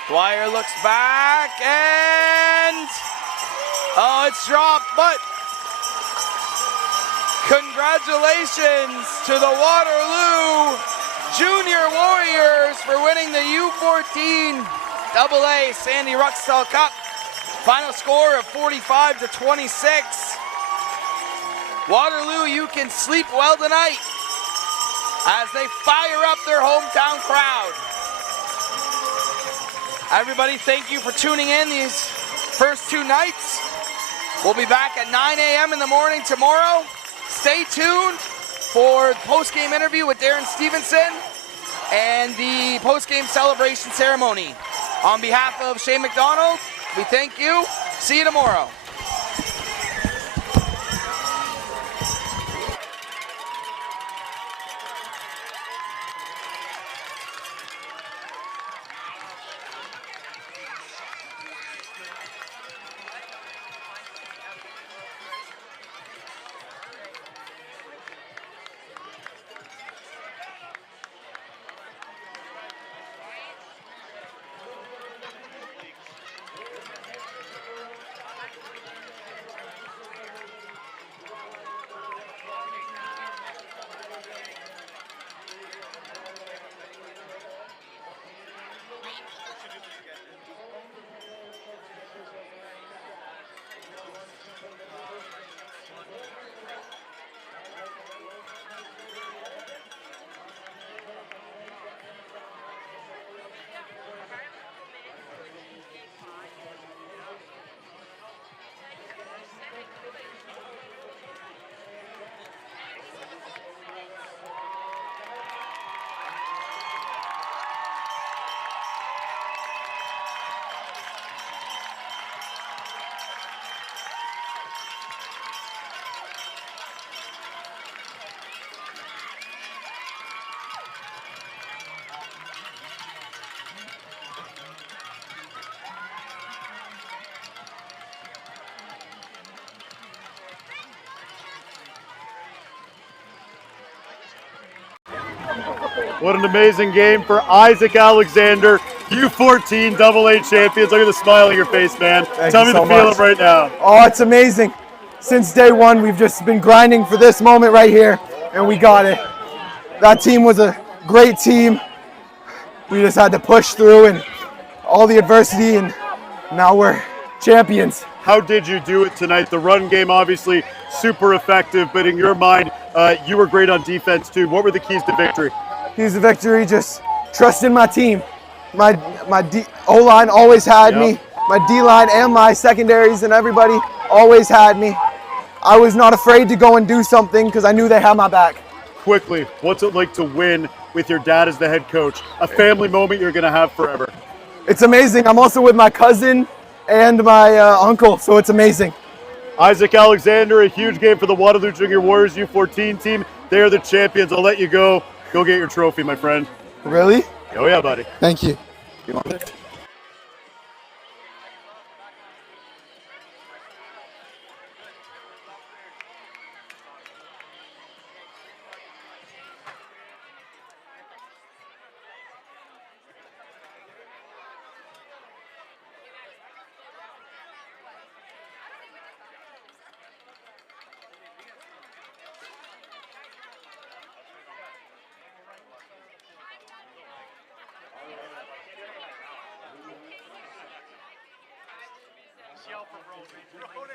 Dwyer looks back and, oh, it's dropped, but congratulations to the Waterloo Junior Warriors for winning the U14 AA Sandy Ruxtell Cup. Final score of 45-26. Waterloo, you can sleep well tonight as they fire up their hometown crowd. Everybody, thank you for tuning in these first 2 nights. We'll be back at 9 a.m. in the morning tomorrow. Stay tuned for the post-game interview with Darren Stevenson and the post-game celebration ceremony. On behalf of Shane McDonald, we thank you. See you tomorrow. What an amazing game for Isaac Alexander, U14 AA champions. Look at the smile on your face, man. Tell me the feeling right now. Oh, it's amazing. Since day one, we've just been grinding for this moment right here, and we got it. That team was a great team. We just had to push through and all the adversity, and now we're champions. How did you do it tonight? The run game, obviously, super effective, but in your mind, you were great on defense too. What were the keys to victory? Keys to victory, just trusting my team. My O-line always had me. My D-line and my secondaries and everybody always had me. I was not afraid to go and do something because I knew they had my back. Quickly, what's it like to win with your dad as the head coach? A family moment you're going to have forever. It's amazing. I'm also with my cousin and my uncle, so it's amazing. Isaac Alexander, a huge game for the Waterloo Junior Warriors U14 team. They're the champions. I'll let you go. Go get your trophy, my friend. Really? Oh yeah, buddy. Thank you. Yell for Road. Road.